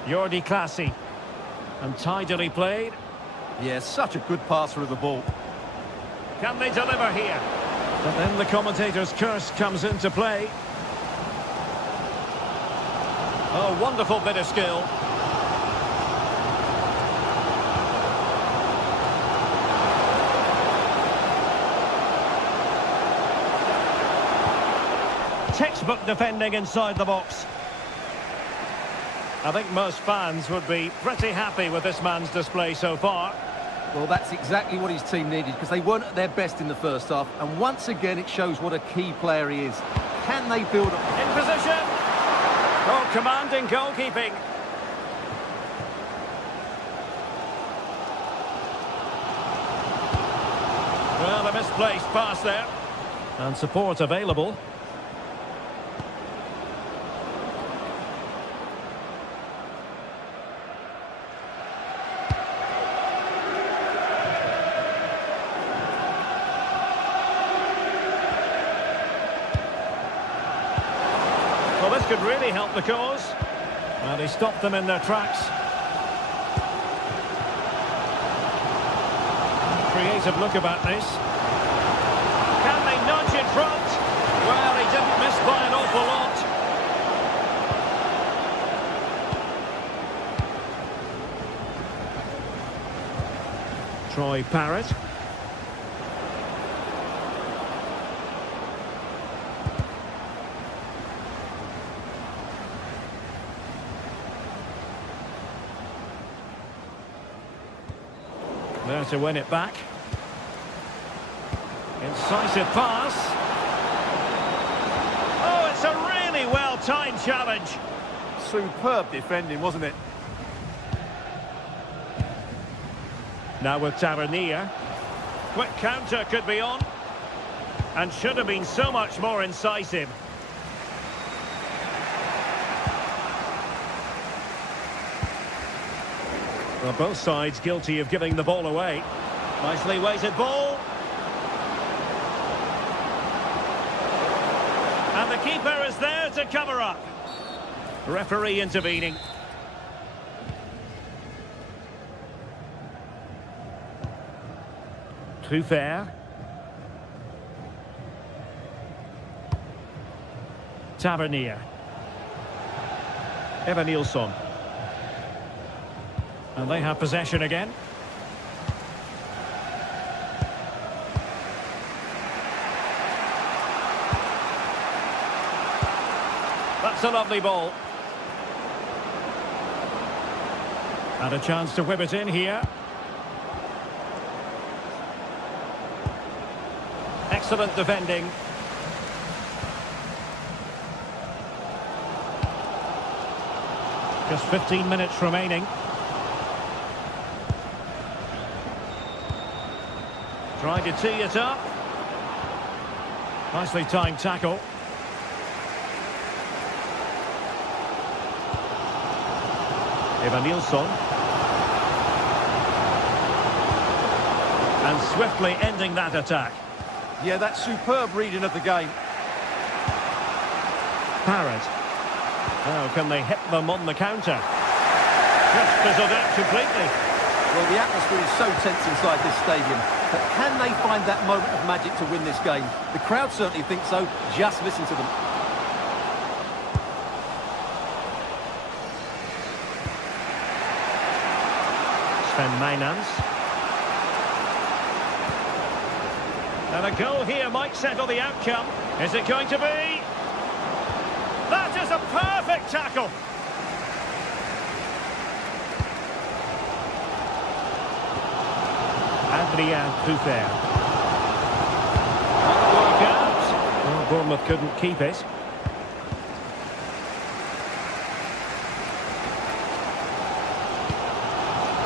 Jordi Classy. And tidily played. Yeah, such a good passer of the ball. Can they deliver here? But then the commentator's curse comes into play. Oh, wonderful bit of skill. Textbook defending inside the box. I think most fans would be pretty happy with this man's display so far. Well, that's exactly what his team needed, because they weren't at their best in the first half. And once again, it shows what a key player he is. Can they build up? In position. Oh, commanding goalkeeping. Well, a misplaced pass there. And support available. Well, this could really help the cause. And he stopped them in their tracks. Creative look about this. Can they nudge in front? Well, he didn't miss by an awful lot. Troy Parrott. There to win it back. Incisive pass. Oh, it's a really well-timed challenge. Superb defending, wasn't it? Now with Tavernier. Quick counter could be on. And should have been so much more incisive. Well, both sides guilty of giving the ball away. Nicely weighted ball. And the keeper is there to cover up. Referee intervening. Too fair. Tavernier. Evanilson. And they have possession again. That's a lovely ball. And a chance to whip it in here. Excellent defending. Just 15 minutes remaining. Tried to tee it up. Nicely timed tackle. Evanilson. And swiftly ending that attack. Yeah, that's superb reading of the game. Parrott. Now, can they hit them on the counter? Just fizzled out completely. Well, the atmosphere is so tense inside this stadium, but can they find that moment of magic to win this game? The crowd certainly think so. Just listen to them. Sven Mijnans. And a goal here might settle the outcome. Is it going to be? That is a perfect tackle. Adrien Truffert. Work out. Well, Bournemouth couldn't keep it.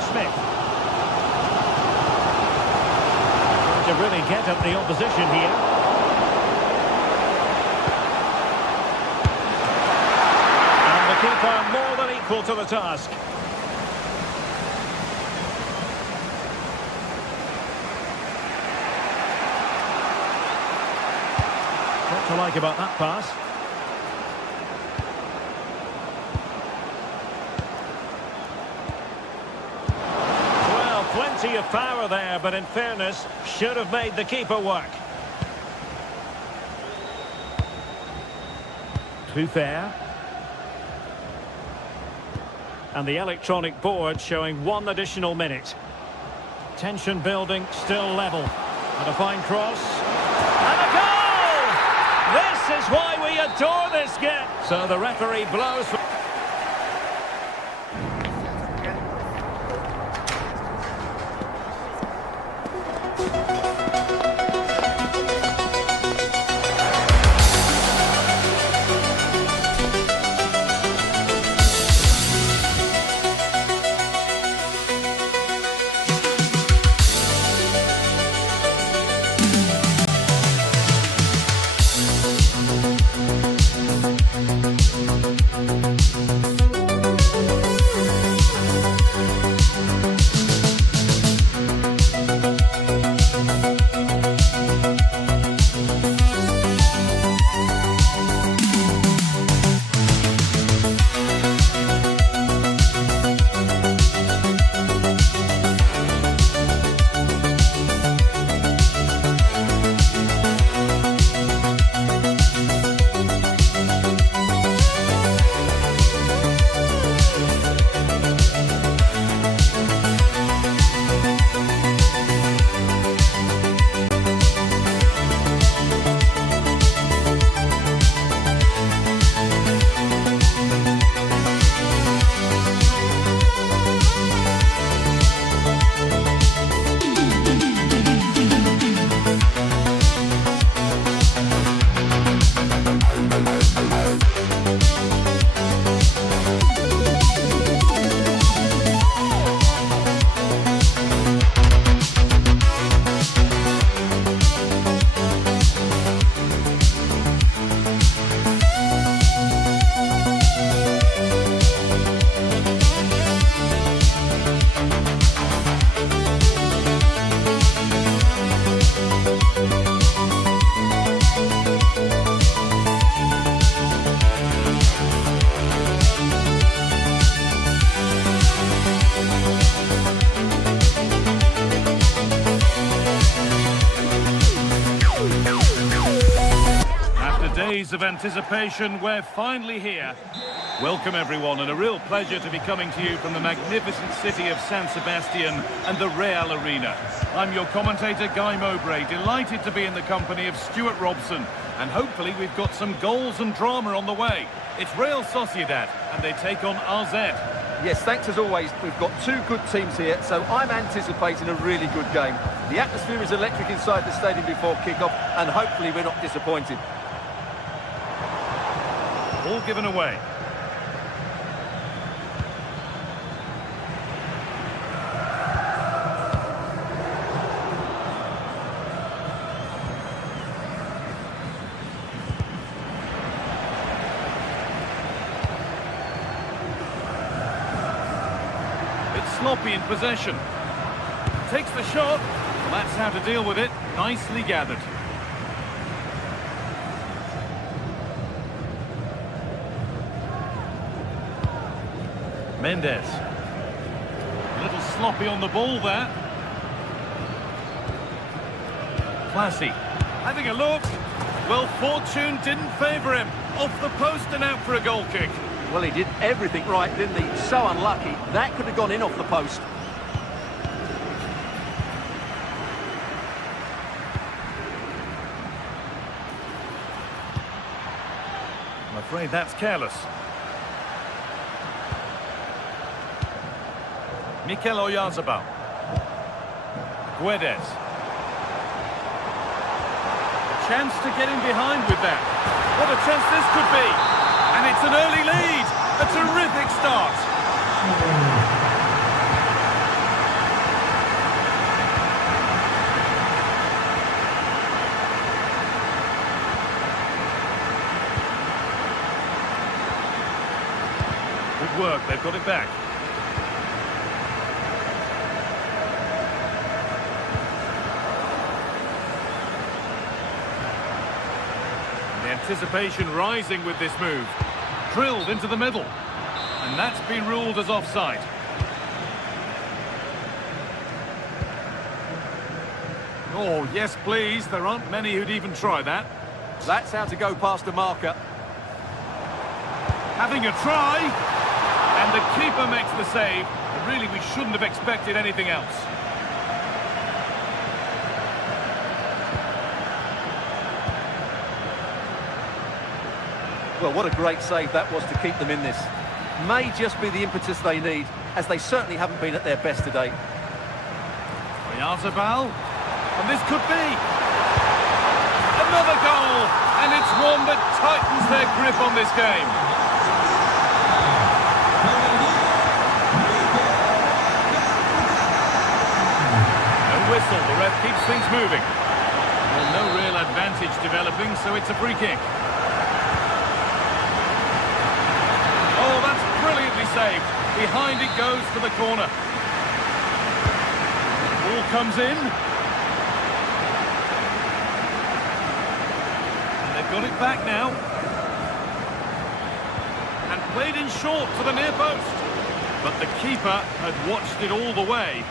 Smith. Trying to really get at the opposition here. Keeper more than equal to the task. What to like about that pass? Well, plenty of power there, but in fairness, should have made the keeper work. Too fair. And the electronic board showing 1 additional minute. Tension building, still level. And a fine cross. And a goal! This is why we adore this game. So the referee blows for... days of anticipation, we're finally here. Welcome everyone, and a real pleasure to be coming to you from the magnificent city of San Sebastian and the Real Arena. I'm your commentator, Guy Mowbray, delighted to be in the company of Stuart Robson, and hopefully we've got some goals and drama on the way. It's Real Sociedad, and they take on RZ. Yes, thanks as always. We've got two good teams here, so I'm anticipating a really good game. The atmosphere is electric inside the stadium before kick-off, and hopefully we're not disappointed. Ball given away. Sloppy in possession. Takes the shot. Well, that's how to deal with it. Nicely gathered. Mendes. A little sloppy on the ball there. Classy. Having a look. Well, fortune didn't favour him. Off the post and out for a goal kick. Well, he did everything right, didn't he? So unlucky. That could have gone in off the post. I'm afraid that's careless. Mikel Oyarzabal. Guedes. A chance to get in behind with that. What a chance this could be. And it's an early lead. A terrific start. Good work. They've got it back. The anticipation rising with this move. Drilled into the middle. And that's been ruled as offside. Oh, yes, please. There aren't many who'd even try that. That's how to go past the marker. Having a try. And the keeper makes the save. But really, we shouldn't have expected anything else. Well, what a great save that was to keep them in this. May just be the impetus they need, as they certainly haven't been at their best today. Oyarzabal. And this could be another goal. And it's one that tightens their grip on this game. No whistle. The ref keeps things moving. Well, no real advantage developing, so it's a free kick. Brilliantly saved. Behind it goes to the corner. Ball comes in. And they've got it back now. And played in short to the near post. But the keeper had watched it all the way.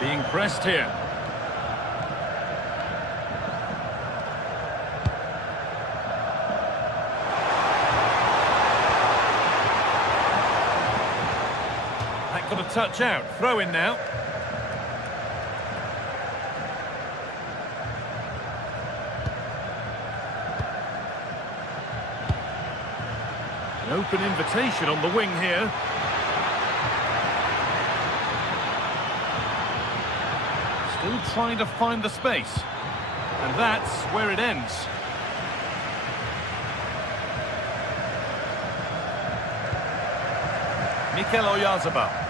Being pressed here. Got a touch out. Throw in now. An open invitation on the wing here. Still trying to find the space. And that's where it ends. Mikel Oyarzabal.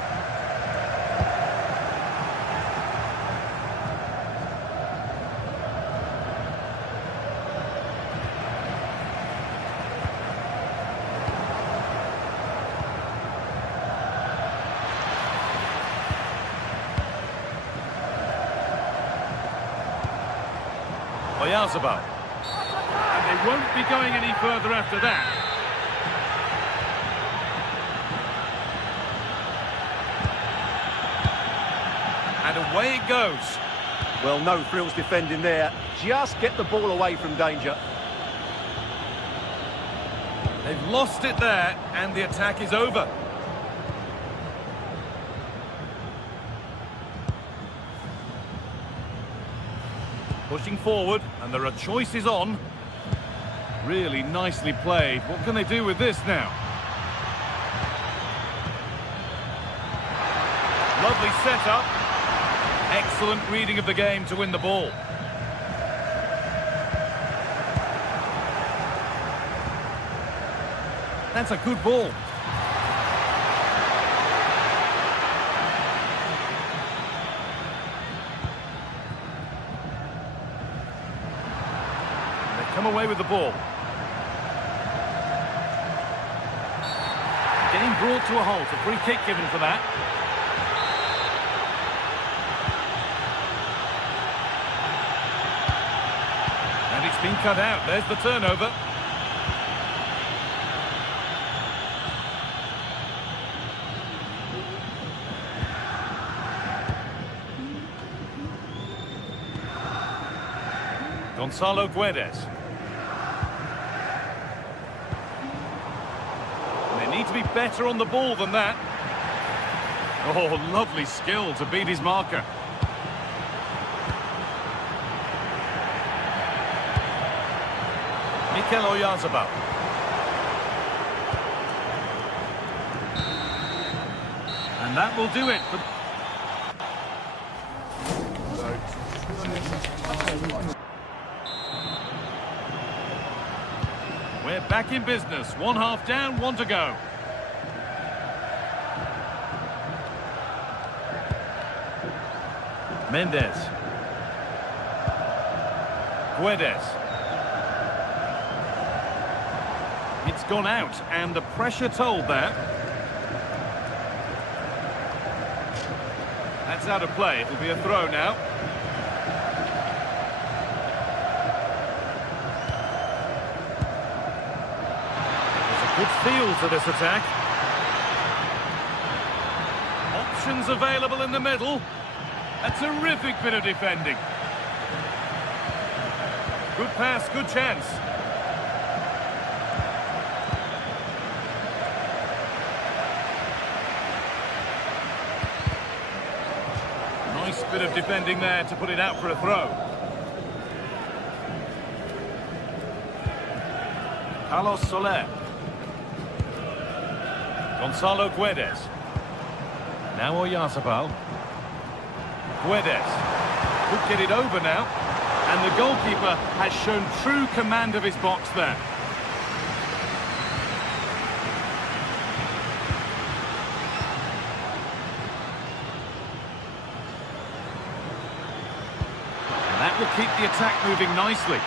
Oyarzabal. And they won't be going any further after that. And away it goes. Well, no frills defending there. Just get the ball away from danger. They've lost it there, and the attack is over. Pushing forward, and there are choices on. Really nicely played. What can they do with this now? Lovely setup. Excellent reading of the game to win the ball. That's a good ball. They come away with the ball. Game brought to a halt. A free kick given for that. And it's been cut out. There's the turnover. Gonzalo Guedes. They need to be better on the ball than that. Oh, lovely skill to beat his marker. Mikel Oyarzabal. And that will do it. We're back in business. 1 half down, 1 to go. Mendes. Guedes. It's gone out, and the pressure told there. That's out of play. It'll be a throw now. Good feel to this attack. Options available in the middle. A terrific bit of defending. Good pass, good chance. Nice bit of defending there to put it out for a throw. Carlos Soler. Gonzalo Guedes. Now Oyarzabal. Guedes. Could get it over now. And the goalkeeper has shown true command of his box there. And that will keep the attack moving nicely.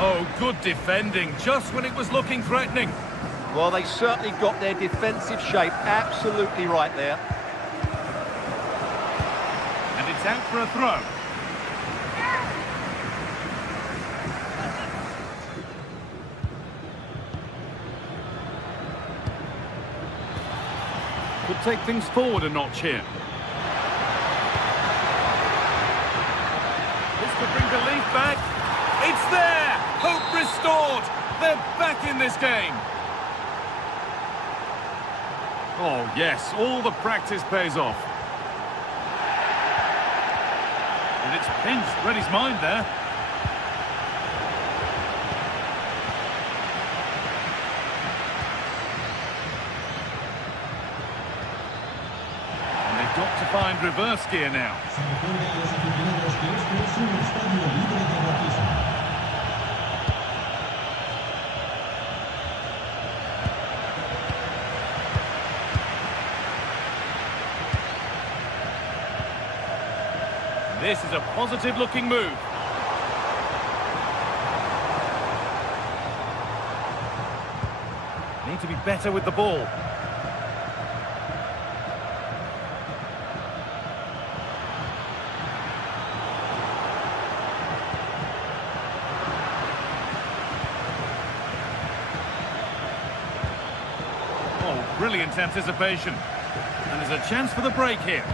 Oh, good defending, just when it was looking threatening. Well, they certainly got their defensive shape absolutely right there. And it's out for a throw. Could take things forward a notch here. This could bring belief back. It's there! Hope restored! They're back in this game! Oh, yes, all the practice pays off. And it's pinched, read his mind there. And they've got to find reverse gear now. This is a positive-looking move. Need to be better with the ball. Oh, brilliant anticipation. And there's a chance for the break here.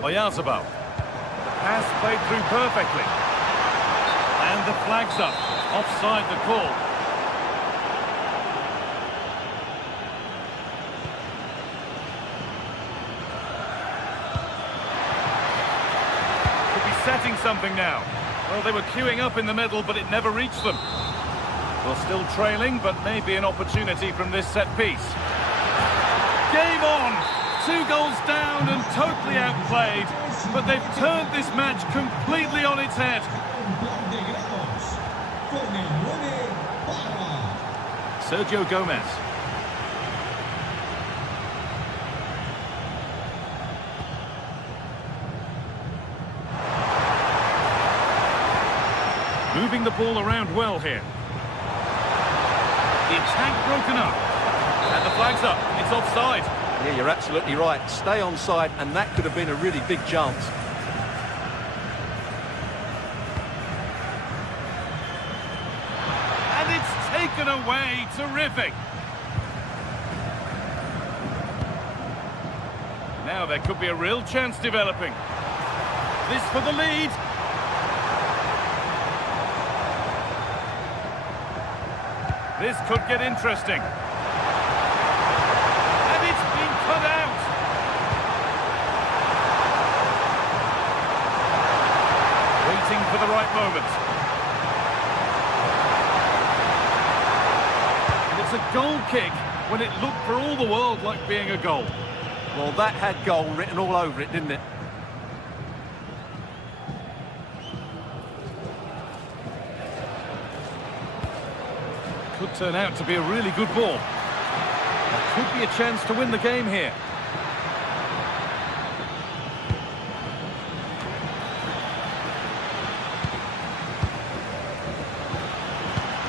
Oyarzabal. The pass played through perfectly. And the flag's up. Offside the call. Could be setting something now. Well, they were queuing up in the middle, but it never reached them. Well, still trailing, but maybe an opportunity from this set piece. Game on! 2 goals down and totally outplayed, but they've turned this match completely on its head. Sergio Gomez. Moving the ball around well here. The attack broken up. And the flag's up. It's offside. Yeah, you're absolutely right. Stay onside, and that could have been a really big chance. And it's taken away. Terrific. Now there could be a real chance developing. This for the lead. This could get interesting. Cut out. Waiting for the right moment. And it's a goal kick when it looked for all the world like being a goal. Well, that had goal written all over it, didn't it? Could turn out to be a really good ball. Could be a chance to win the game here.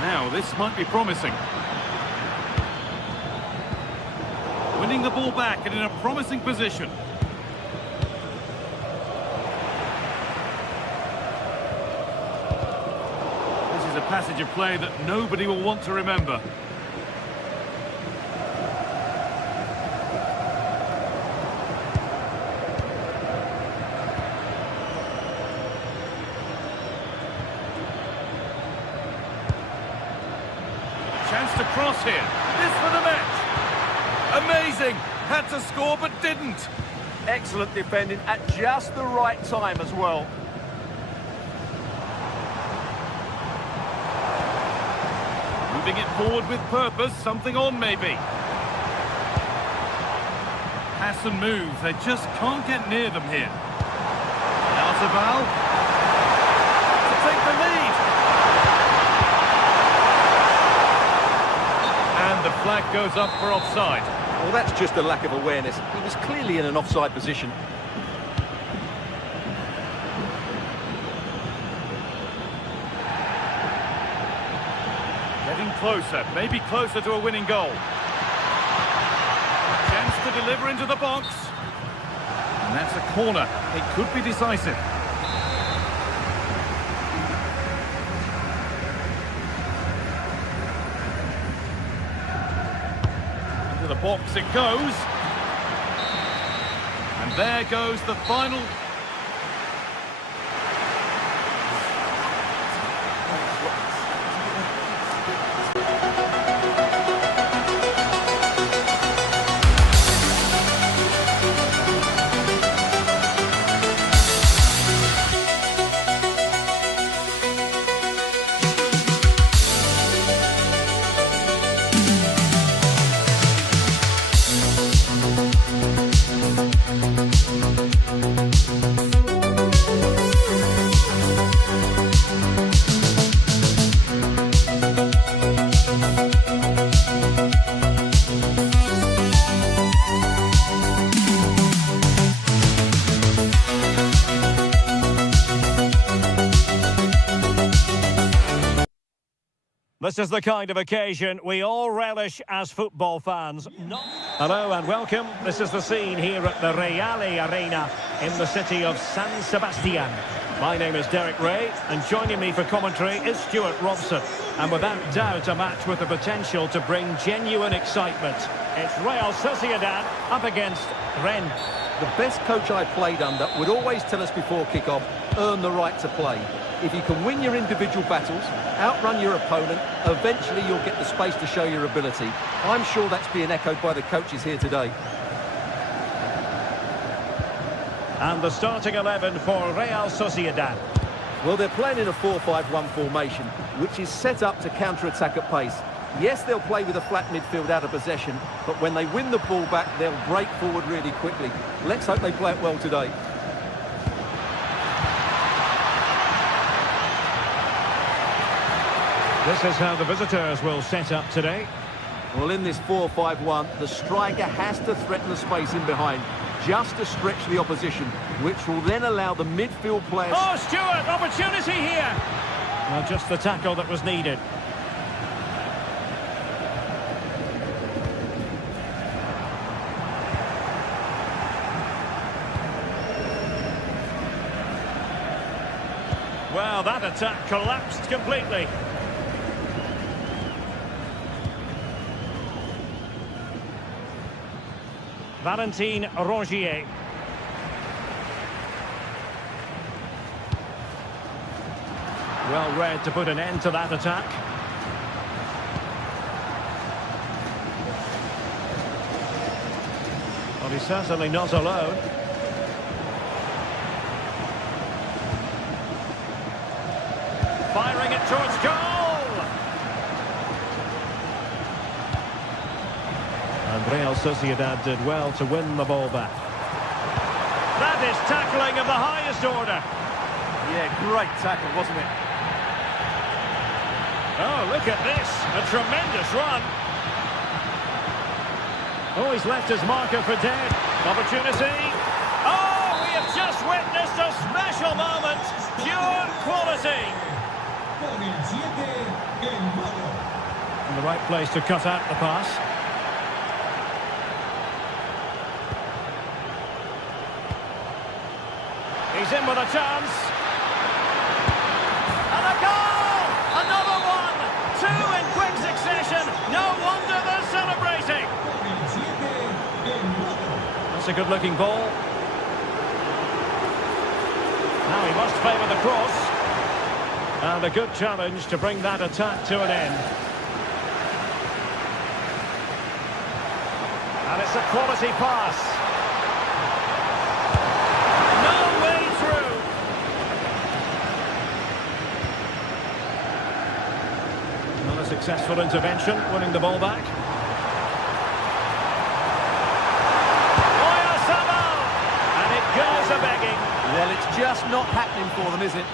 Now, this might be promising. Winning the ball back and in a promising position. This is a passage of play that nobody will want to remember. Chance to cross here. This for the match. Amazing. Had to score but didn't. Excellent defending at just the right time as well. Moving it forward with purpose. Something on maybe. Pass and move. They just can't get near them here. Oyarzabal to take the lead. And the flag goes up for offside. Well, that's just a lack of awareness. He was clearly in an offside position. Getting closer, maybe closer to a winning goal. Chance to deliver into the box. And that's a corner. It could be decisive. The box it goes, and there goes the final. This is the kind of occasion we all relish as football fans. Hello and welcome. This is the scene here at the Reale Arena in the city of San Sebastian. My name is Derek Ray, and joining me for commentary is Stuart Robson. And without doubt, a match with the potential to bring genuine excitement. It's Real Sociedad up against Rennes. The best coach I played under would always tell us before kick-off, earn the right to play. If you can win your individual battles, outrun your opponent, eventually you'll get the space to show your ability. I'm sure that's being echoed by the coaches here today. And the starting 11 for Real Sociedad. Well, they're playing in a 4-5-1 formation, which is set up to counter-attack at pace. Yes, they'll play with a flat midfield out of possession, but when they win the ball back, they'll break forward really quickly. Let's hope they play it well today. This is how the visitors will set up today. Well, in this 4-5-1, the striker has to threaten the space in behind, just to stretch the opposition, which will then allow the midfield players... Oh, Stuart, opportunity here! Well, just the tackle that was needed. Well, that attack collapsed completely. Valentin Rongier. Well read to put an end to that attack. Well, he's certainly not alone. Firing it towards goal! And Real Sociedad did well to win the ball back. That is tackling of the highest order. Yeah, great tackle, wasn't it? Oh, look at this. A tremendous run. Oh, he's left his marker for dead. Opportunity. Oh, we have just witnessed a special moment. Pure quality. In the right place to cut out the pass. He's in with a chance. And a goal! Another one! Two in quick succession. No wonder they're celebrating. That's a good-looking ball. Now he must favour the cross. And a good challenge to bring that attack to an end. And it's a quality pass. Successful intervention, winning the ball back. And it goes a-begging. Well, it's just not happening for them, is it?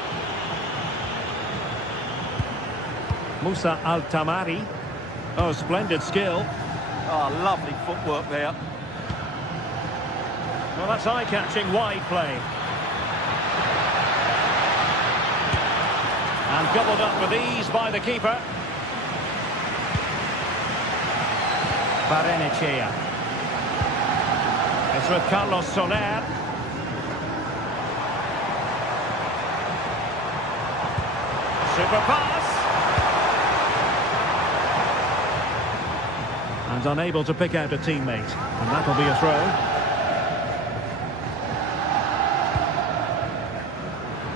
Musa Al-Tamari. Oh, splendid skill. Oh, lovely footwork there. Well, that's eye-catching wide play. And gobbled up with ease by the keeper. Barrenechea. It's with Carlos Soler. Super pass. And unable to pick out a teammate. And that'll be a throw.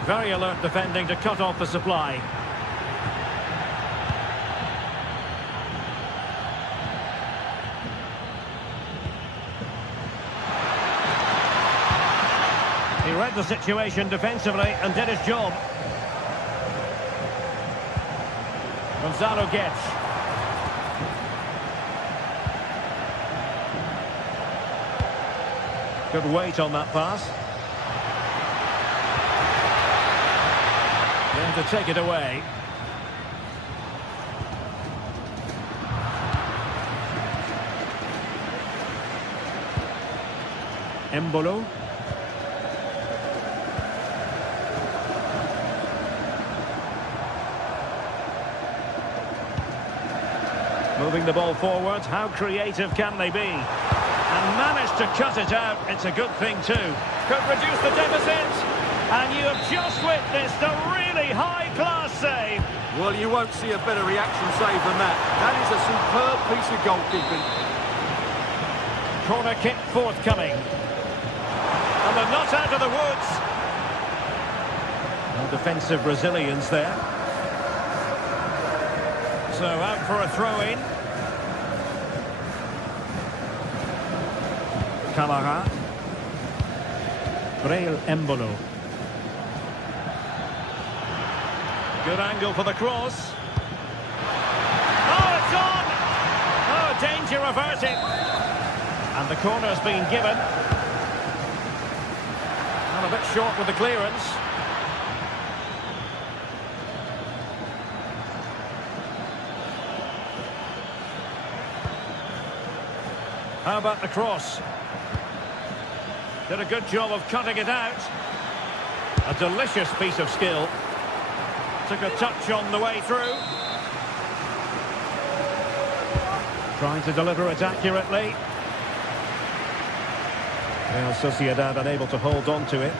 Very alert defending to cut off the supply. He read the situation defensively and did his job. Gonzalo Guedes. Good weight on that pass. Then to take it away. Embolo. Moving the ball forward, how creative can they be? And managed to cut it out, it's a good thing too. Could reduce the deficit. And you have just witnessed a really high-class save. Well, you won't see a better reaction save than that. That is a superb piece of goalkeeping. Corner kick forthcoming. And they're not out of the woods. No defensive resilience there. So out for a throw-in. Camara. Breel Embolo. Good angle for the cross. Oh, it's on! Oh, danger averted. And the corner's been given. And a bit short with the clearance. How about the cross? Did a good job of cutting it out. A delicious piece of skill. Took a touch on the way through. Trying to deliver it accurately. Real Sociedad unable to hold on to it.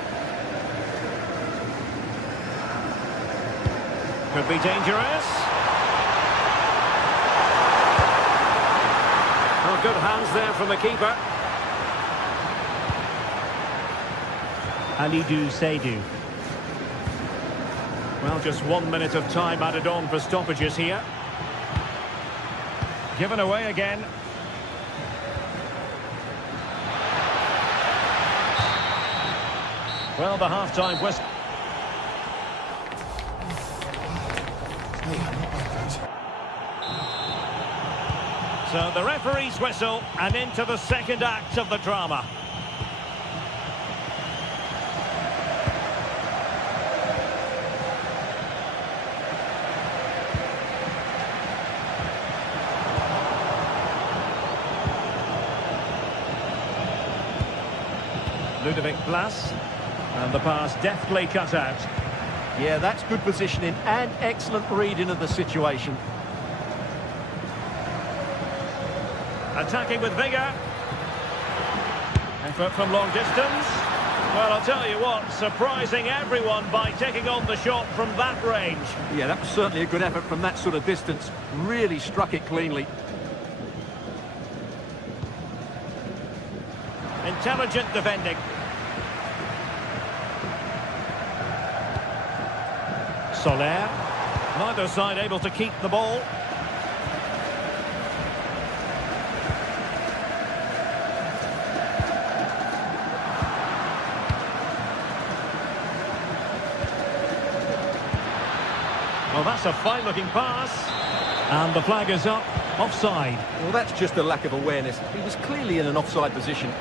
Could be dangerous. Oh, good hands there from the keeper. Alidou Seydou. Well, just 1 minute of time added on for stoppages here. Given away again. Well, the half-time whistle. So the referee's whistle, and into the second act of the drama. Ludovic Blas, and the pass deftly cut out. Yeah, that's good positioning and excellent reading of the situation. Attacking with vigour. Effort from long distance. Well, I'll tell you what, surprising everyone by taking on the shot from that range. Yeah, that was certainly a good effort from that sort of distance. Really struck it cleanly. Intelligent defending. Soler. Neither side able to keep the ball. Well, that's a fine-looking pass. And the flag is up. Offside. Well, that's just a lack of awareness. He was clearly in an offside position.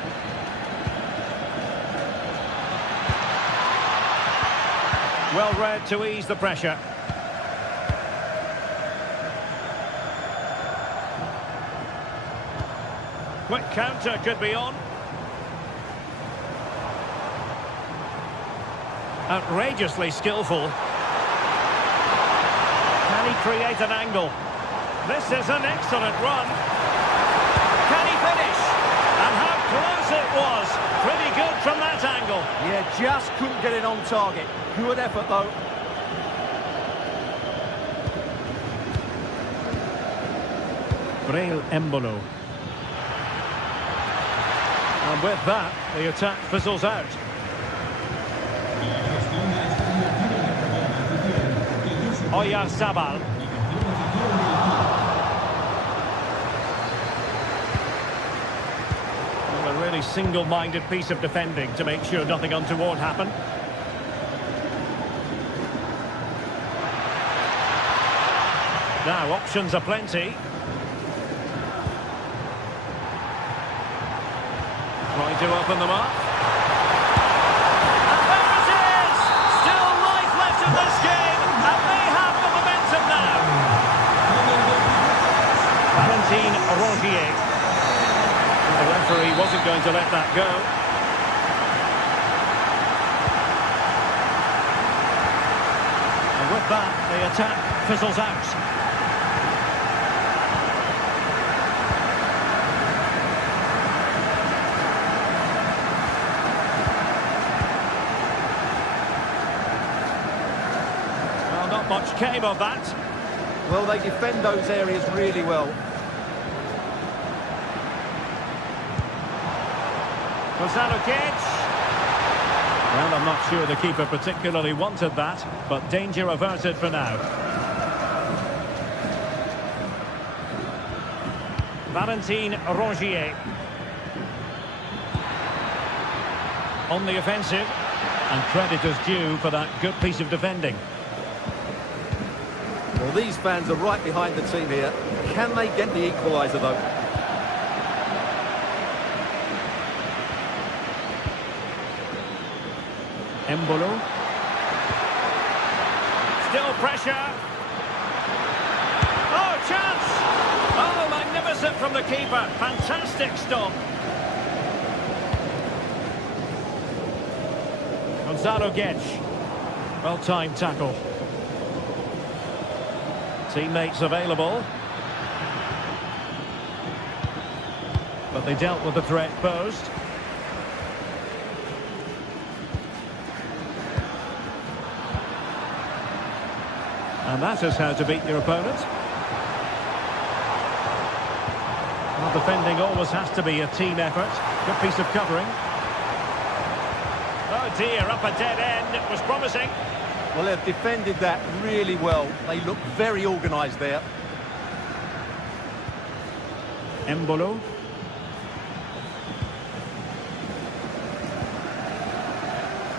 Well read to ease the pressure. Quick counter could be on. Outrageously skillful. Can he create an angle? This is an excellent run. Can he finish? And how close it was. Pretty good from that angle. Yeah, just couldn't get it on target. Good effort, though. Breel Embolo. And with that, the attack fizzles out. Oyarzabal. Well, a really single-minded piece of defending to make sure nothing untoward happened. Now, options are plenty. Trying to open them up. And there it is! Still life left in this game, and they have the momentum now. Valentin Rongier. The referee wasn't going to let that go. And with that, the attack fizzles out. Not much came of that. Well, they defend those areas really well. Gonzalo Guedes. Well, I'm not sure the keeper particularly wanted that, but danger averted for now. Valentin Rongier. On the offensive, and credit is due for that good piece of defending. Well, these fans are right behind the team here. Can they get the equaliser, though? Embolo. Still pressure. Oh, chance! Oh, magnificent from the keeper. Fantastic stop. Gonzalo Guedes. Well-timed tackle. Teammates available. But they dealt with the threat posed. And that is how to beat your opponent. Well, defending always has to be a team effort. Good piece of covering. Oh dear, up a dead end. It was promising. Well, they've defended that really well. They look very organised there. Embolo.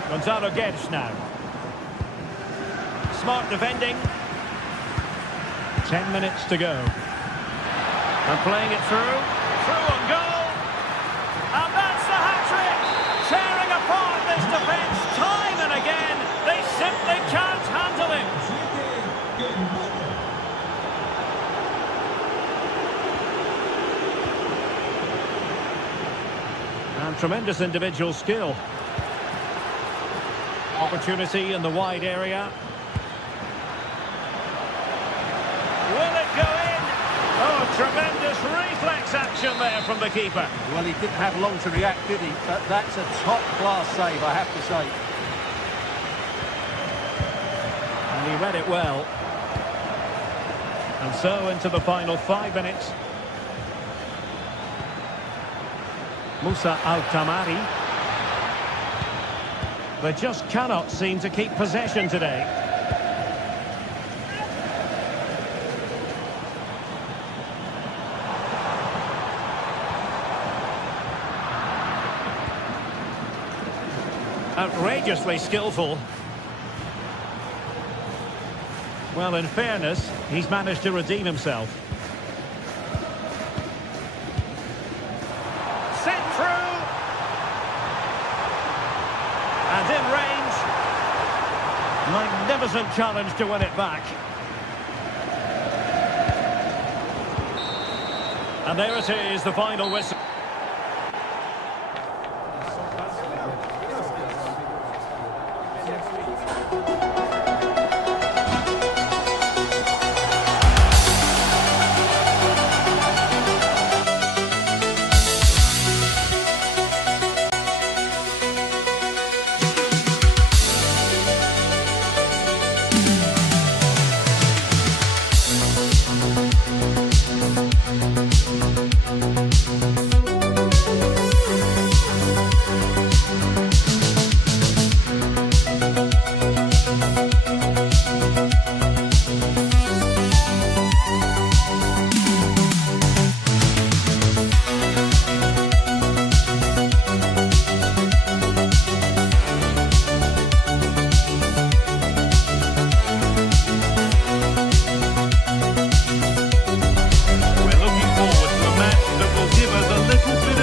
Gonzalo Guedes now. Smart defending. 10 minutes to go. And playing it through. Through on goal. And that's the hat-trick. Tearing apart this defence time and again. They simply can't handle him. And tremendous individual skill. Opportunity in the wide area. Will it go in? Oh, tremendous reflex action there from the keeper. Well, he didn't have long to react, did he? But that's a top-class save, I have to say. And he read it well. And so into the final 5 minutes. Musa Al-Tamari. They just cannot seem to keep possession today. Outrageously skillful. Well, in fairness, he's managed to redeem himself. Sent through. And in range. Magnificent challenge to win it back. And there it is, the final whistle.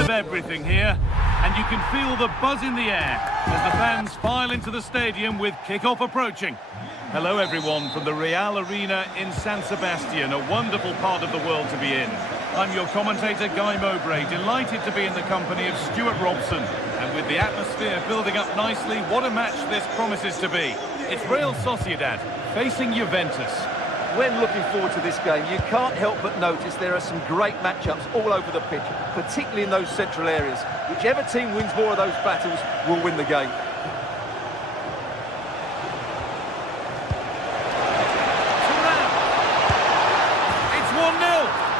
Everything here, and you can feel the buzz in the air as the fans file into the stadium with kick-off approaching. Hello everyone from the Real Arena in San Sebastian, a wonderful part of the world to be in. I'm your commentator Guy Mowbray, delighted to be in the company of Stuart Robson, and with the atmosphere building up nicely, what a match this promises to be. It's Real Sociedad facing Juventus. When looking forward to this game, you can't help but notice there are some great matchups all over the pitch, particularly in those central areas. Whichever team wins more of those battles will win the game.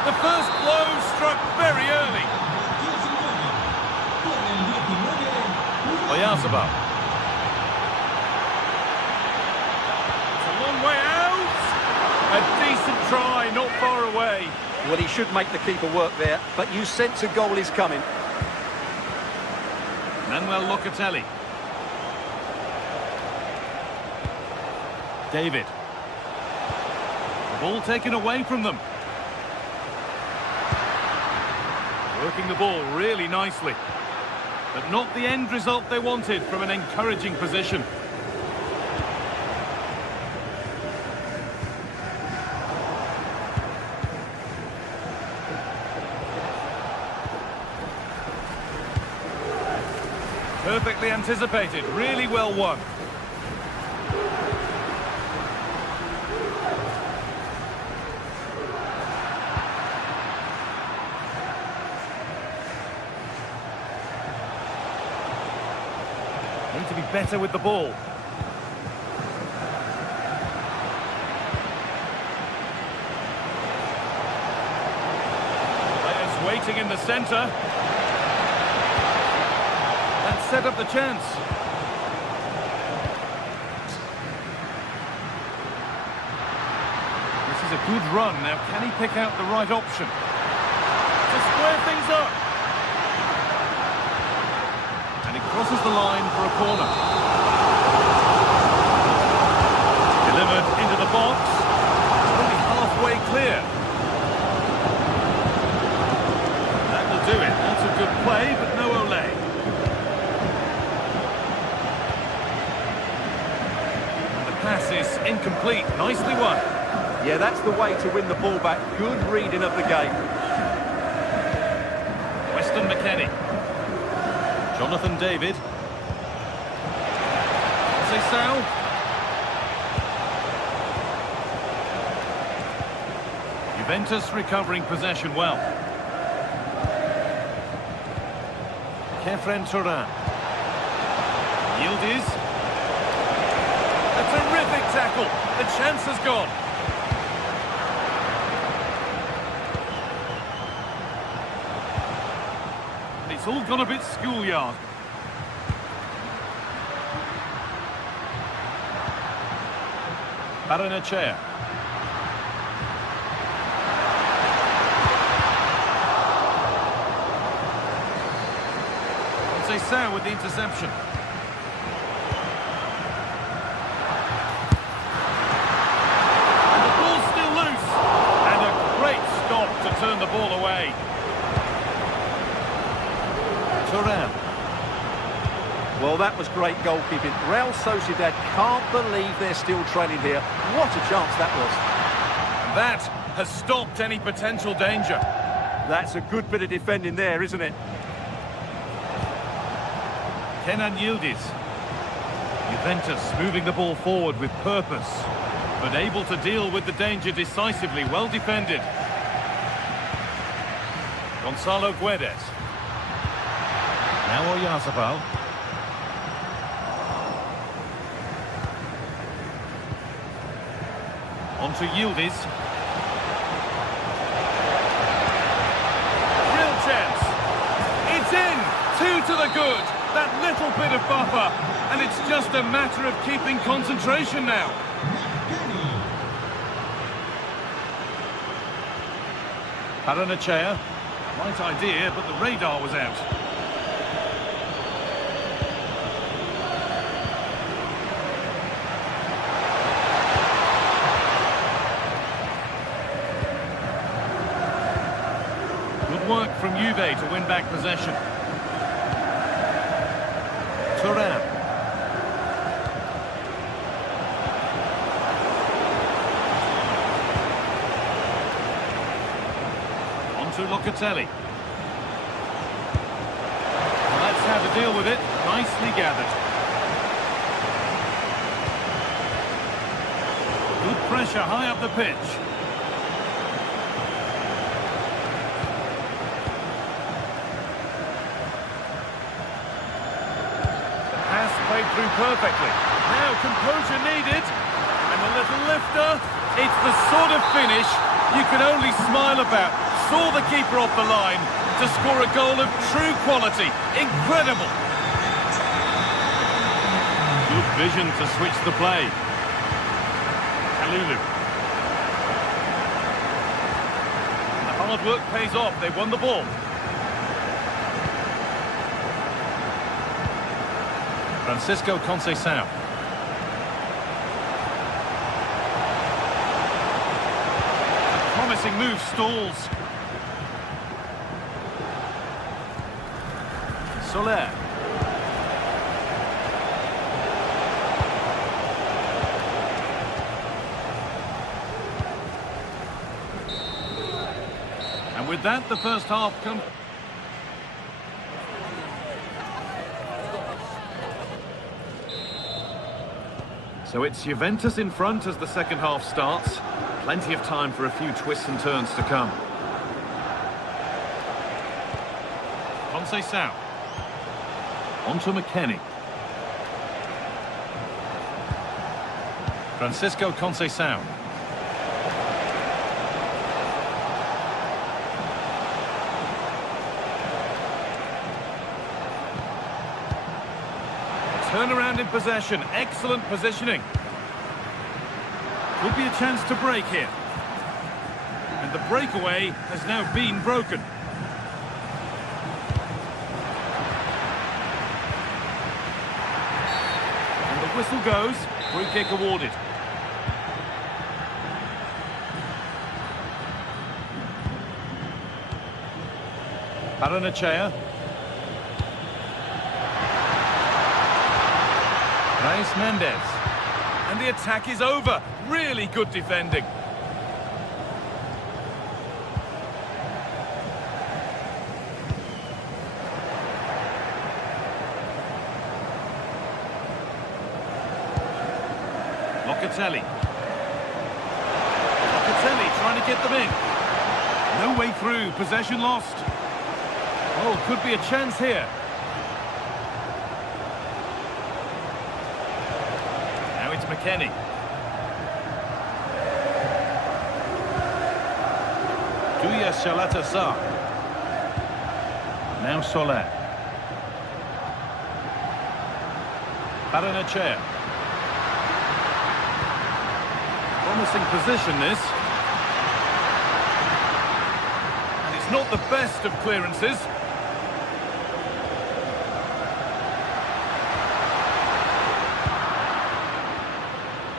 The first blow struck very early. Oyarzabal. It's a long way out. A decent try, not far away. Well, he should make the keeper work there, but you sense a goal is coming. Manuel Locatelli. David. The ball taken away from them. Working the ball really nicely. But not the end result they wanted from an encouraging position. Perfectly anticipated, really well won. Need to be better with the ball. Players waiting in the centre. That set up the chance. This is a good run. Now, can he pick out the right option to square things up? And it crosses the line for a corner. Delivered into the box. It's only halfway clear. That will do it. That's a good play, but no Olé. And the pass is incomplete. Nicely won. Yeah, that's the way to win the ball back. Good reading of the game. Weston McKennie. Jonathan David. Sal. Juventus recovering possession well. Kefren Turan. Yildiz. A terrific tackle. The chance has gone. It's all gone a bit schoolyard. Baranachea. Conceição with the interception. And the ball's still loose. And a great stop to turn the ball away. Turan. Well, that was great goalkeeping. Real Sociedad can't believe they're still trailing here. What a chance that was. That has stopped any potential danger. That's a good bit of defending there, isn't it? Kenan Yildiz. Juventus moving the ball forward with purpose, but able to deal with the danger decisively. Well defended. Gonzalo Guedes. Now Oyarzabal. On to Yildiz. Real chance. It's in. 2 to the good. That little bit of buffer. And it's just a matter of keeping concentration now. Baranachea. Right idea, but the radar was out. Work from Juve to win back possession. Turan. On to Locatelli. Well, that's how to deal with it. Nicely gathered. Good pressure high up the pitch. Played through perfectly. Now composure needed. And a little lifter. It's the sort of finish you can only smile about. saw the keeper off the line to score a goal of true quality. Incredible. Good vision to switch the play. Kalulu. The hard work pays off. They've won the ball. Francisco Conceição. Promising move stalls. Soler. And with that, the first half comes. So it's Juventus in front as the second half starts. Plenty of time for a few twists and turns to come. Conceição. On to McKennie. Francisco Conceição. Turnaround in possession. Excellent positioning. Could be a chance to break here. And the breakaway has now been broken. And the whistle goes. Free kick awarded. Paranachea. Reis Mendes. And the attack is over. Really good defending. Locatelli. Locatelli trying to get them in. No way through. Possession lost. Oh, could be a chance here. Now it's McKennie. Duya Shalata. Now Soler. Paranachea. Promising position this. And it's not the best of clearances.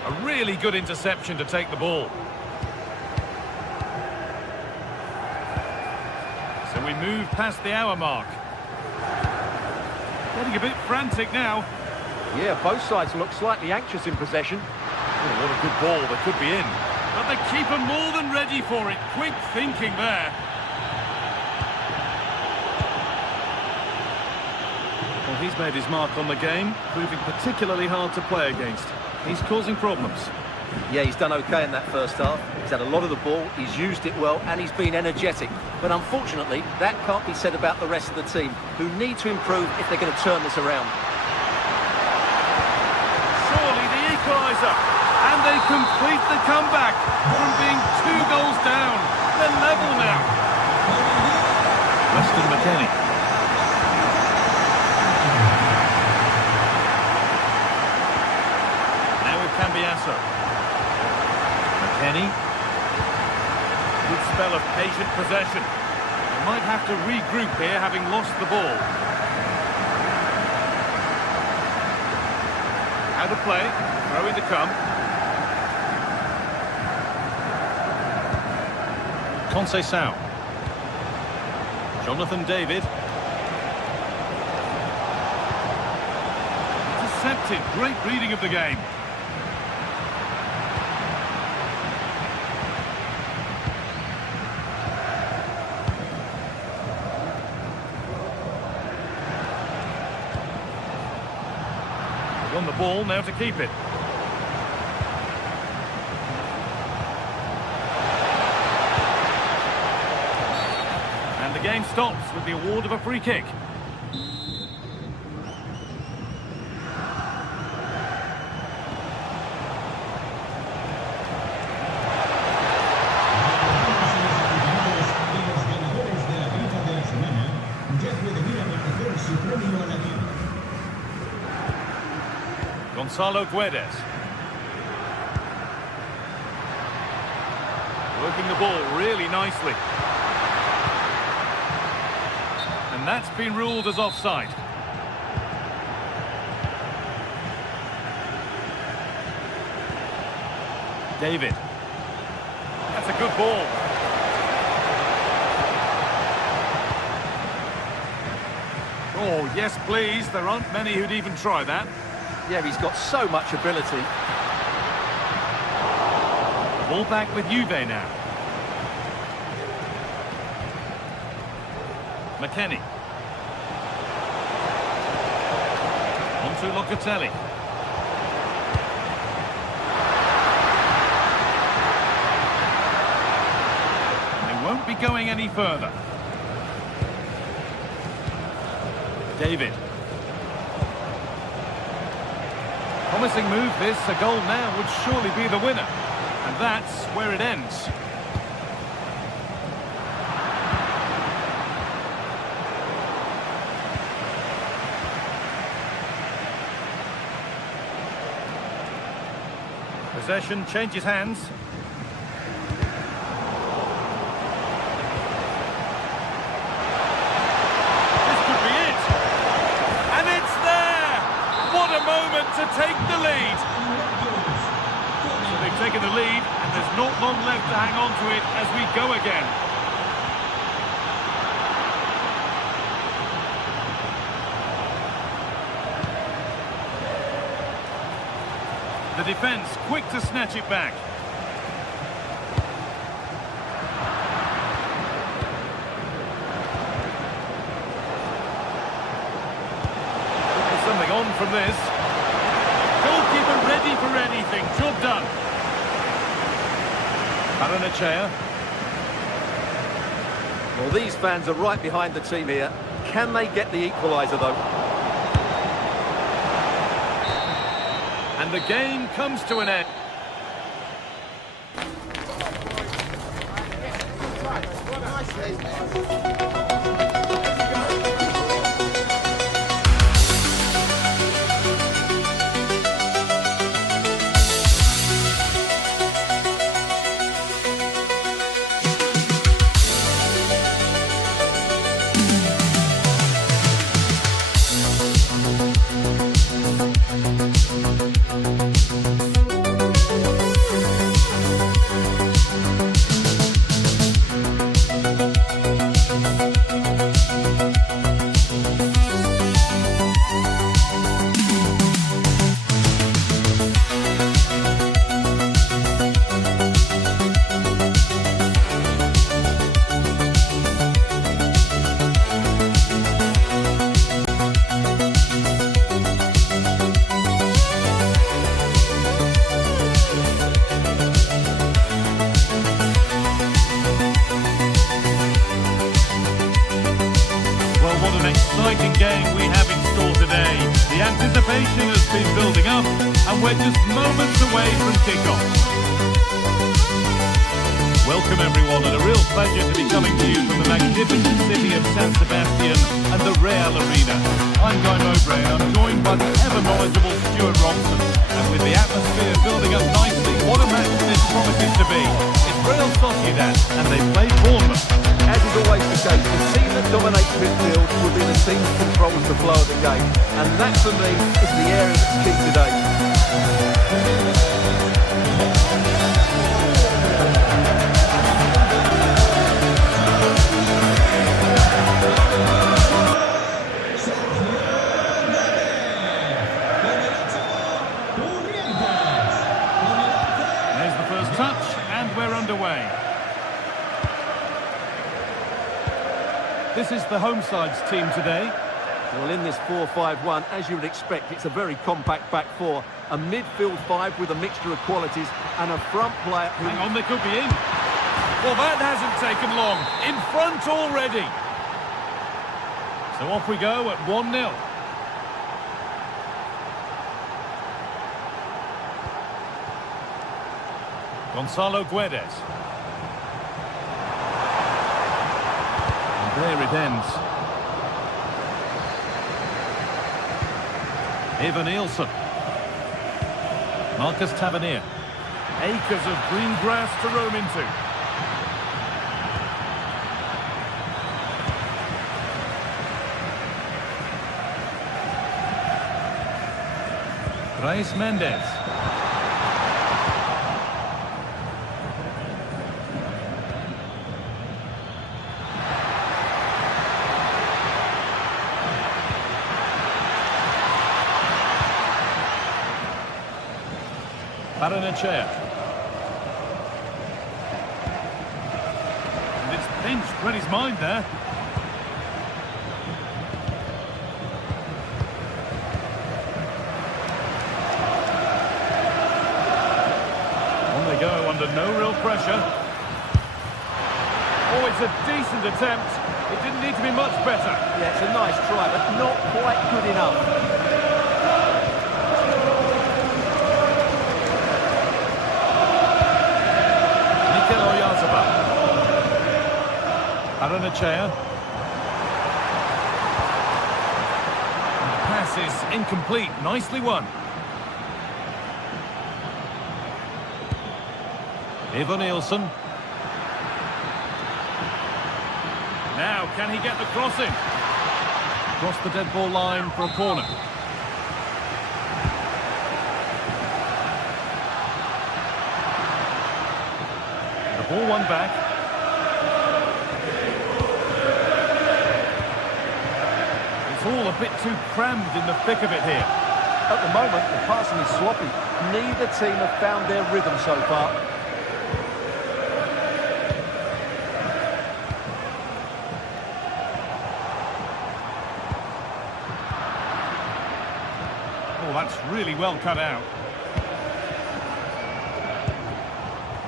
A really good interception to take the ball. So we move past the hour mark. Getting a bit frantic now. Yeah, both sides look slightly anxious in possession. Oh, what a good ball, they could be in. But the keeper more than ready for it. Quick thinking there. Well, he's made his mark on the game, proving particularly hard to play against. He's causing problems. Yeah, he's done okay in that first half. He's had a lot of the ball, he's used it well, and he's been energetic. But unfortunately, that can't be said about the rest of the team, who need to improve if they're going to turn this around. Surely the equaliser. And they complete the comeback from being 2 goals down. They're level now. Weston McKennie. Now with Cambiasso. McKennie. Good spell of patient possession. They might have to regroup here, having lost the ball. How to play. Throw-in to come. Conceição. Jonathan David. Intercepted. Great reading of the game. Won the ball, now to keep it. The game stops with the award of a free kick. Gonzalo Guedes. Working the ball really nicely. And that's been ruled as offside. David. That's a good ball. Oh, yes, please. There aren't many who'd even try that. Yeah, he's got so much ability. Ball back with Juve now. McKennie. On to Locatelli. They won't be going any further. David. Promising move this. A goal now would surely be the winner. And that's where it ends. Possession changes hands. This could be it. And it's there! What a moment to take the lead. So they've taken the lead, and there's not long left to hang on to it as we go again. The defence quick to snatch it back. There's something on from this. Goalkeeper ready for anything. Job done. Baranachea. Well, these fans are right behind the team here. Can they get the equaliser, though? And the game comes to an end. Exciting game we have in store today. The anticipation has been building up and we're just moments away from kickoff. Welcome everyone, and a real pleasure to be coming to you from the magnificent city of San Sebastian and the Real Arena. I'm Guy Mowbray and I'm joined by the ever knowledgeable Stuart Robson. And with the atmosphere building up nicely, what a match this promises to be. It's Real Sociedad and they play Bournemouth. As is always the case, the team that dominates midfield will be the team that controls the flow of the game. And that, for me, is the area that's key today. There's the first touch, and we're underway. This is the home side's team today. Well, in this 4-5-1, as you would expect, it's a very compact back four. A midfield five with a mixture of qualities and a front player who... Hang on, they could be in. Well, that hasn't taken long. In front already. So off we go at 1-0. Gonzalo Guedes. There it ends. Ivan Nielsen. Marcus Tavernier. Acres of green grass to roam into. Brais Mendes. Baranechea. And it's pinched, read his mind there. On they go, under no real pressure. Oh, it's a decent attempt. It didn't need to be much better. Yeah, it's a nice try, but not quite good enough. Baranechea. The pass is incomplete. Nicely won. Ivan Nielsen. Now, can he get the cross in? Cross the dead ball line for a corner. The ball won back. It's all a bit too crammed in the thick of it here. At the moment, the passing is sloppy. Neither team have found their rhythm so far. Oh, that's really well cut out.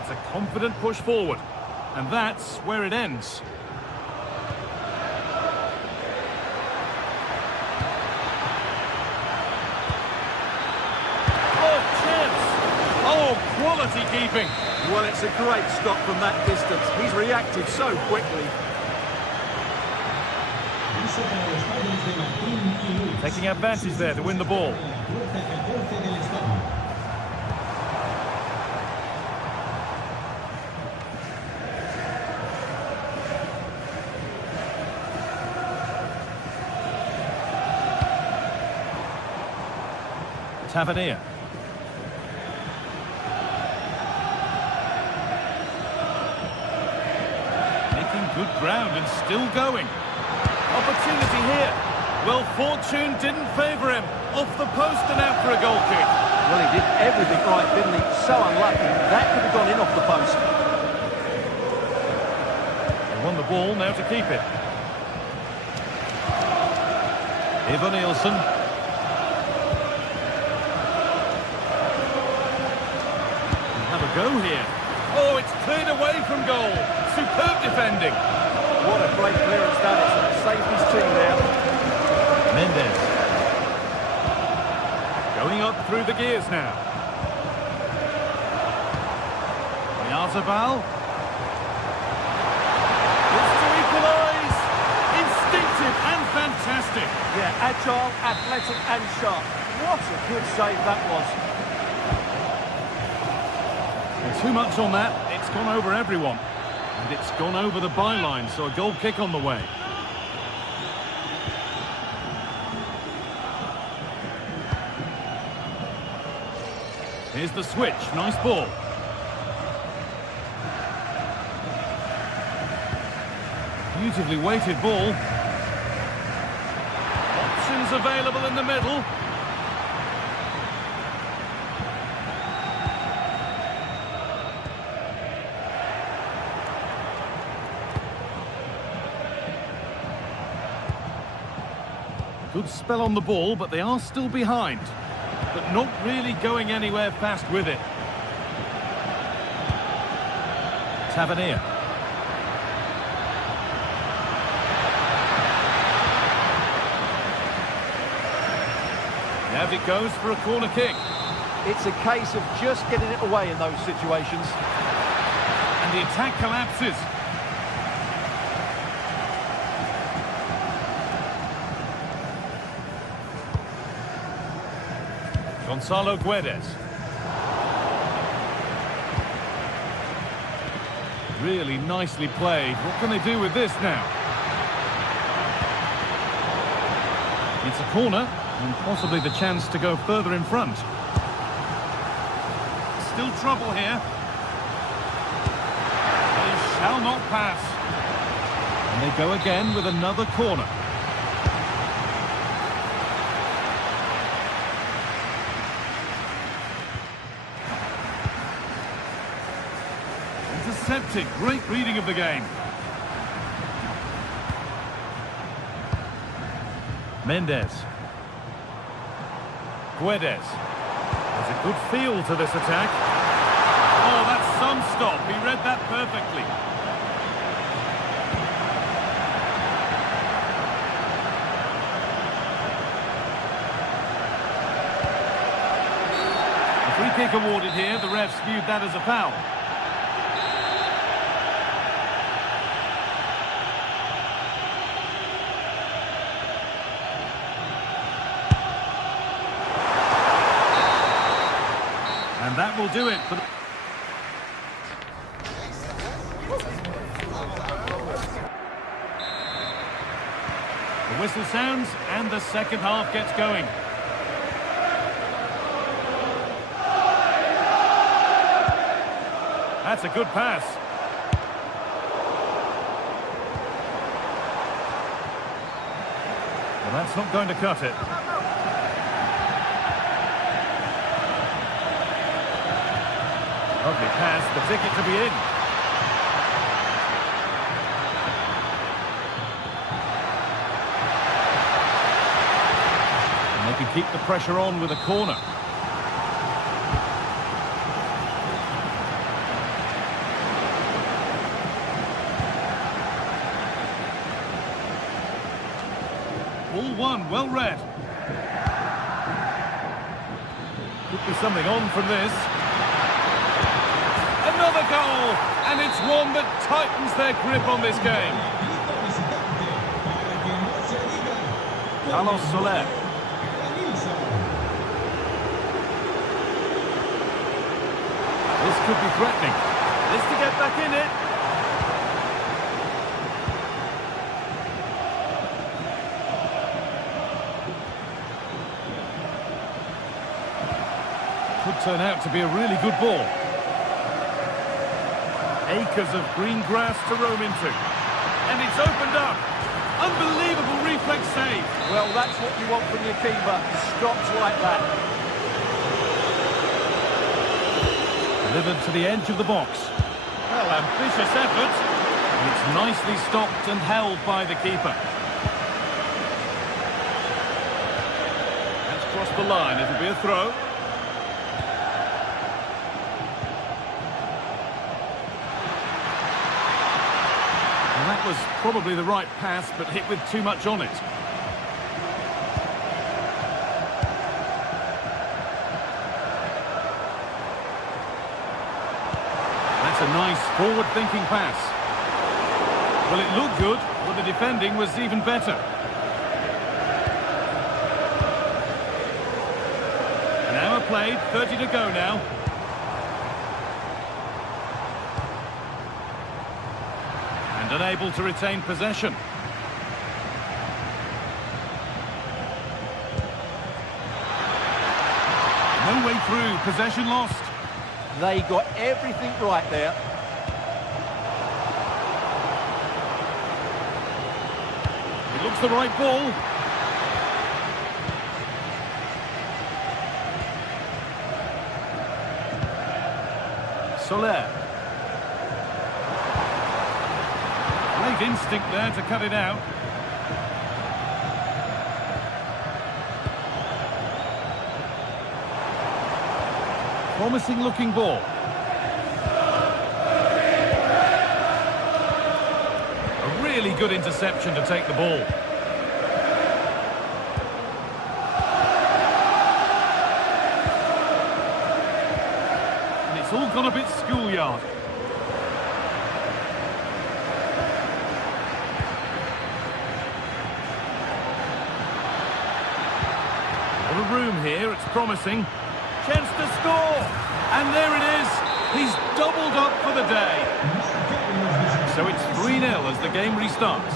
It's a confident push forward. And that's where it ends. Quality keeping. Well, it's a great stop from that distance. He's reacted so quickly. Taking advantage there to win the ball. Tavernier. Good ground and still going. Opportunity here. Well, fortune didn't favour him. Off the post and out for a goal kick. Well, he did everything right, didn't he? So unlucky. That could have gone in off the post. They won the ball, now to keep it. Ivan Nielsen. Have a go here. Oh, it's cleared away from goal. Superb defending. What a great clearance that is. Saved his team there. Mendes. Going up through the gears now. Yazabal. It's to equalise. Instinctive and fantastic. Yeah, agile, athletic and sharp. What a good save that was. And too much on that. It's gone over everyone. And it's gone over the byline, so a goal kick on the way. Here's the switch. Nice ball. Beautifully weighted ball. Options available in the middle. Good spell on the ball, but they are still behind. But not really going anywhere fast with it. Tavernier. Now it goes for a corner kick. It's a case of just getting it away in those situations. And the attack collapses. Gonzalo Guedes. Really nicely played. What can they do with this now? It's a corner, and possibly the chance to go further in front. Still trouble here. They shall not pass. And they go again with another corner. Intercepted. Great reading of the game. Mendes. Guedes. There's a good feel to this attack. Oh, that's some stop. He read that perfectly. A free kick awarded here. The refs viewed that as a foul. And that will do it for the... The whistle sounds and the second half gets going. That's a good pass. Well, that's not going to cut it. Lovely pass, the ticket to be in. And they can keep the pressure on with a corner. Ball one, well read. Could be something on from this. Another goal, and it's one that tightens their grip on this game. Carlos Soler. This could be threatening. This to get back in it. Could turn out to be a really good ball. Acres of green grass to roam into. And it's opened up. Unbelievable reflex save. Well, that's what you want from your keeper. Stops like that. Delivered to the edge of the box. Well, ambitious effort. It's nicely stopped and held by the keeper. That's crossed the line. It'll be a throw. That was probably the right pass, but hit with too much on it. That's a nice forward-thinking pass. Well, it looked good, but the defending was even better. An hour played, 30 to go now. Unable to retain possession. No way through, possession lost. They got everything right there. It looks the right ball. Soler. Great instinct there to cut it out. Promising looking ball. A really good interception to take the ball. And it's all gone a bit schoolyard. Room here, it's promising. Chance to score, and there it is. He's doubled up for the day. So it's 3-0 as the game restarts.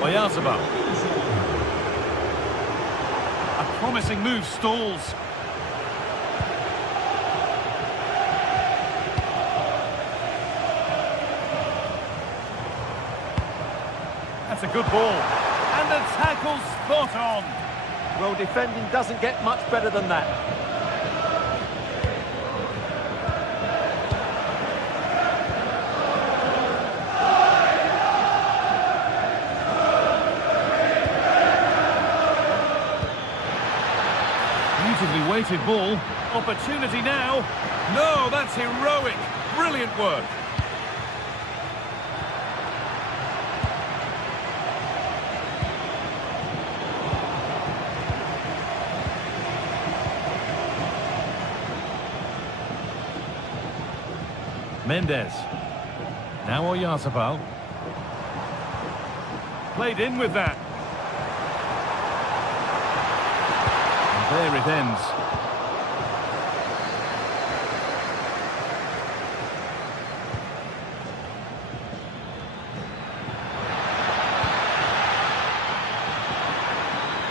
Oyarzabal. A promising move stalls. That's a good ball. And the tackle's spot on. Well, defending doesn't get much better than that. Beautifully weighted ball. Opportunity now. No, that's heroic. Brilliant work. Mendes. Now Oyarzabal. Played in with that. And there it ends.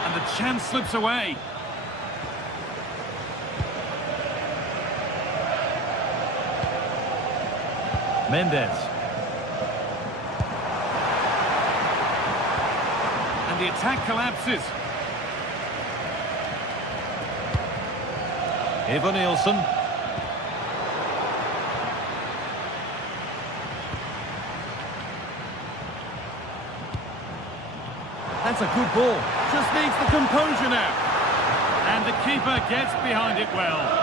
And the chance slips away. Mendes. And the attack collapses. Eva Nielsen. That's a good ball. Just needs the composure now. And the keeper gets behind it well.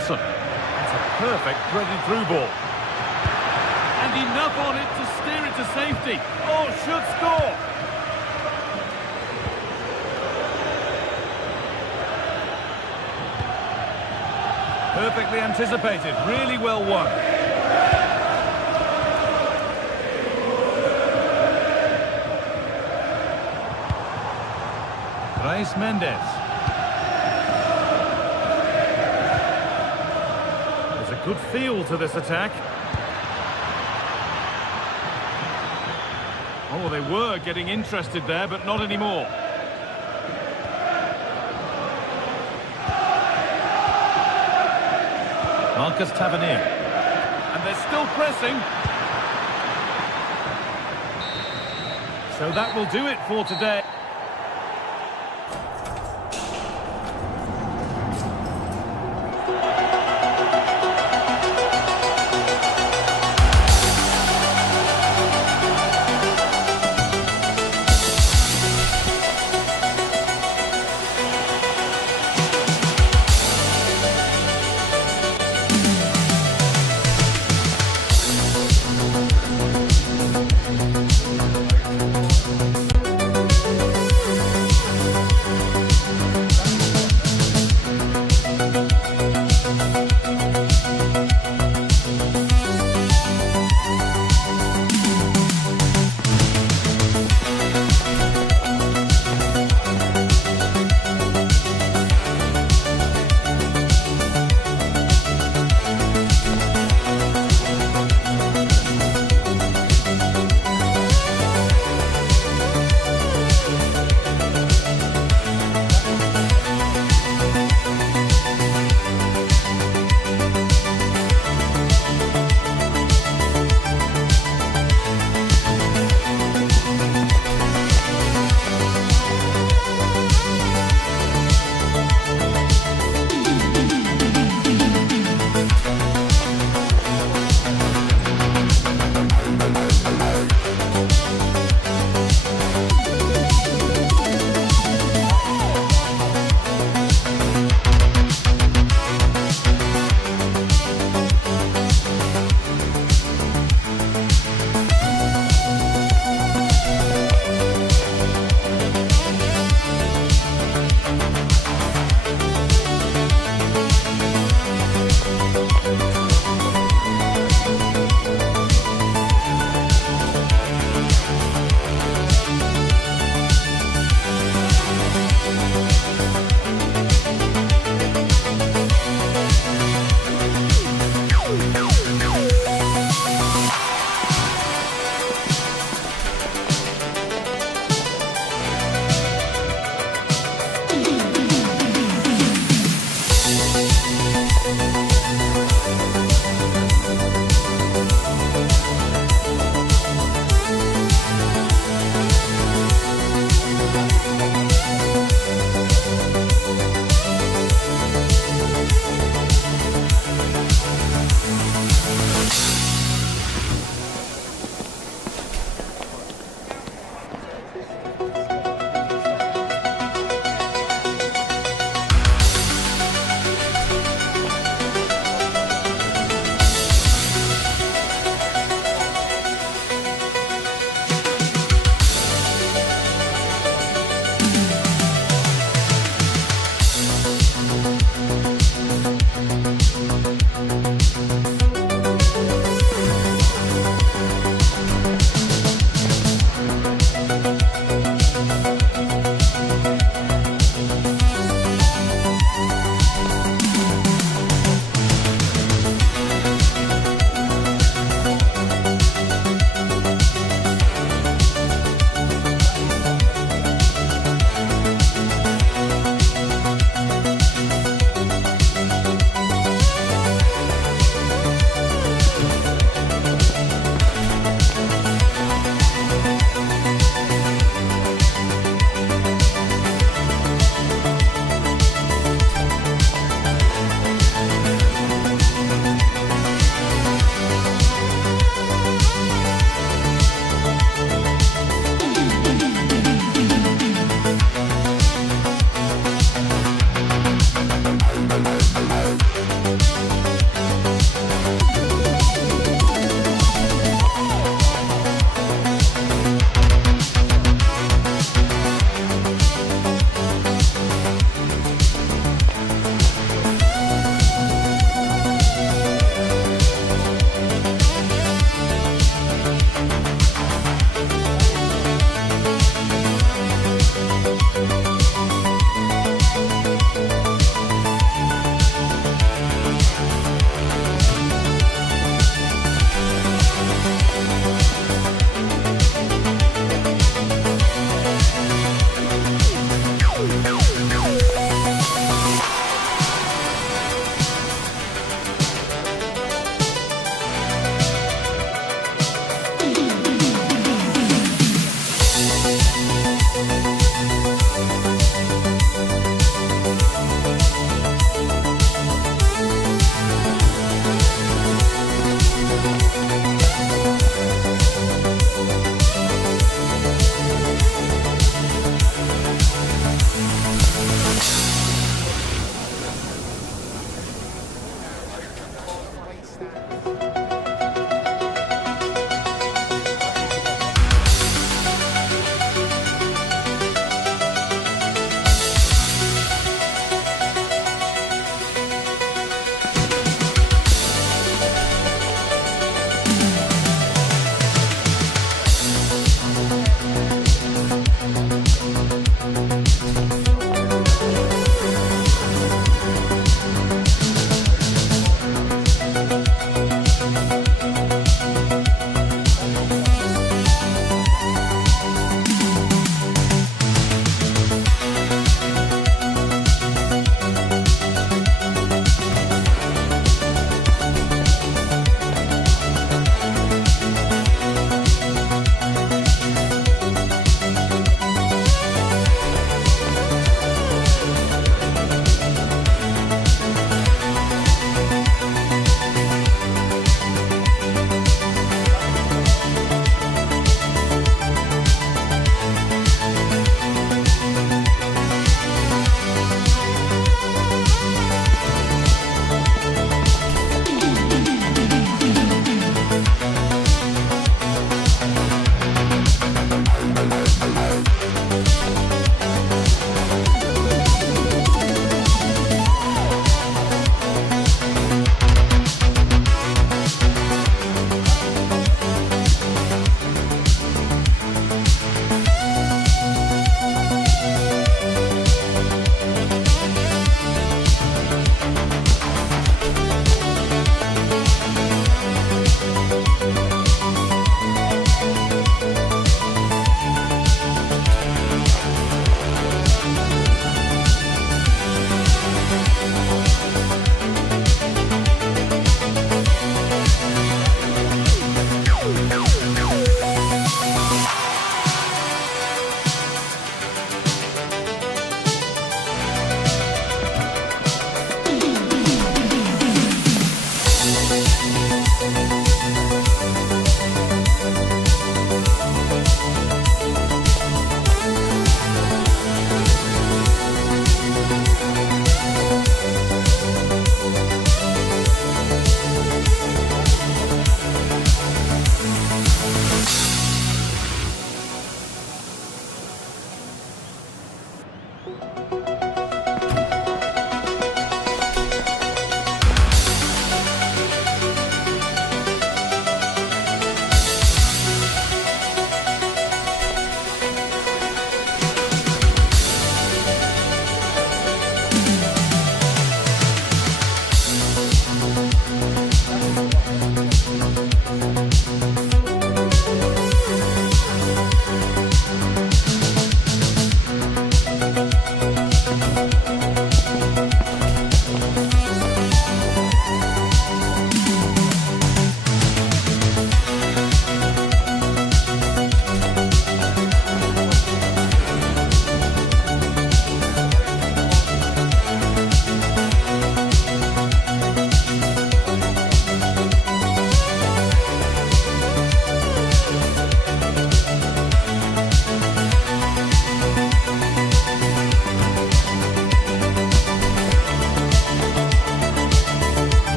That's a perfect threaded through ball. And enough on it to steer it to safety. Oh, should score. Perfectly anticipated. Really well won. Brais Mendes. Good feel to this attack. Oh, they were getting interested there, but not anymore. Marcus Tavernier. And they're still pressing. So that will do it for today.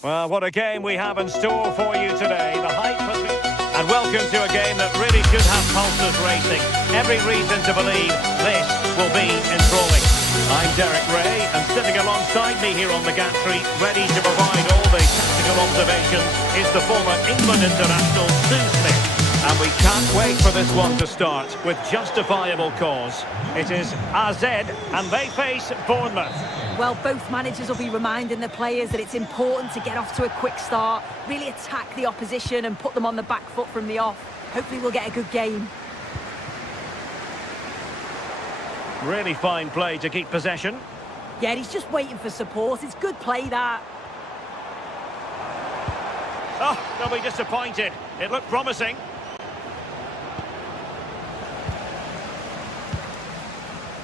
Well, what a game we have in store for you today. The hype has been... And welcome to a game that really should have pulses racing. Every reason to believe this will be enthralling. I'm Derek Ray, and sitting alongside me here on the gantry, ready to provide all the tactical observations, is the former England international Sue Smith. And we can't wait for this one to start, with justifiable cause. It is AZ, and they face Bournemouth. Well, both managers will be reminding the players that it's important to get off to a quick start, really attack the opposition and put them on the back foot from the off. Hopefully we'll get a good game. Really fine play to keep possession. Yeah, he's just waiting for support. It's good play, that. Oh, they'll be disappointed. It looked promising.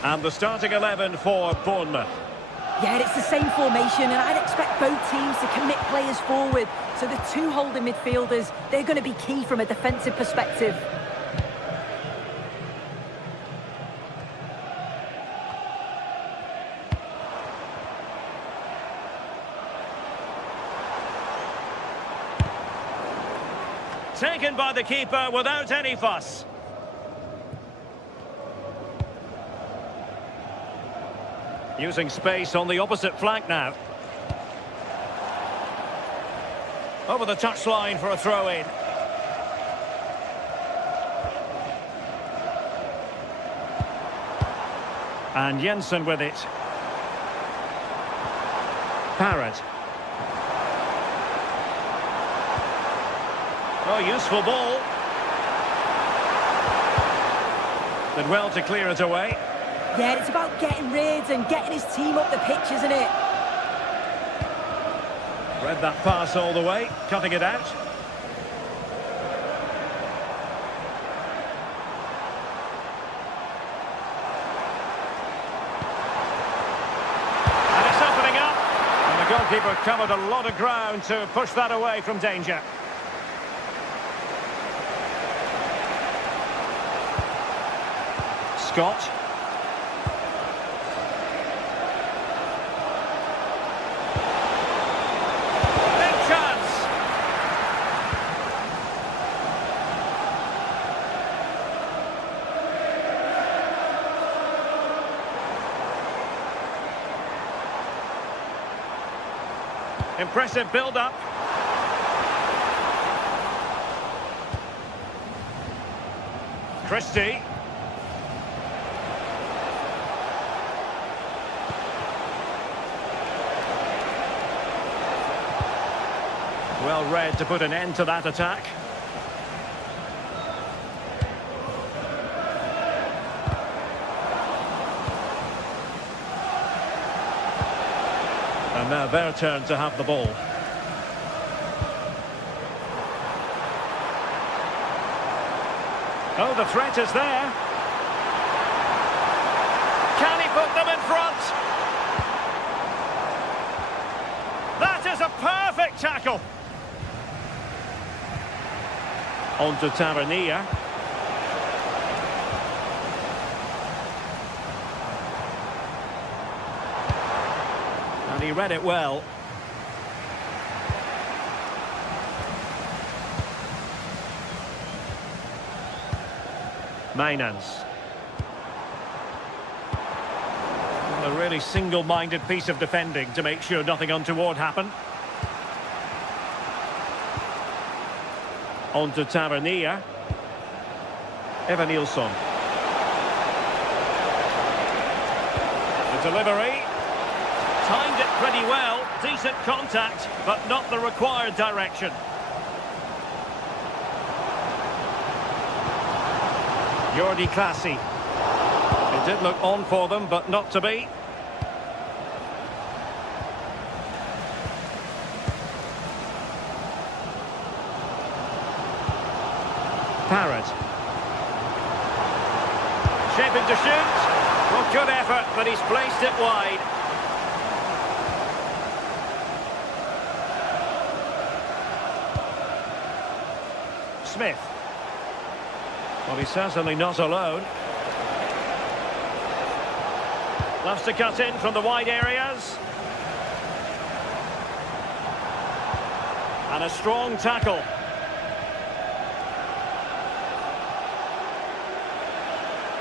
And the starting 11 for Bournemouth. Yeah, it's the same formation, and I'd expect both teams to commit players forward. So the two holding midfielders, they're going to be key from a defensive perspective. Taken by the keeper without any fuss. Using space on the opposite flank now. Over the touchline for a throw-in. And Jensen with it. Parrott. Oh, useful ball. Did well to clear it away. Yeah, it's about getting rid and getting his team up the pitch, isn't it? Read that pass all the way, cutting it out. And it's opening up. And the goalkeeper covered a lot of ground to push that away from danger. Scott. Impressive build-up. Christie. Well read to put an end to that attack. And now their turn to have the ball. Oh, the threat is there. Can he put them in front? That is a perfect tackle. On to Tavernier. And he read it well. Mainans. A really single-minded piece of defending to make sure nothing untoward happened. On to Tavernier. Evanilson. The delivery. Timed it pretty well. Decent contact, but not the required direction. Jordi Clasie. It did look on for them, but not to be. Parrott. Shaping to shoot. Well, good effort, but he's placed it wide. Smith. Well, he's certainly not alone. Loves to cut in from the wide areas. And a strong tackle.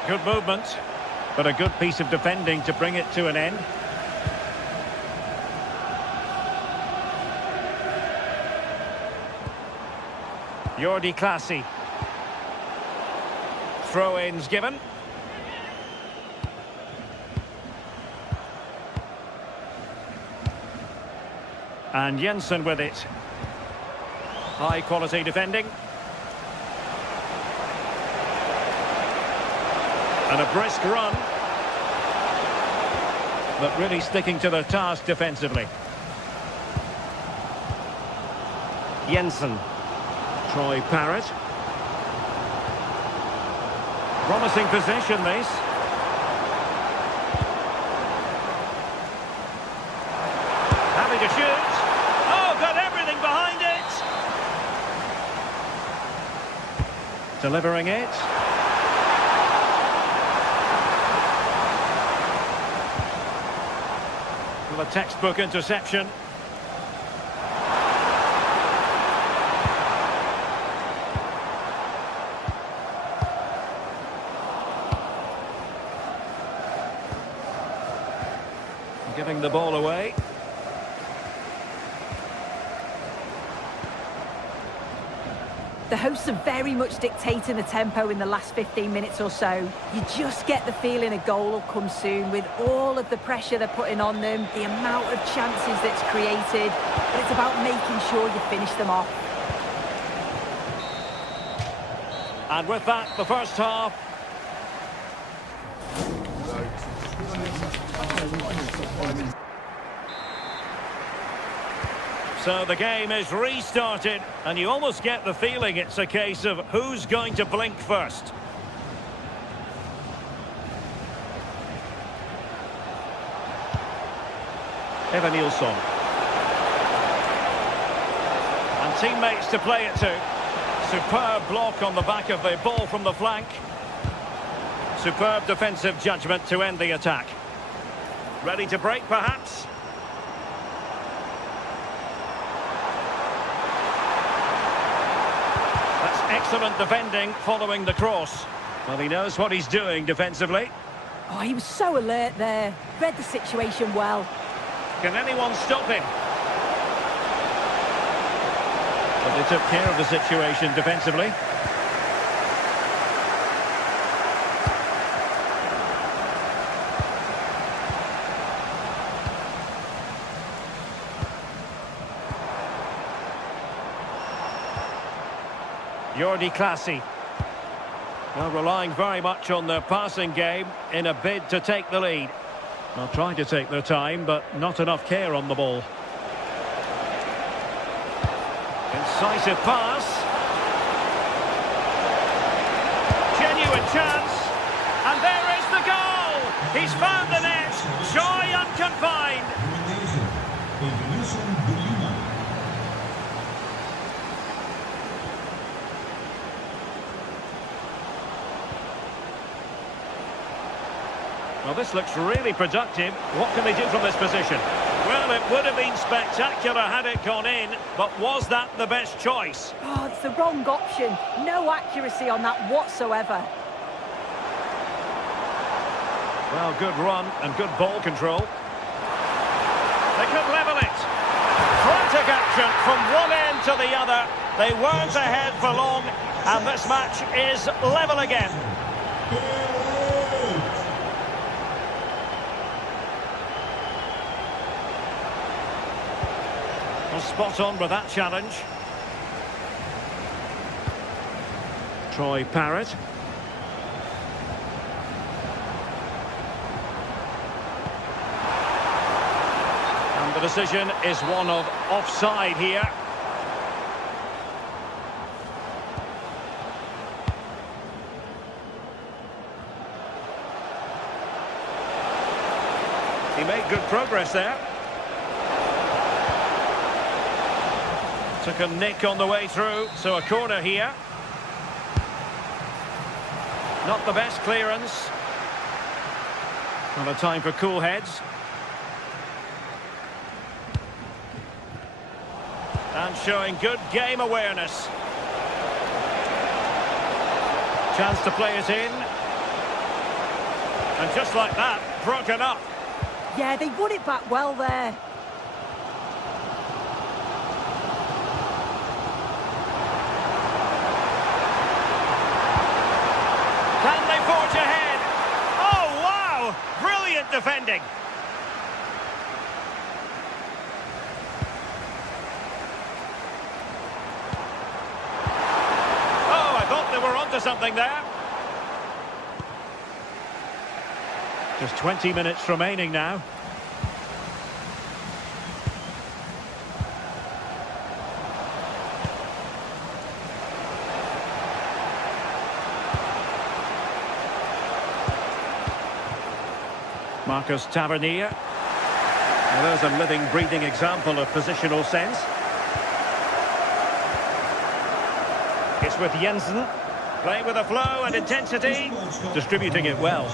Good movement, but a good piece of defending to bring it to an end. Jordi Clasie. Throw-ins given. And Jensen with it. High quality defending. And a brisk run. But really sticking to the task defensively. Jensen. Troy Parrott. Promising possession, this. Having to shoot. Oh, got everything behind it. Delivering it. Well, a textbook interception. Giving the ball away. The hosts are very much dictating the tempo in the last 15 minutes or so. You just get the feeling a goal will come soon with all of the pressure they're putting on them, the amount of chances that's created, but it's about making sure you finish them off. And with that, the first half. So the game is restarted, and you almost get the feeling it's a case of who's going to blink first. Eva Nilsson. And teammates to play it to. Superb block on the back of the ball from the flank. Superb defensive judgment to end the attack. Ready to break, perhaps? Excellent defending following the cross. Well, he knows what he's doing defensively. Oh, he was so alert there. Read the situation well. Can anyone stop him? But they took care of the situation defensively. Jordi Clasie. Well, relying very much on their passing game in a bid to take the lead. They'll try to take their time, but not enough care on the ball. Incisive pass. Genuine chance. And there is the goal! He's found the net. Joy unconfined. Well, this looks really productive. What can they do from this position? Well, it would have been spectacular had it gone in, but was that the best choice? Oh, it's the wrong option. No accuracy on that whatsoever. Well, good run and good ball control. They could level it. Frantic action from one end to the other. They weren't ahead for long, and this match is level again. Spot on with that challenge. Troy Parrott. And the decision is one of offside here. He made good progress there. Took a nick on the way through, so a corner here. Not the best clearance. Not a time for cool heads. And showing good game awareness. Chance to play it in. And just like that, broken up. Yeah, they won it back well there. Can they forge ahead? Oh, wow! Brilliant defending. Oh, I thought they were onto something there. Just 20 minutes remaining now. Marcus Tavernier. Well, there's a living, breathing example of positional sense. It's with Jensen. Playing with a flow and intensity. Distributing it well.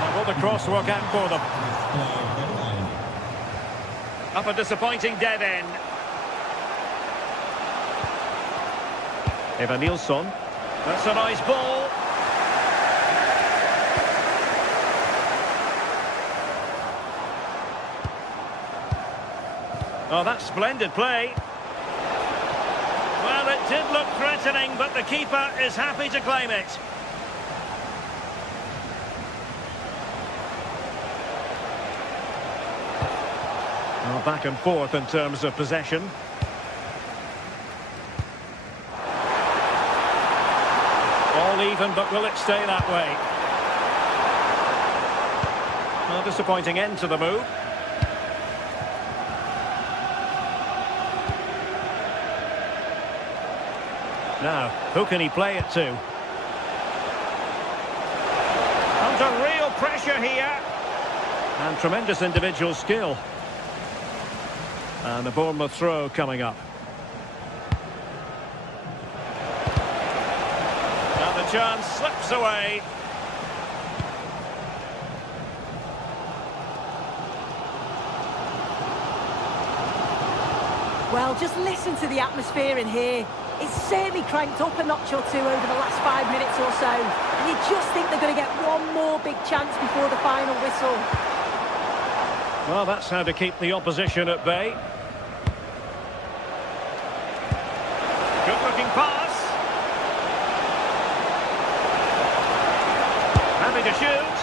Now, will the cross work out for them? Up a disappointing dead end. Eva Nilsson. That's a nice ball. Oh, that's splendid play. Well, it did look threatening, but the keeper is happy to claim it. Well, back and forth in terms of possession. All even, but will it stay that way? Well, disappointing end to the move. Now, who can he play it to? Under real pressure here. And tremendous individual skill. And the Bournemouth throw coming up. And the chance slips away. Well, just listen to the atmosphere in here. It's certainly cranked up a notch or two over the last 5 minutes or so. And you just think they're going to get one more big chance before the final whistle. Well, that's how to keep the opposition at bay. Good-looking pass. Happy to shoot.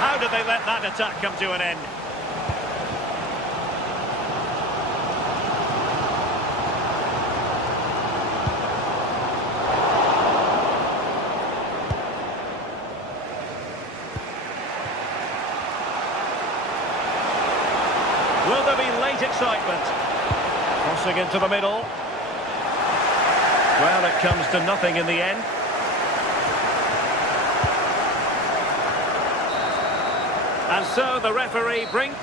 How did they let that attack come to an end? Will there be late excitement? Crossing into the middle. Well, it comes to nothing in the end. And so the referee brings...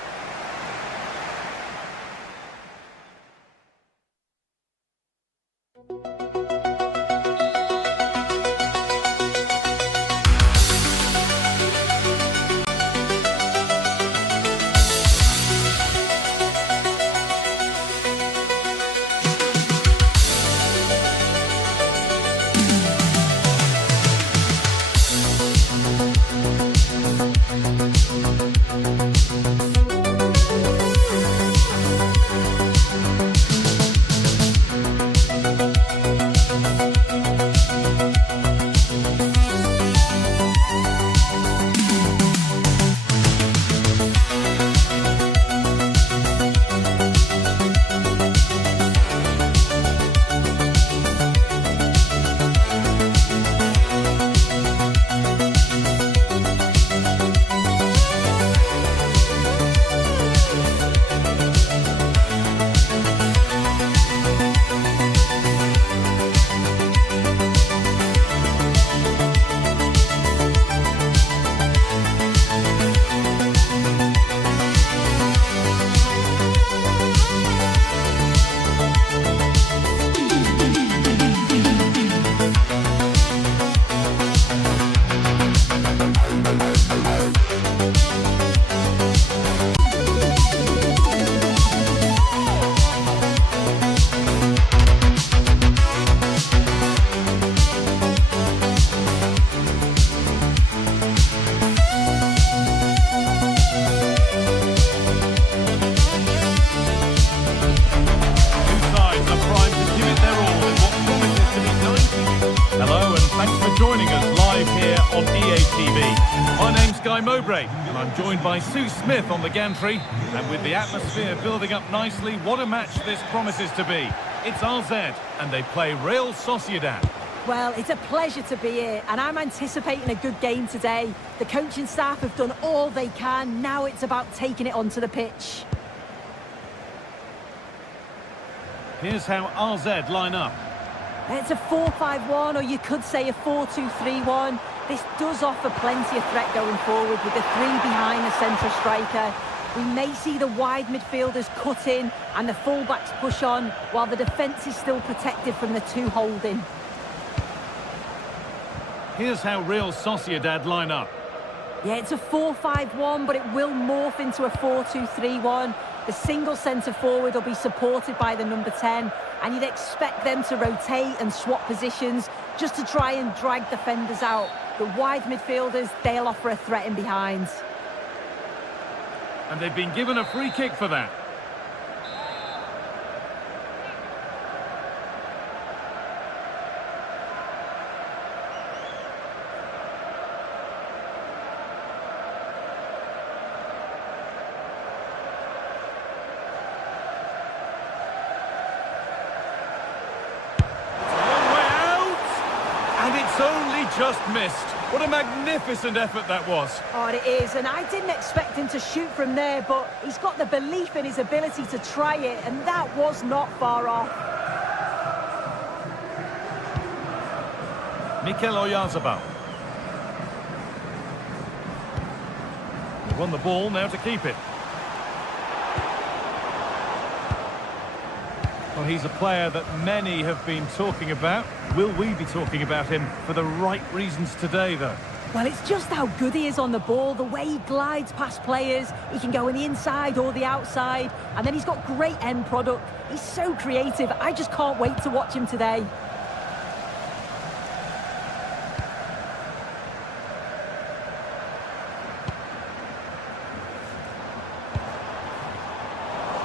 My name's Guy Mowbray, and I'm joined by Sue Smith on the gantry. And with the atmosphere building up nicely, what a match this promises to be. It's RZ, and they play Real Sociedad. Well, it's a pleasure to be here, and I'm anticipating a good game today. The coaching staff have done all they can. Now it's about taking it onto the pitch. Here's how RZ line up. It's a 4-5-1, or you could say a 4-2-3-1. This does offer plenty of threat going forward with the three behind the central striker. We may see the wide midfielders cut in and the fullbacks push on, while the defence is still protected from the two holding. Here's how Real Sociedad line up. Yeah, it's a 4-5-1, but it will morph into a 4-2-3-1. The single centre-forward will be supported by the number 10, and you'd expect them to rotate and swap positions just to try and drag defenders out. The wide midfielders, they'll offer a threat in behind. And they've been given a free kick for that. It's only just missed. What a magnificent effort that was. Oh, it is, and I didn't expect him to shoot from there, but he's got the belief in his ability to try it, and that was not far off. Mikel Oyarzabal. He won the ball, now to keep it. Well, he's a player that many have been talking about. Will we be talking about him for the right reasons today, though? Well, it's just how good he is on the ball, the way he glides past players. He can go on the inside or the outside, and then he's got great end product. He's so creative. I just can't wait to watch him today.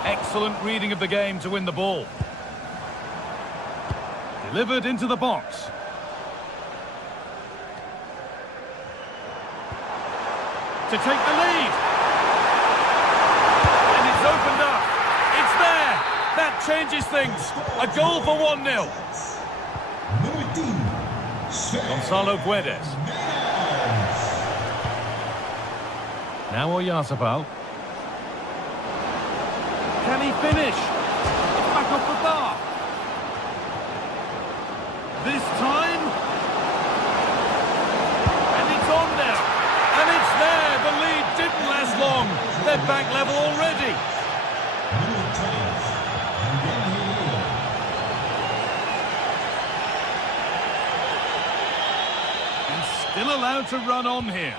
Excellent reading of the game to win the ball. Delivered into the box. To take the lead. And it's opened up. It's there. That changes things. A goal for 1-0. Gonzalo Guedes. Now Oyarzabal. Can he finish? It's back off the bar. This time. And it's on now. And it's there. The lead didn't last long. They're back level already. And still allowed to run on here.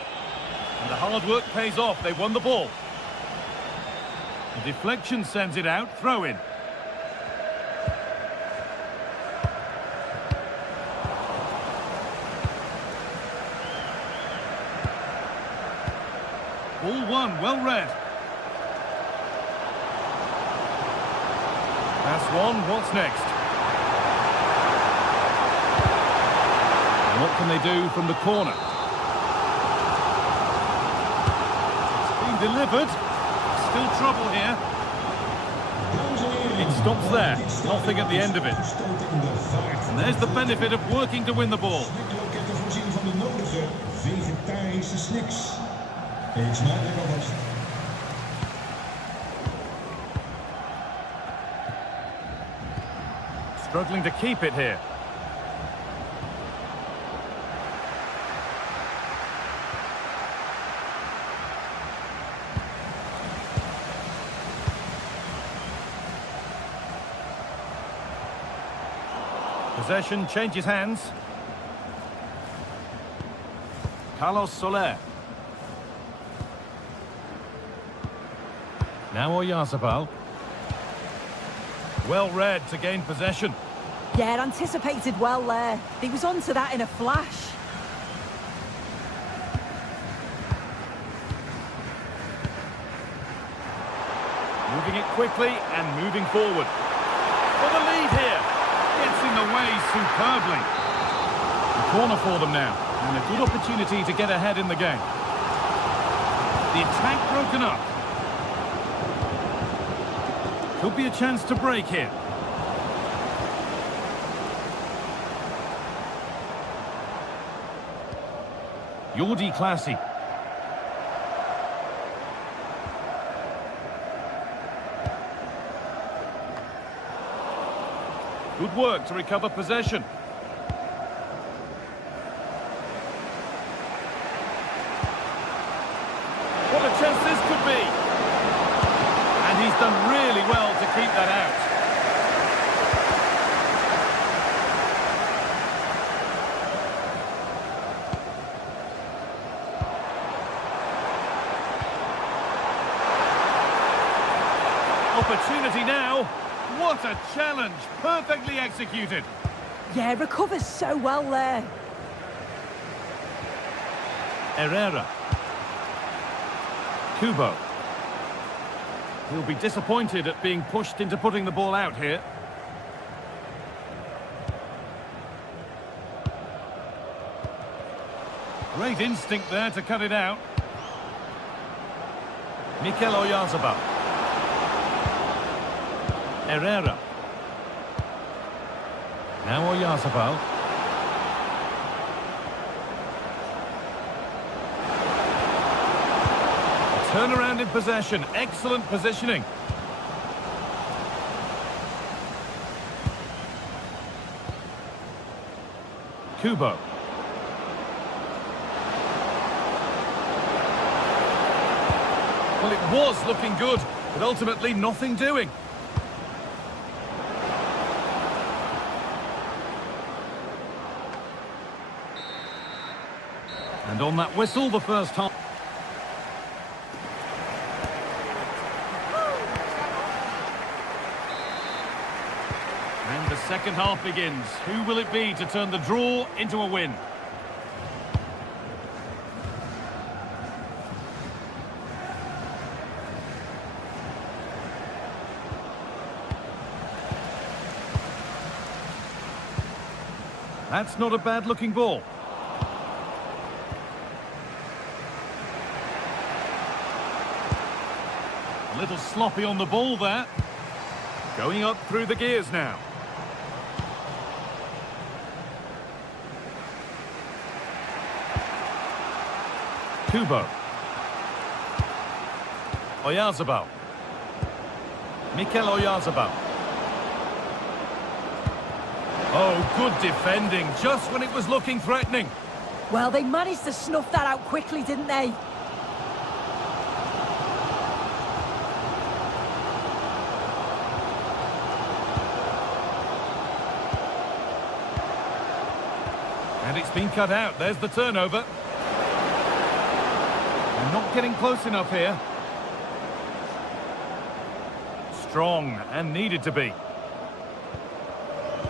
And the hard work pays off. They won the ball. The deflection sends it out, throw in. Ball one, well read. Pass one, what's next? And what can they do from the corner? It's been delivered. Still trouble here. It stops there. Nothing at the end of it. And there's the benefit of working to win the ball. Struggling to keep it here. Possession changes hands. Carlos Soler. Now Oyarzabal. Well read to gain possession. Yeah, anticipated well there. He was onto that in a flash. Moving it quickly and moving forward. For the lead here. Gets in the way superbly. A corner for them now. And a good opportunity to get ahead in the game. The attack broken up. Could be a chance to break here. Jordi Classy. Good work to recover possession. What a chance this could be. And he's done really well to keep that out. Opportunity now. What a challenge. Perfectly executed. Yeah, recovers so well there. Herrera. Kubo. He'll be disappointed at being pushed into putting the ball out here. Great instinct there to cut it out. Mikel Oyarzabal. Herrera. Now Oyarzabal. Turnaround in possession. Excellent positioning. Kubo. Well, it was looking good, but ultimately nothing doing. And on that whistle, the first half. And the second half begins. Who will it be to turn the draw into a win? That's not a bad-looking ball. A little sloppy on the ball there. Going up through the gears now. Kubo. Oyarzabal. Mikel Oyarzabal. Oh, good defending, just when it was looking threatening. Well, they managed to snuff that out quickly, didn't they? And it's been cut out. There's the turnover. They're not getting close enough here. Strong and needed to be.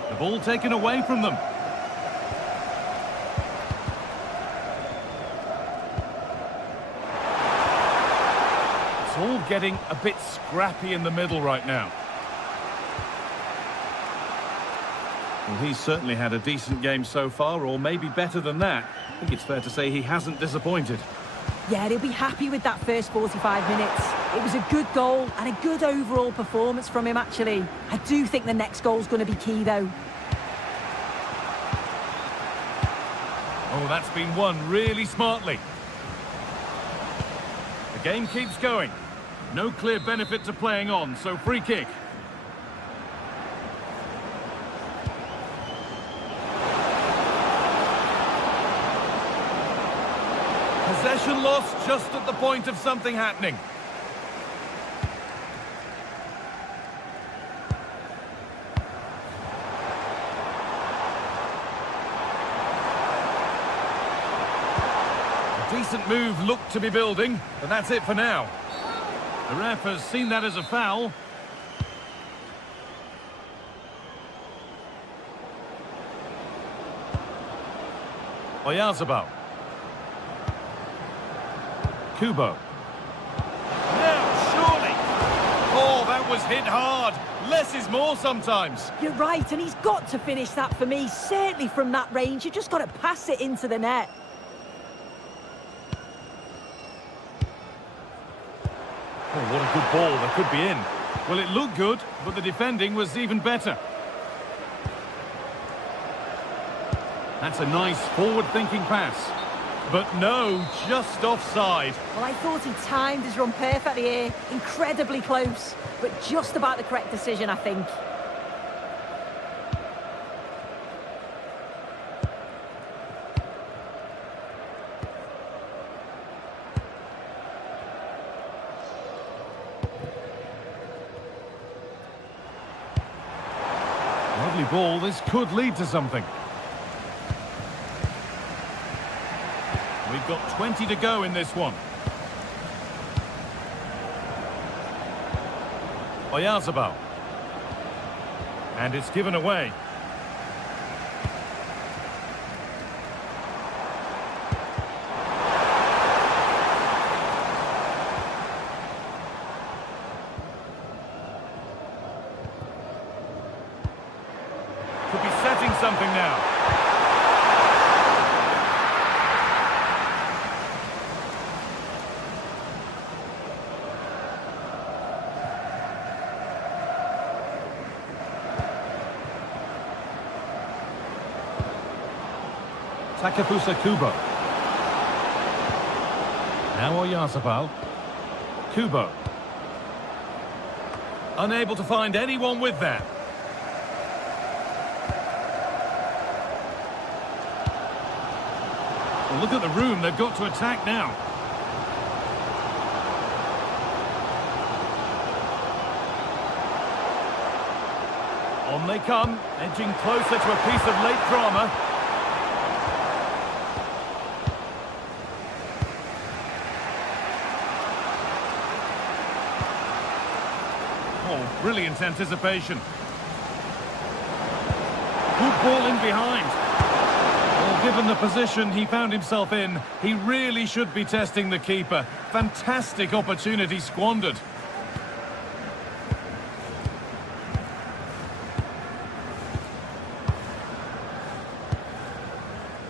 The ball taken away from them. It's all getting a bit scrappy in the middle right now. Well, he's certainly had a decent game so far, or maybe better than that. I think it's fair to say he hasn't disappointed. Yeah, they'll be happy with that first 45 minutes. It was a good goal and a good overall performance from him, actually. I do think the next goal's going to be key, though. Oh, that's been won really smartly. The game keeps going. No clear benefit to playing on, so free kick. Possession lost just at the point of something happening. A decent move looked to be building, but that's it for now. The ref has seen that as a foul. Oyarzabal. Kubo. Now, surely. Oh, that was hit hard. Less is more sometimes. You're right, and he's got to finish that for me. Certainly from that range, you just got to pass it into the net. Oh, what a good ball. That could be in. Well, it looked good, but the defending was even better. That's a nice forward-thinking pass. But no, just offside. Well, I thought he timed his run perfectly here. Incredibly close, but just about the correct decision, I think. Lovely ball. This could lead to something. We've got 20 to go in this one. Oyarzabal. And it's given away. Could be setting something now. Takefusa Kubo. Now Oyarzabal. Kubo. Unable to find anyone with that. Well, look at the room they've got to attack now. On they come, edging closer to a piece of late drama. Oh, brilliant anticipation. Good ball in behind. Well, given the position he found himself in, he really should be testing the keeper. Fantastic opportunity squandered.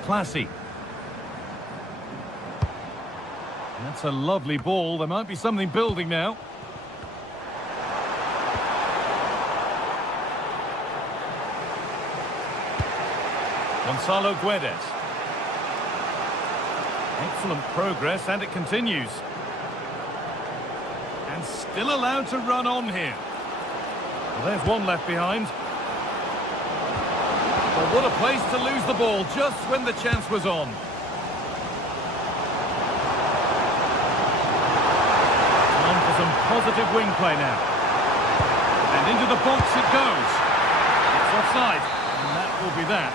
Classy. That's a lovely ball. There might be something building now. Gonzalo Guedes. Excellent progress, and it continues. And still allowed to run on here. Well, there's one left behind. Well, what a place to lose the ball just when the chance was on. Time for some positive wing play now. And into the box it goes. It's offside, and that will be that.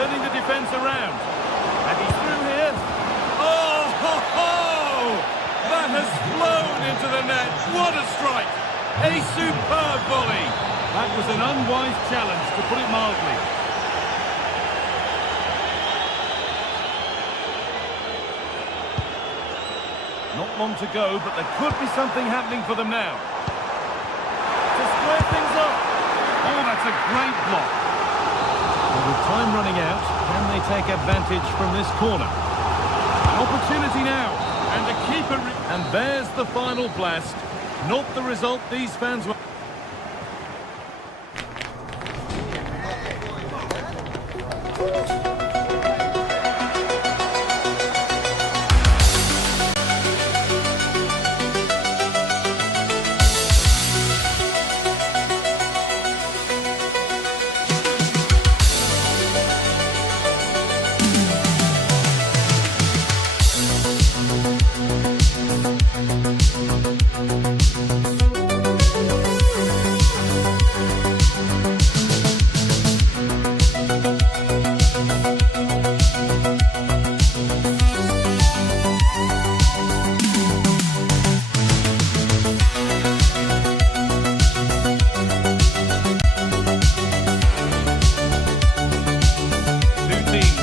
Turning the defence around. And he's through here. Oh, ho, ho! That has flown into the net. What a strike! A superb volley. That was an unwise challenge, to put it mildly. Not long to go, but there could be something happening for them now. To square things up. Oh, that's a great block. Well, with time running out, can they take advantage from this corner? An opportunity now. And the keeper... And there's the final blast. Not the result these fans were...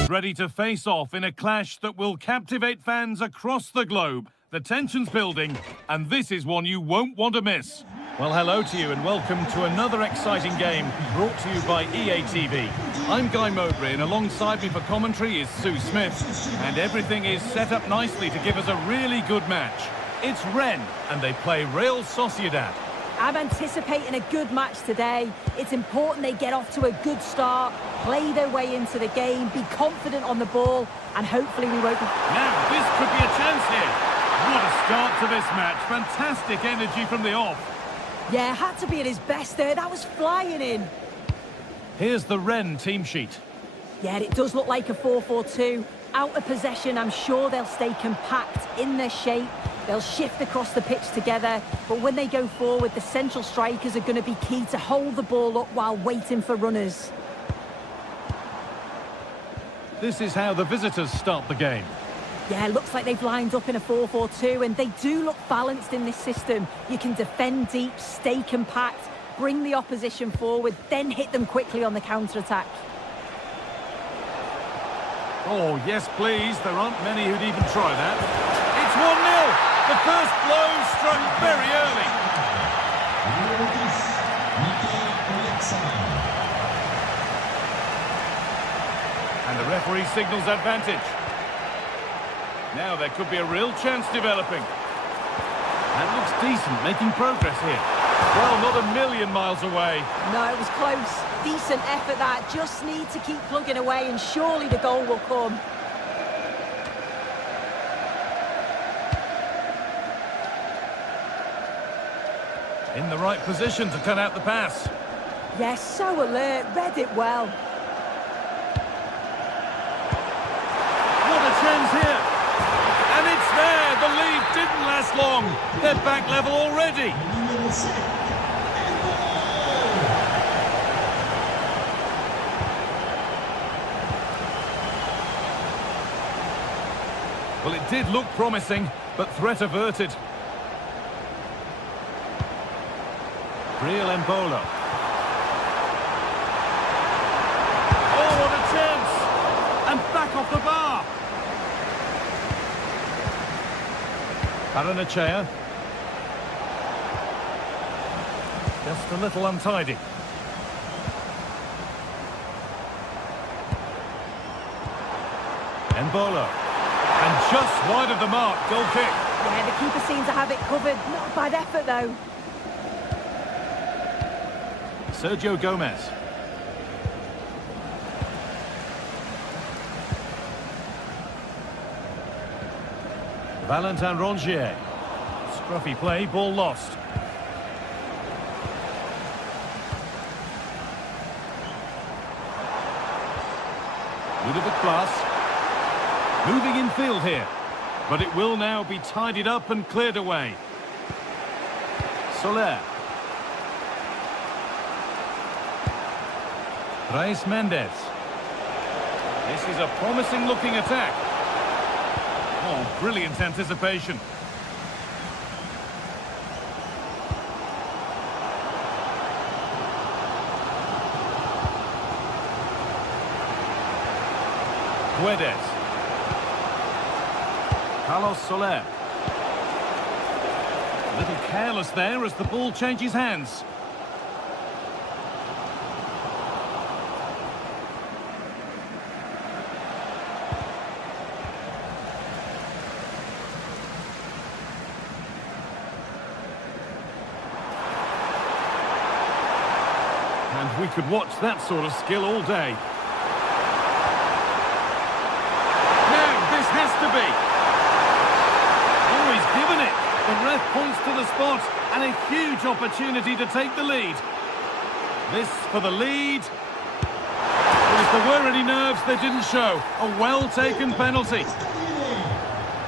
Ready to face off in a clash that will captivate fans across the globe. The tension's building, and this is one you won't want to miss. Well, hello to you and welcome to another exciting game brought to you by EA TV. I'm Guy Mowbray, and alongside me for commentary is Sue Smith, and everything is set up nicely to give us a really good match. It's Rennes, and they play Real Sociedad. I'm anticipating a good match today. It's important they get off to a good start, play their way into the game, be confident on the ball, and hopefully we won't be... Now, this could be a chance here. What a start to this match. Fantastic energy from the off. Yeah, had to be at his best there. That was flying in. Here's the Rennes team sheet. Yeah, it does look like a 4-4-2. Out of possession, I'm sure they'll stay compact in their shape. They'll shift across the pitch together. But when they go forward, the central strikers are going to be key to hold the ball up while waiting for runners. This is how the visitors start the game. Yeah, looks like they've lined up in a 4-4-2, and they do look balanced in this system. You can defend deep, stay compact, bring the opposition forward, then hit them quickly on the counter-attack. Oh, yes, please. There aren't many who'd even try that. It's 1-0. The first blow struck very early. And the referee signals advantage. Now there could be a real chance developing. That looks decent, making progress here. Well, not a million miles away. No, it was close. Decent effort that. Just need to keep plugging away and surely the goal will come. In the right position to cut out the pass. Yes, so alert. Read it well. What a chance here. And it's there. The lead didn't last long. They're back level already. Well, it did look promising, but threat averted. Real Embolo. Oh, what a chance! And back off the bar. Paranachea. Just a little untidy. Embolo. And just wide of the mark, goal kick. Yeah, the keeper seems to have it covered. Not a bad effort, though. Sergio Gomez. Valentin Rongier. Scruffy play, ball lost. Ludovic Blas. Moving in field here. But it will now be tidied up and cleared away. Soler. Reis Mendes. This is a promising-looking attack. Oh, brilliant anticipation. Guedes. Carlos Soler. A little careless there as the ball changes hands. And we could watch that sort of skill all day. Now, this has to be. Oh, he's given it. The ref points to the spot, and a huge opportunity to take the lead. This for the lead. But if there were any nerves, they didn't show. A well-taken penalty.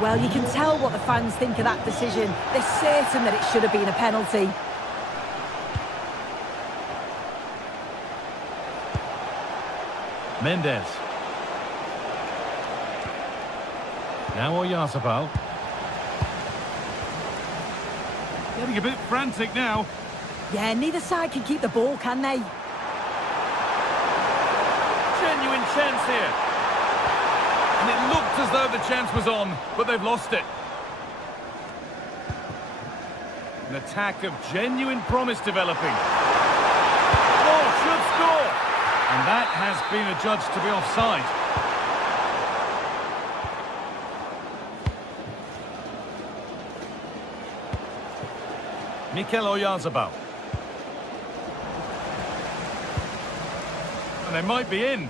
Well, you can tell what the fans think of that decision. They're certain that it should have been a penalty. Mendes. Now Oyarzabal. Getting a bit frantic now. Yeah, neither side can keep the ball, can they? Genuine chance here. And it looked as though the chance was on, but they've lost it. An attack of genuine promise developing. Oh, should score! And that has been adjudged to be offside. Mikel Oyarzabal. And they might be in.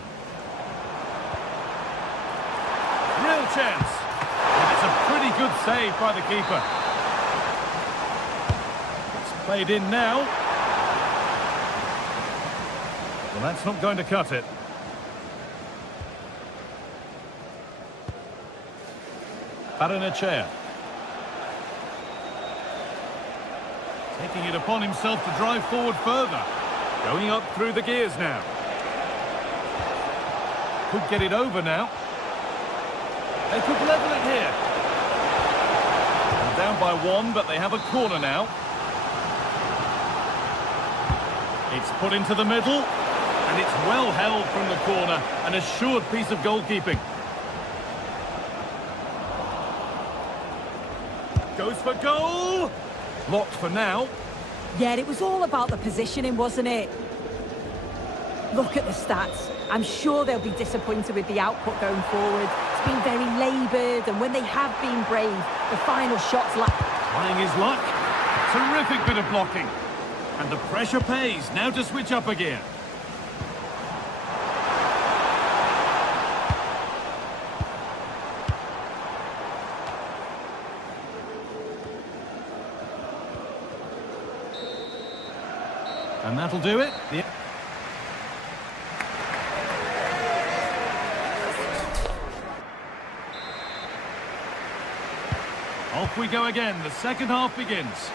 Real chance. And it's a pretty good save by the keeper. It's played in now. Well, that's not going to cut it. Baranechea. Taking it upon himself to drive forward further. Going up through the gears now. Could get it over now. They could level it here. They're down by one, but they have a corner now. It's put into the middle, and it's well held from the corner. An assured piece of goalkeeping. Goes for goal! Blocked for now. Yeah, it was all about the positioning, wasn't it? Look at the stats. I'm sure they'll be disappointed with the output going forward. It's been very laboured, and when they have been brave, the final shots lack. Trying his luck. Terrific bit of blocking. And the pressure pays. Now to switch up again. And that'll do it. Off we go again. The second half begins.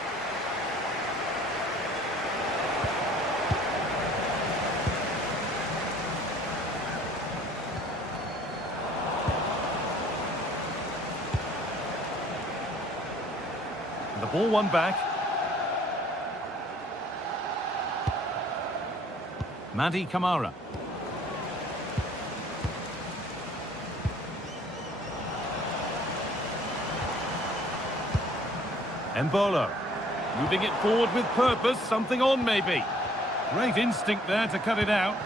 And the ball won back. Madi Kamara. Embolo. Moving it forward with purpose. Something on, maybe. Great instinct there to cut it out.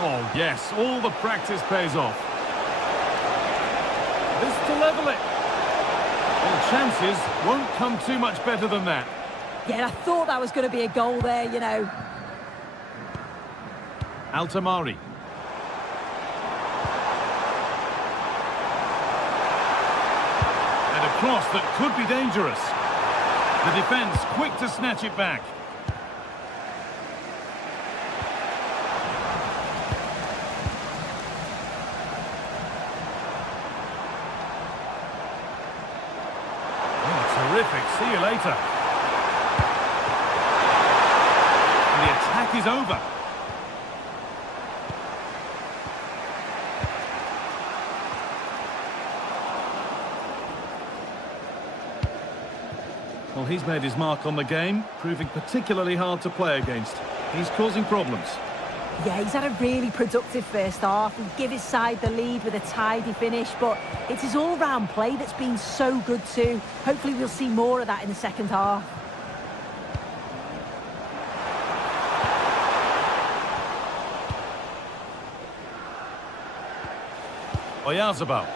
Oh, yes. All the practice pays off. This to level it. Well, chances won't come too much better than that. Yeah, I thought that was going to be a goal there, you know. Altamari. And a cross that could be dangerous. The defence quick to snatch it back. Terrific. See you later. And the attack is over. Well, he's made his mark on the game, proving particularly hard to play against. He's causing problems. Yeah, he's had a really productive first half. He gave his side the lead with a tidy finish, but it's his all-round play that's been so good too. Hopefully we'll see more of that in the second half. Oyarzabal.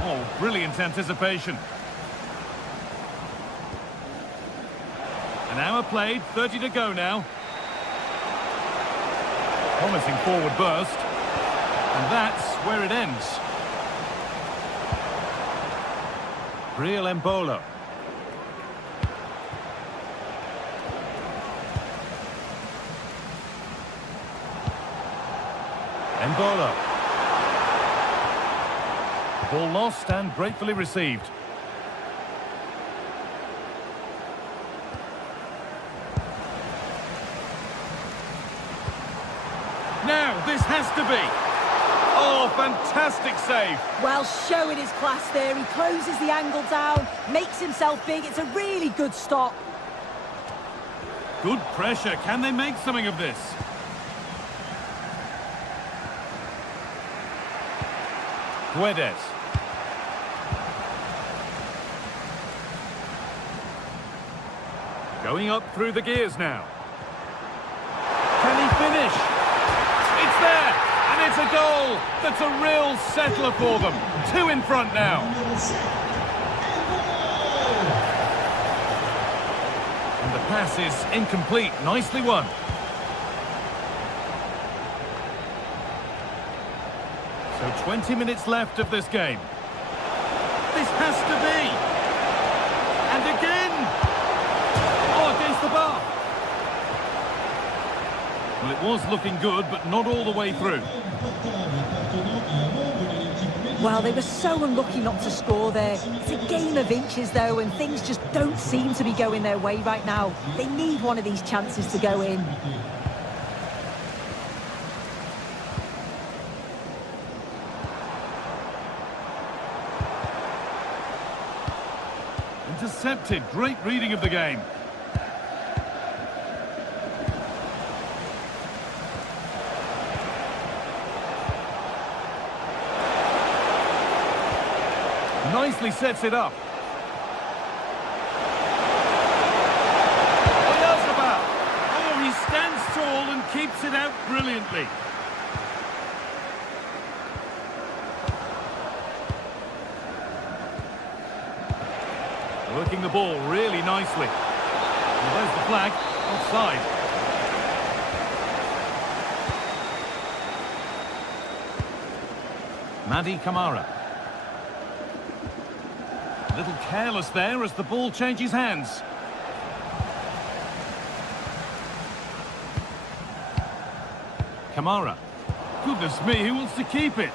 Oh, brilliant anticipation. An hour played, 30 to go now. Promising forward burst. And that's where it ends. Real Embolo. Embolo. Ball lost and gratefully received. Now, this has to be. Oh, fantastic save. Well, showing his class there. He closes the angle down, makes himself big. It's a really good stop. Good pressure. Can they make something of this? Guedes. Going up through the gears now. Can he finish? It's there! And it's a goal! That's a real settler for them. 2 in front now. And the pass is incomplete. Nicely won. So 20 minutes left of this game. This has to be! And again! Oh, against the bar! Well, it was looking good, but not all the way through. Well, they were so unlucky not to score there. It's a game of inches, though, and things just don't seem to be going their way right now. They need one of these chances to go in. Intercepted. Great reading of the game. Nicely sets it up. Oh, he stands tall and keeps it out brilliantly. Working the ball really nicely. And there's the flag. Offside. Madi Kamara. A little careless there as the ball changes hands. Kamara. Goodness me, who wants to keep it?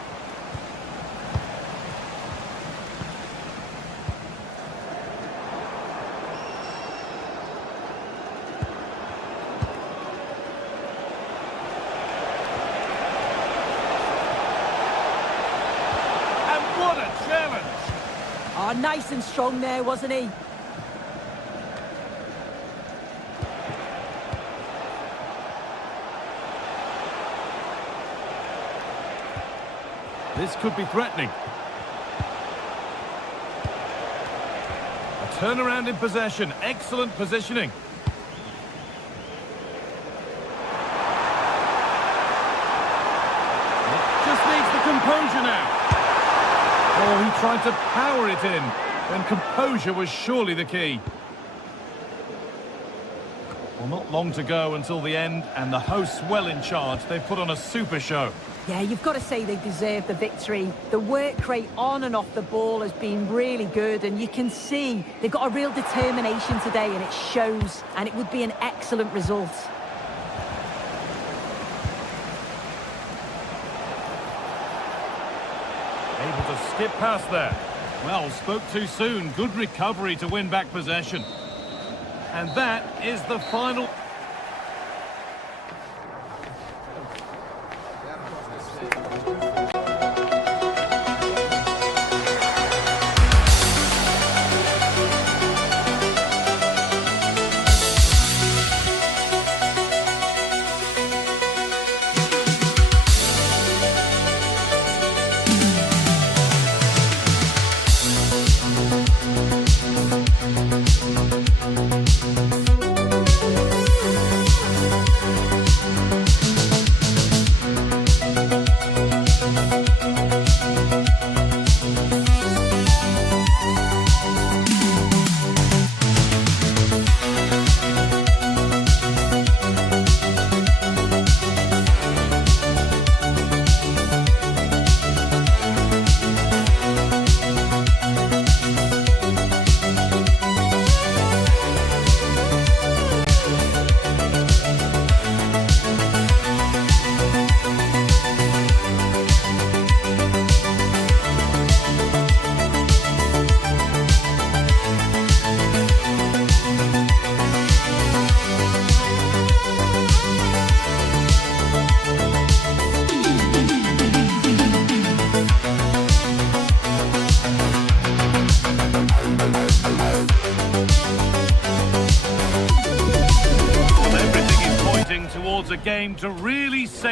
And what a challenge! Oh, nice and strong there, wasn't he? This could be threatening. A turnaround in possession. Excellent positioning. Just needs the composure now. Oh, he tried to power it in, when composure was surely the key. Well, not long to go until the end, and the hosts well in charge. They've put on a super show. Yeah, you've got to say they deserve the victory. The work rate on and off the ball has been really good, and you can see they've got a real determination today, and it shows, and it would be an excellent result. Able to skip past there. Well, spoke too soon. Good recovery to win back possession. And that is the final...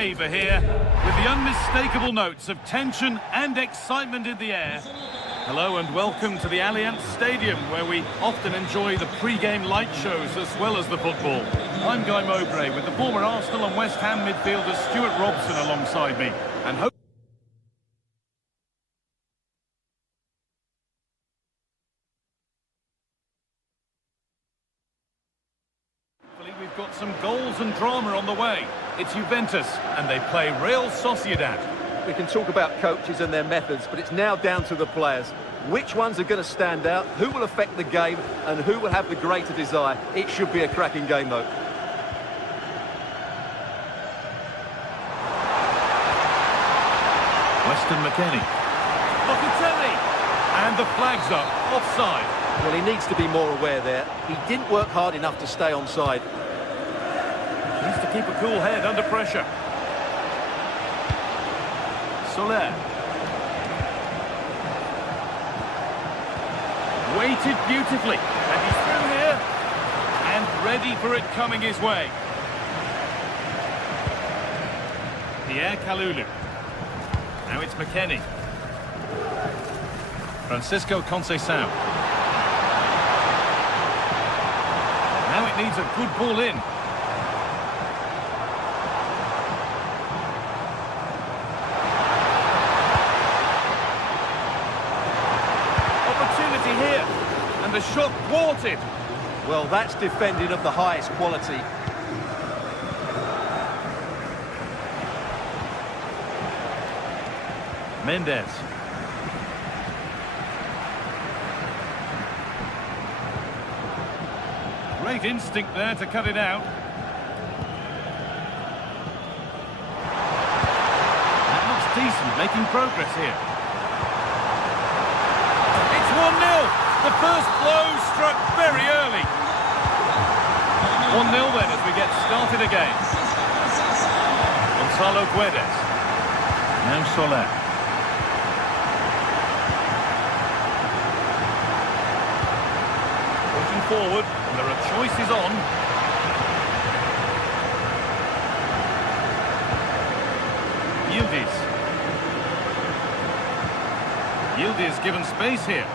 save are here, with the unmistakable notes of tension and excitement in the air. Hello and welcome to the Allianz Stadium, where we often enjoy the pre-game light shows as well as the football. I'm Guy Mowbray with the former Arsenal and West Ham midfielder Stuart Robson alongside me. And hopefully we've got some goals and drama on the way. It's Juventus, and they play Real Sociedad. We can talk about coaches and their methods, but it's now down to the players. Which ones are going to stand out, who will affect the game, and who will have the greater desire? It should be a cracking game, though. Weston McKennie. Locatelli! And the flag's up, offside. Well, he needs to be more aware there. He didn't work hard enough to stay onside. Needs to keep a cool head under pressure. Soler. Waited beautifully. And he's through here. And ready for it coming his way. Pierre Kalulu. Now it's McKennie. Francisco Conceição. Now it needs a good ball in. Opportunity here. And the shot thwarted. Well, that's defending of the highest quality. Mendes. Great instinct there to cut it out. That looks decent, making progress here. It's 1-0. The first blow struck very early. 1-0 then as we get started again. Gonzalo Guedes. Now Soler. Forward, and there are choices on. Yildiz given space here.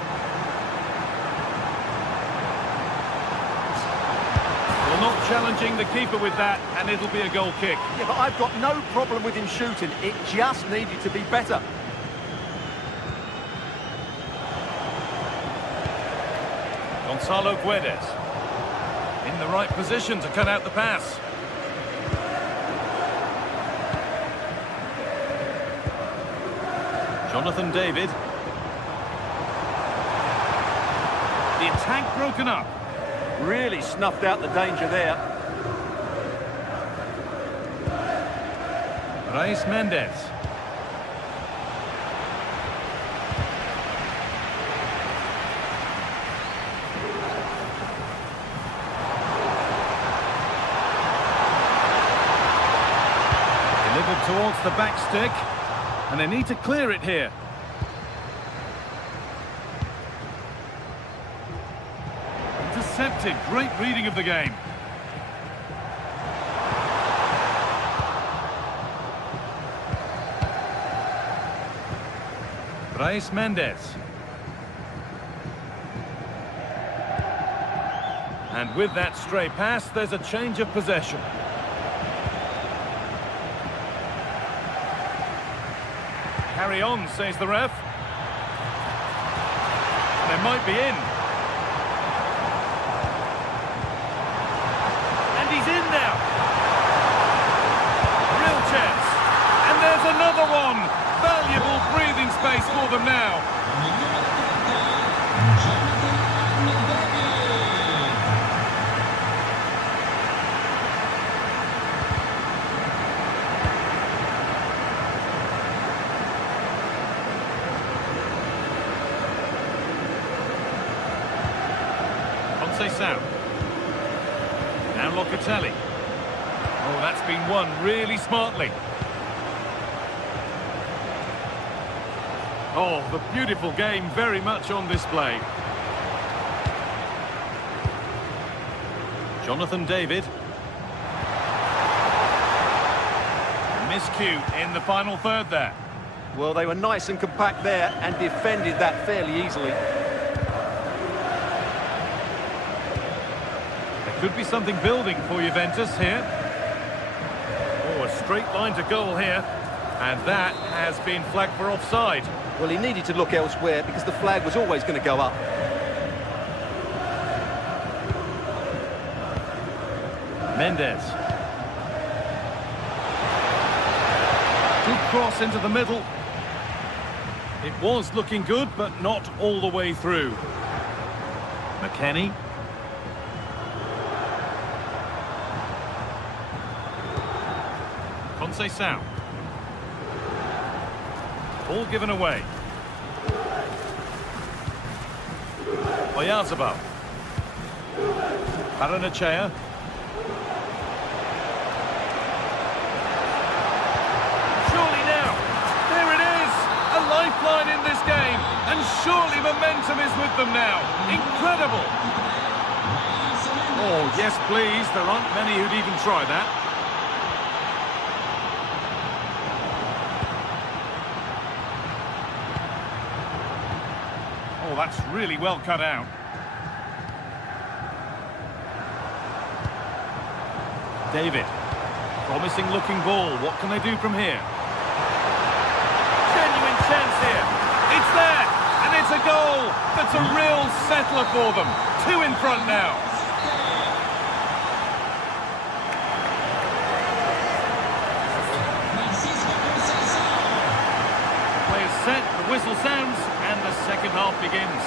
Well, not challenging the keeper with that, and it'll be a goal kick. Yeah, but I've got no problem with him shooting. It just needed to be better. Gonzalo Guedes in the right position to cut out the pass. Jonathan David. The attack broken up. Really snuffed out the danger there. Reis Mendes. Towards the back stick, and they need to clear it here. Intercepted, great reading of the game. Reis Mendes. And with that stray pass, there's a change of possession. Carry on, says the ref. They might be in. And he's in now. Real chance. And there's another one. Valuable breathing space for them now. Now Locatelli. Oh, that's been won really smartly. Oh, the beautiful game very much on display. Jonathan David. Miscue in the final third there. Well, they were nice and compact there and defended that fairly easily. There could be something building for Juventus here. Oh, a straight line to goal here. And that has been flagged for offside. Well, he needed to look elsewhere because the flag was always going to go up. Mendes. Good cross into the middle. It was looking good, but not all the way through. McKennie. Conceição. Ball given away. Oyarzabal. Paranachea. Surely now. There it is. A lifeline in this game. And surely momentum is with them now. Incredible. Oh, yes, please. There aren't many who'd even try that. Oh, that's really well cut out. David. Promising looking ball. What can they do from here? Genuine chance here. It's there. And it's a goal. That's a real settler for them. 2 in front now. Players set. The whistle sounds. And the second half begins.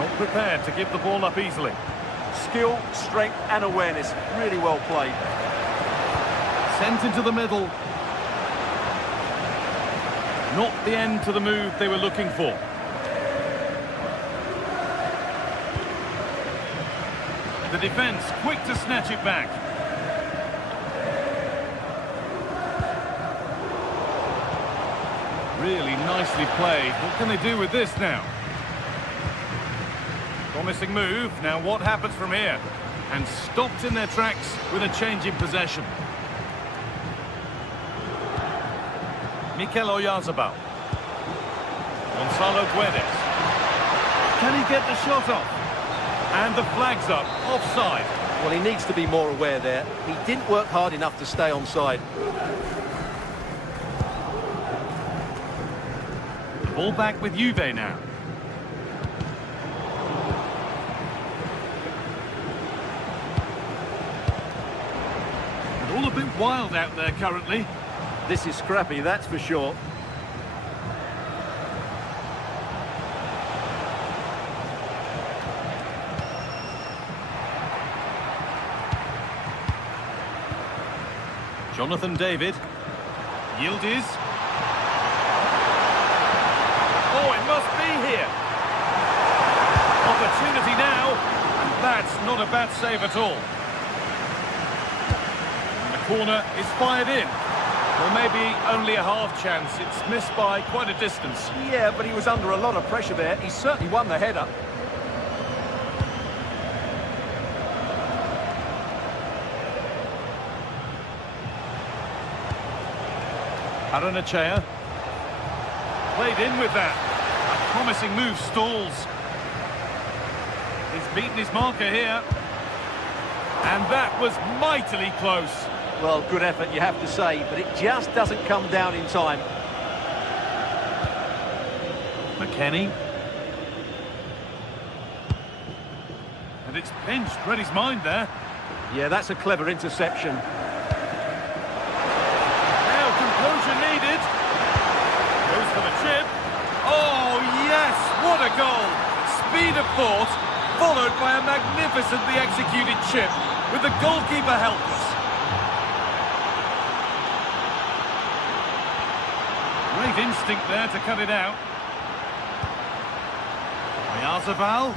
Not prepared to give the ball up easily. Skill, strength and awareness. Really well played. Sent into the middle. Not the end to the move they were looking for. The defence quick to snatch it back. Really nicely played. What can they do with this now? Promising move. Now what happens from here? And stopped in their tracks with a change in possession. Mikel Oyarzabal. Gonzalo Guedes. Can he get the shot off? And the flag's up, offside. Well, he needs to be more aware there. He didn't work hard enough to stay onside. Ball back with Juve now. And all a bit wild out there currently. This is scrappy, that's for sure. Jonathan David. Yildiz. Oh, it must be here. Opportunity now. And that's not a bad save at all. And the corner is fired in. Well, maybe only a half chance. It's missed by quite a distance. Yeah, but he was under a lot of pressure there. He certainly won the header. Paranachea. Played in with that. A promising move stalls. He's beaten his marker here. And that was mightily close. Well, good effort, you have to say, but it just doesn't come down in time. McKennie. And it's pinched, read his mind there. Yeah, that's a clever interception. Now composure needed. Goes for the chip. Oh, yes, what a goal. Speed of thought, followed by a magnificently executed chip, with the goalkeeper helpless. Great instinct there to cut it out. Oyarzabal,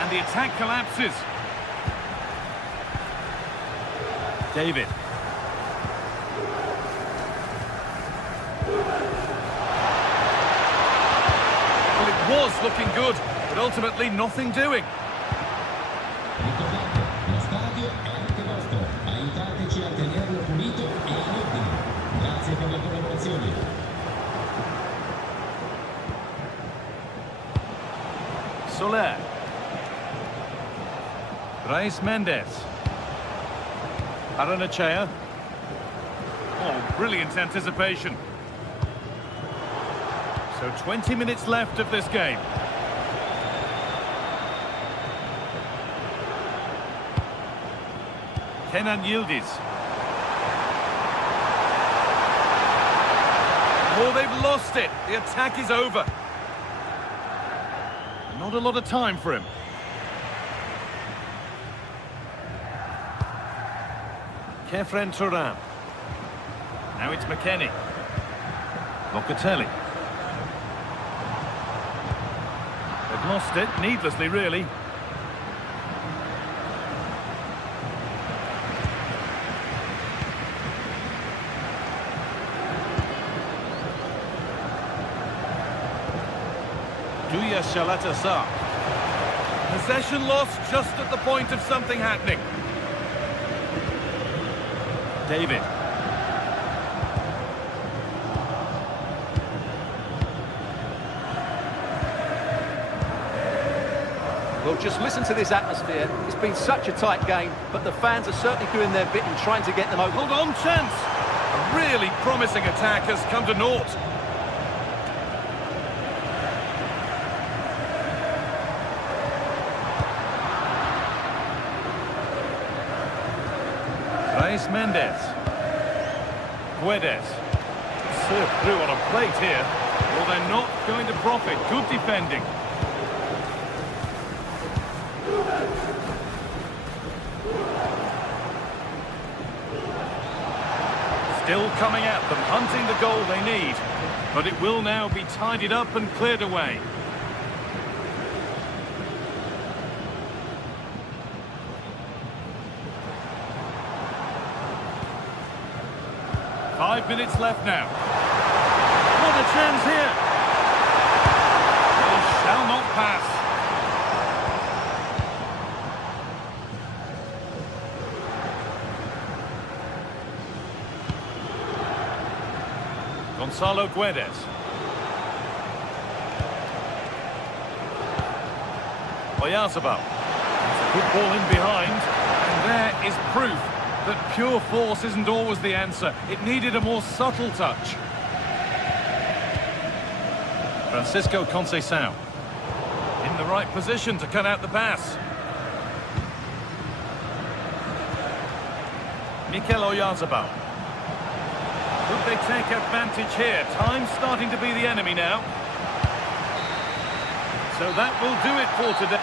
and the attack collapses. David. was looking good, but ultimately nothing doing. Ricordate, lo stadio è anche vostro. Aiutateci a tenerlo pulito e in ordine. Grazie per la collaborazione. Soler. Reis Mendes. Aranachea. Oh, brilliant anticipation. So 20 minutes left of this game. Kenan Yildiz. Oh, they've lost it. The attack is over. Not a lot of time for him. Kefren Turan. Now it's McKennie. Locatelli. They've lost it, needlessly really. Duya Shalata. Possession lost just at the point of something happening. David. Well, just listen to this atmosphere. It's been such a tight game, but the fans are certainly doing their bit in trying to get them over. Hold on, chance. A really promising attack has come to naught. Reis Mendes. Guedes. Served through on a plate here. Well, they're not going to profit. Good defending. Still coming at them, hunting the goal they need. But it will now be tidied up and cleared away. Five minutes left now. What a chance here. They shall not pass. Gonzalo Guedes. Oyarzabal. Good ball in behind. And there is proof that pure force isn't always the answer. It needed a more subtle touch. Francisco Conceição. In the right position to cut out the pass. Mikel Oyarzabal. Could they take advantage here? Time's starting to be the enemy now. So that will do it for today.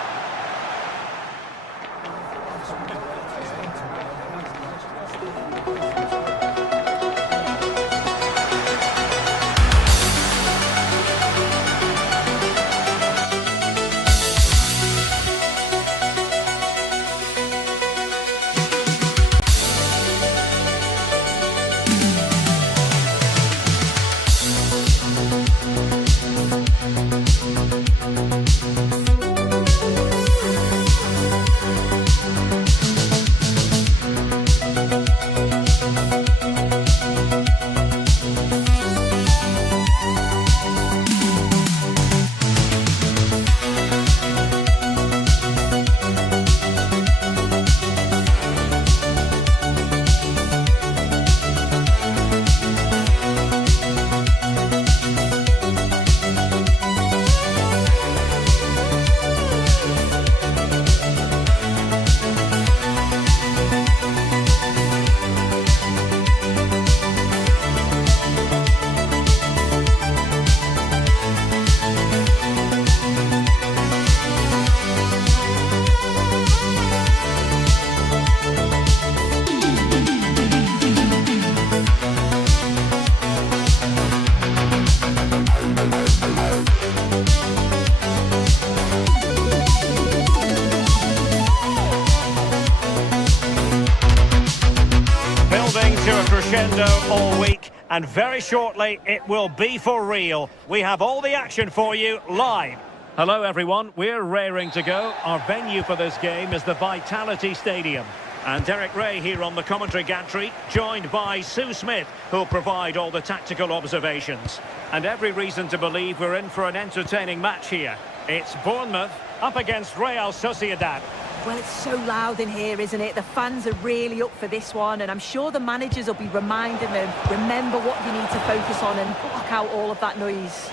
To a crescendo all week, and very shortly it will be for real. We have all the action for you live Hello everyone, we're raring to go. Our venue for this game is the Vitality Stadium. And Derek Ray here on the commentary gantry, joined by Sue Smith, who'll provide all the tactical observations. And every reason to believe we're in for an entertaining match here. It's Bournemouth up against Real Sociedad. Well, it's so loud in here, isn't it? The fans are really up for this one, and I'm sure the managers will be reminding them, remember what you need to focus on and block out all of that noise.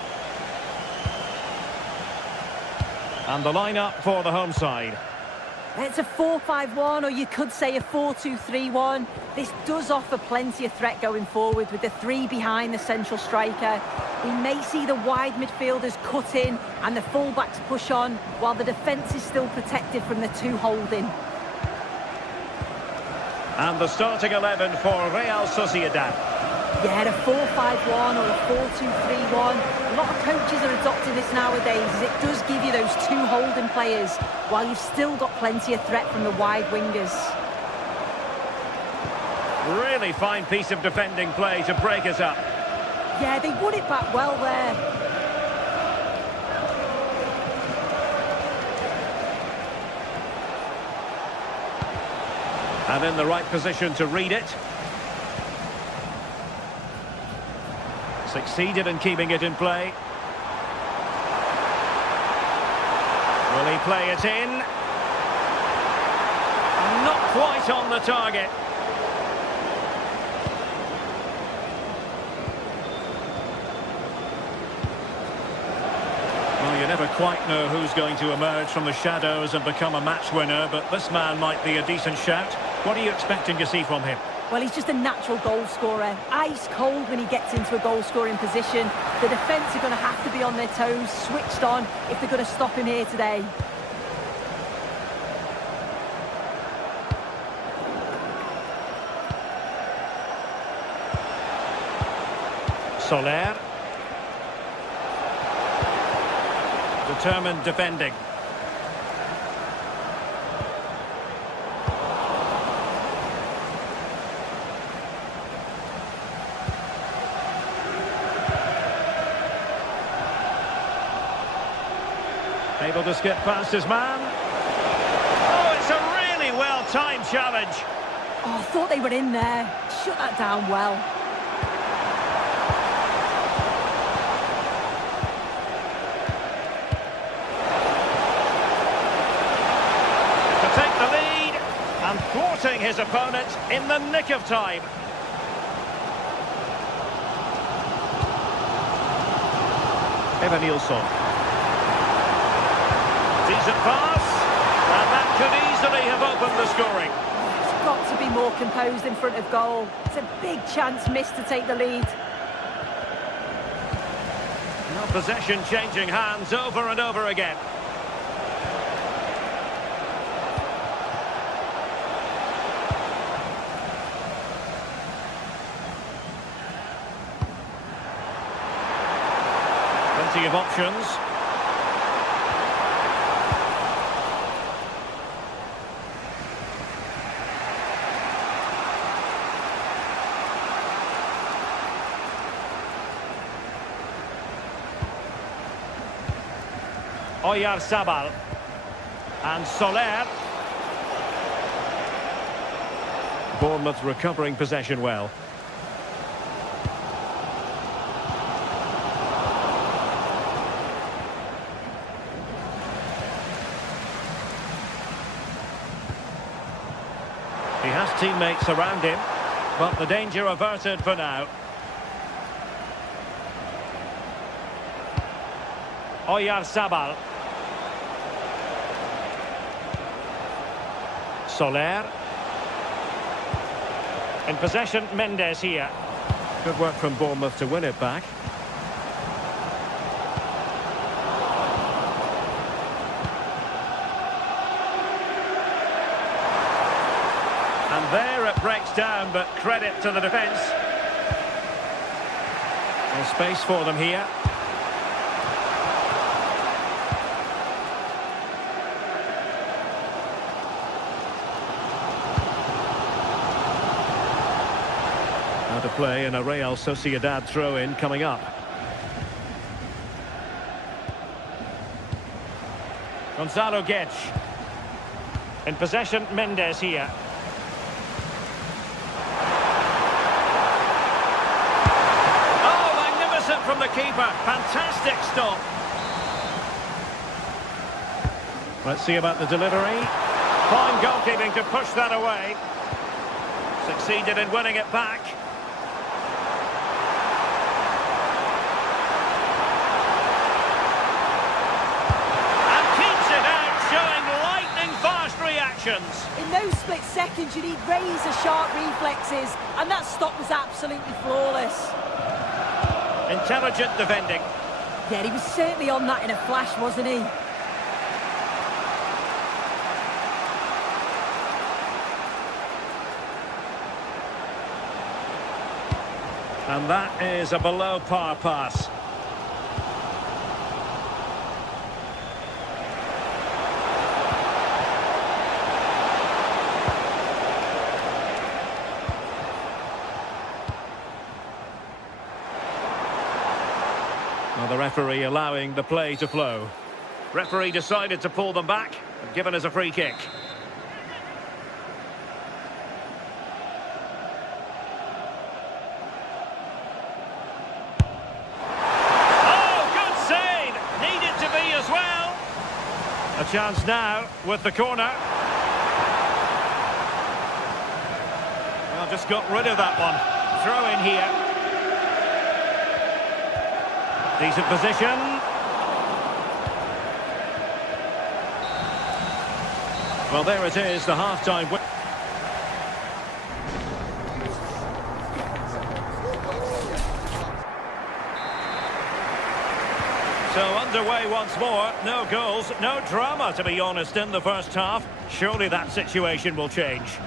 And the lineup for the home side. It's a 4-5-1, or you could say a 4-2-3-1. This does offer plenty of threat going forward with the three behind the central striker. We may see the wide midfielders cut in and the fullbacks push on, while the defence is still protected from the two holding. And the starting 11 for Real Sociedad. Yeah, a 4-5-1 or a 4-2-3-1. A lot of coaches are adopting this nowadays, as it does give you those two holding players, while you've still got plenty of threat from the wide wingers. Really fine piece of defending play to break us up. Yeah, they won it back well there. And in the right position to read it. Succeeded in keeping it in play. Will he play it in? Not quite on the target. Well, you never quite know who's going to emerge from the shadows and become a match winner, but this man might be a decent shout. What are you expecting to see from him? Well, he's just a natural goal scorer. Ice cold when he gets into a goal-scoring position. The defence are going to have to be on their toes, switched on, if they're going to stop him here today. Soler. Determined defending. Able to skip past his man. Oh, it's a really well-timed challenge. Oh, I thought they were in there. Shut that down well. To take the lead and thwarting his opponent in the nick of time. Evanilson. Decent pass, and that could easily have opened the scoring. It's got to be more composed in front of goal. It's a big chance missed to take the lead. Now possession changing hands over and over again. Plenty of options. Oyarzabal and Soler. Bournemouth recovering possession well. He has teammates around him, but the danger averted for now. Oyarzabal. Soler. In possession, Mendes here. Good work from Bournemouth to win it back. And there it breaks down, but credit to the defence. There's space for them here. To play in a Real Sociedad throw-in coming up. Gonzalo Guedes. In possession, Mendes here. Oh, magnificent from the keeper. Fantastic stop. Let's see about the delivery. Fine goalkeeping to push that away. Succeeded in winning it back. And keeps it out, showing lightning-fast reactions. In those split seconds, you need razor-sharp reflexes, and that stop was absolutely flawless. Intelligent defending. Yeah, he was certainly on that in a flash, wasn't he? And that is a below-par pass. Well, the referee allowing the play to flow. Referee decided to pull them back and given us a free kick. A chance now with the corner. Well, just got rid of that one. Throw in here. Decent position. Well, there it is, the half-time win. So underway once more, no goals, no drama to be honest in the first half. Surely that situation will change.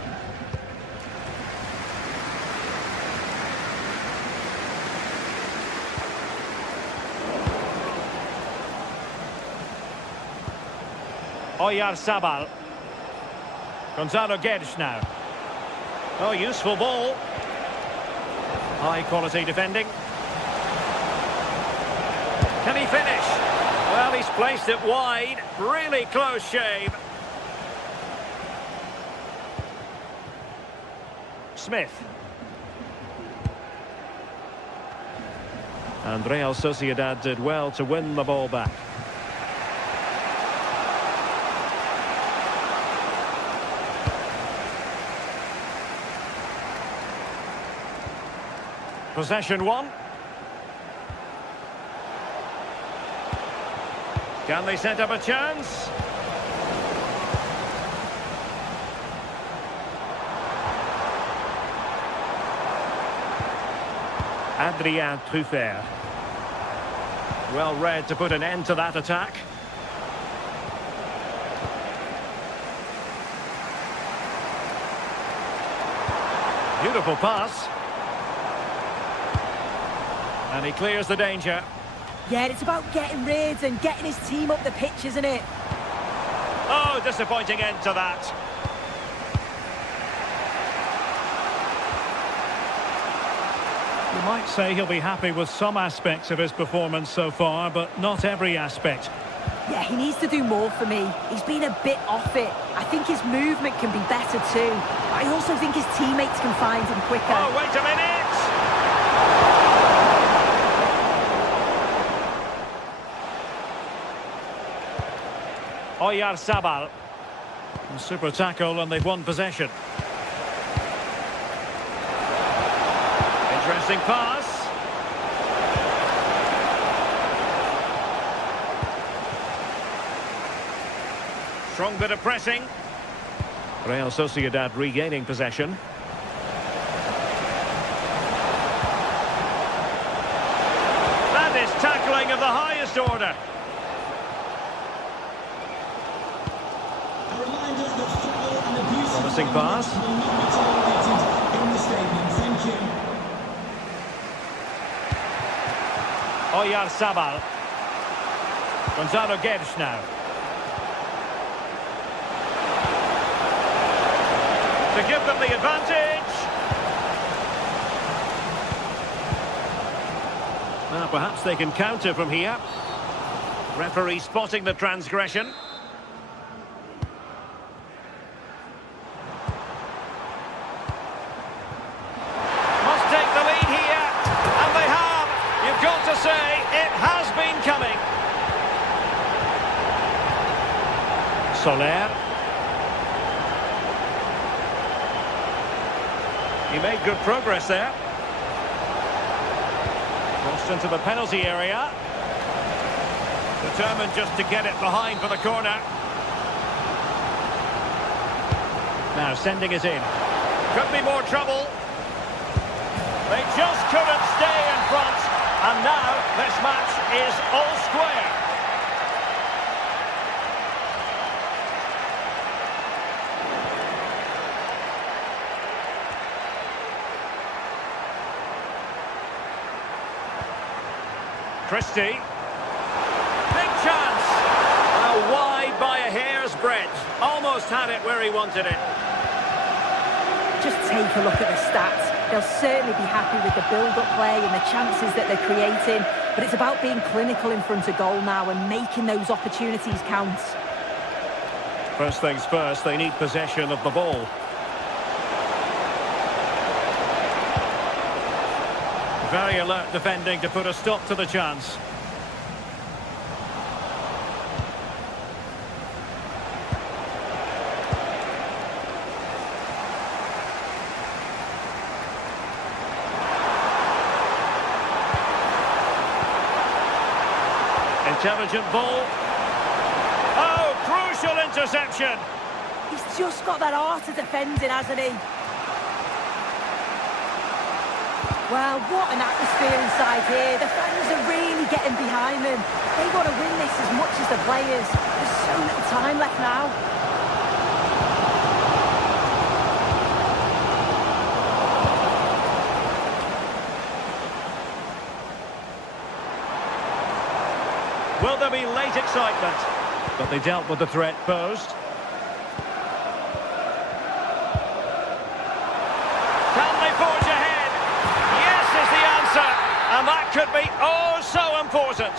Oyarzabal. Gonzalo Guedes now. Oh, useful ball. High quality defending. Can he finish? Well, he's placed it wide. Really close shave. Smith. And Real Sociedad did well to win the ball back. Possession one. Can they set up a chance? Adrien Truffert. Well read to put an end to that attack. Beautiful pass. And he clears the danger. Yeah, it's about getting rid and getting his team up the pitch, isn't it? Oh, disappointing end to that. You might say he'll be happy with some aspects of his performance so far, but not every aspect. Yeah, he needs to do more for me. He's been a bit off it. I think his movement can be better too. But I also think his teammates can find him quicker. Oh, wait a minute! Oyarzabal. Super tackle and they've won possession. Interesting pass. Strong bit of pressing. Real Sociedad regaining possession. That is tackling of the highest order. Promising pass. Oyarzabal. Gonzalo Guedes now. To give them the advantage. Now perhaps they can counter from here. Referee spotting the transgression. Soler. He made good progress there. Crossed into the penalty area. Determined just to get it behind for the corner. Now sending it in. Could be more trouble. They just couldn't stay in front. And now this match is all square. Christie. Big chance. Wide by a hair's breadth. Almost had it where he wanted it. Just take a look at the stats. They'll certainly be happy with the build-up play and the chances that they're creating. But it's about being clinical in front of goal now and making those opportunities count. First things first, they need possession of the ball. Very alert defending to put a stop to the chance. Intelligent ball. Oh, crucial interception. He's just got that art of defending, hasn't he? Well, what an atmosphere inside here. The fans are really getting behind them. They want to win this as much as the players. There's so little time left now. Will there be late excitement? But they dealt with the threat posed. Can they forge ahead? Yes is the answer. And that could be oh so important.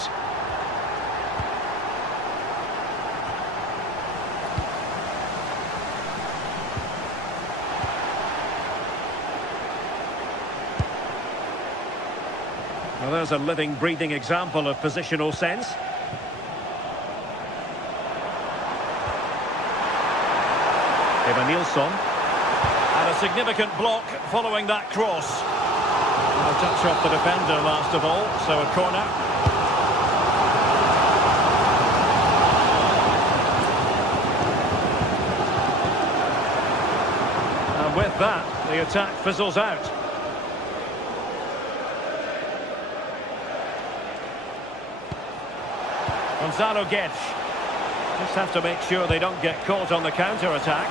Well, there's a living, breathing example of positional sense. Nilsson. And a significant block following that cross. And a touch off the defender last of all, so a corner. And with that, the attack fizzles out. Gonzalo Guedes. Just have to make sure they don't get caught on the counter-attack.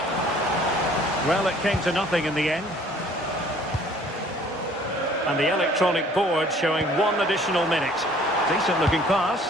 Well, it came to nothing in the end. And the electronic board showing 1 additional minute. Decent looking pass.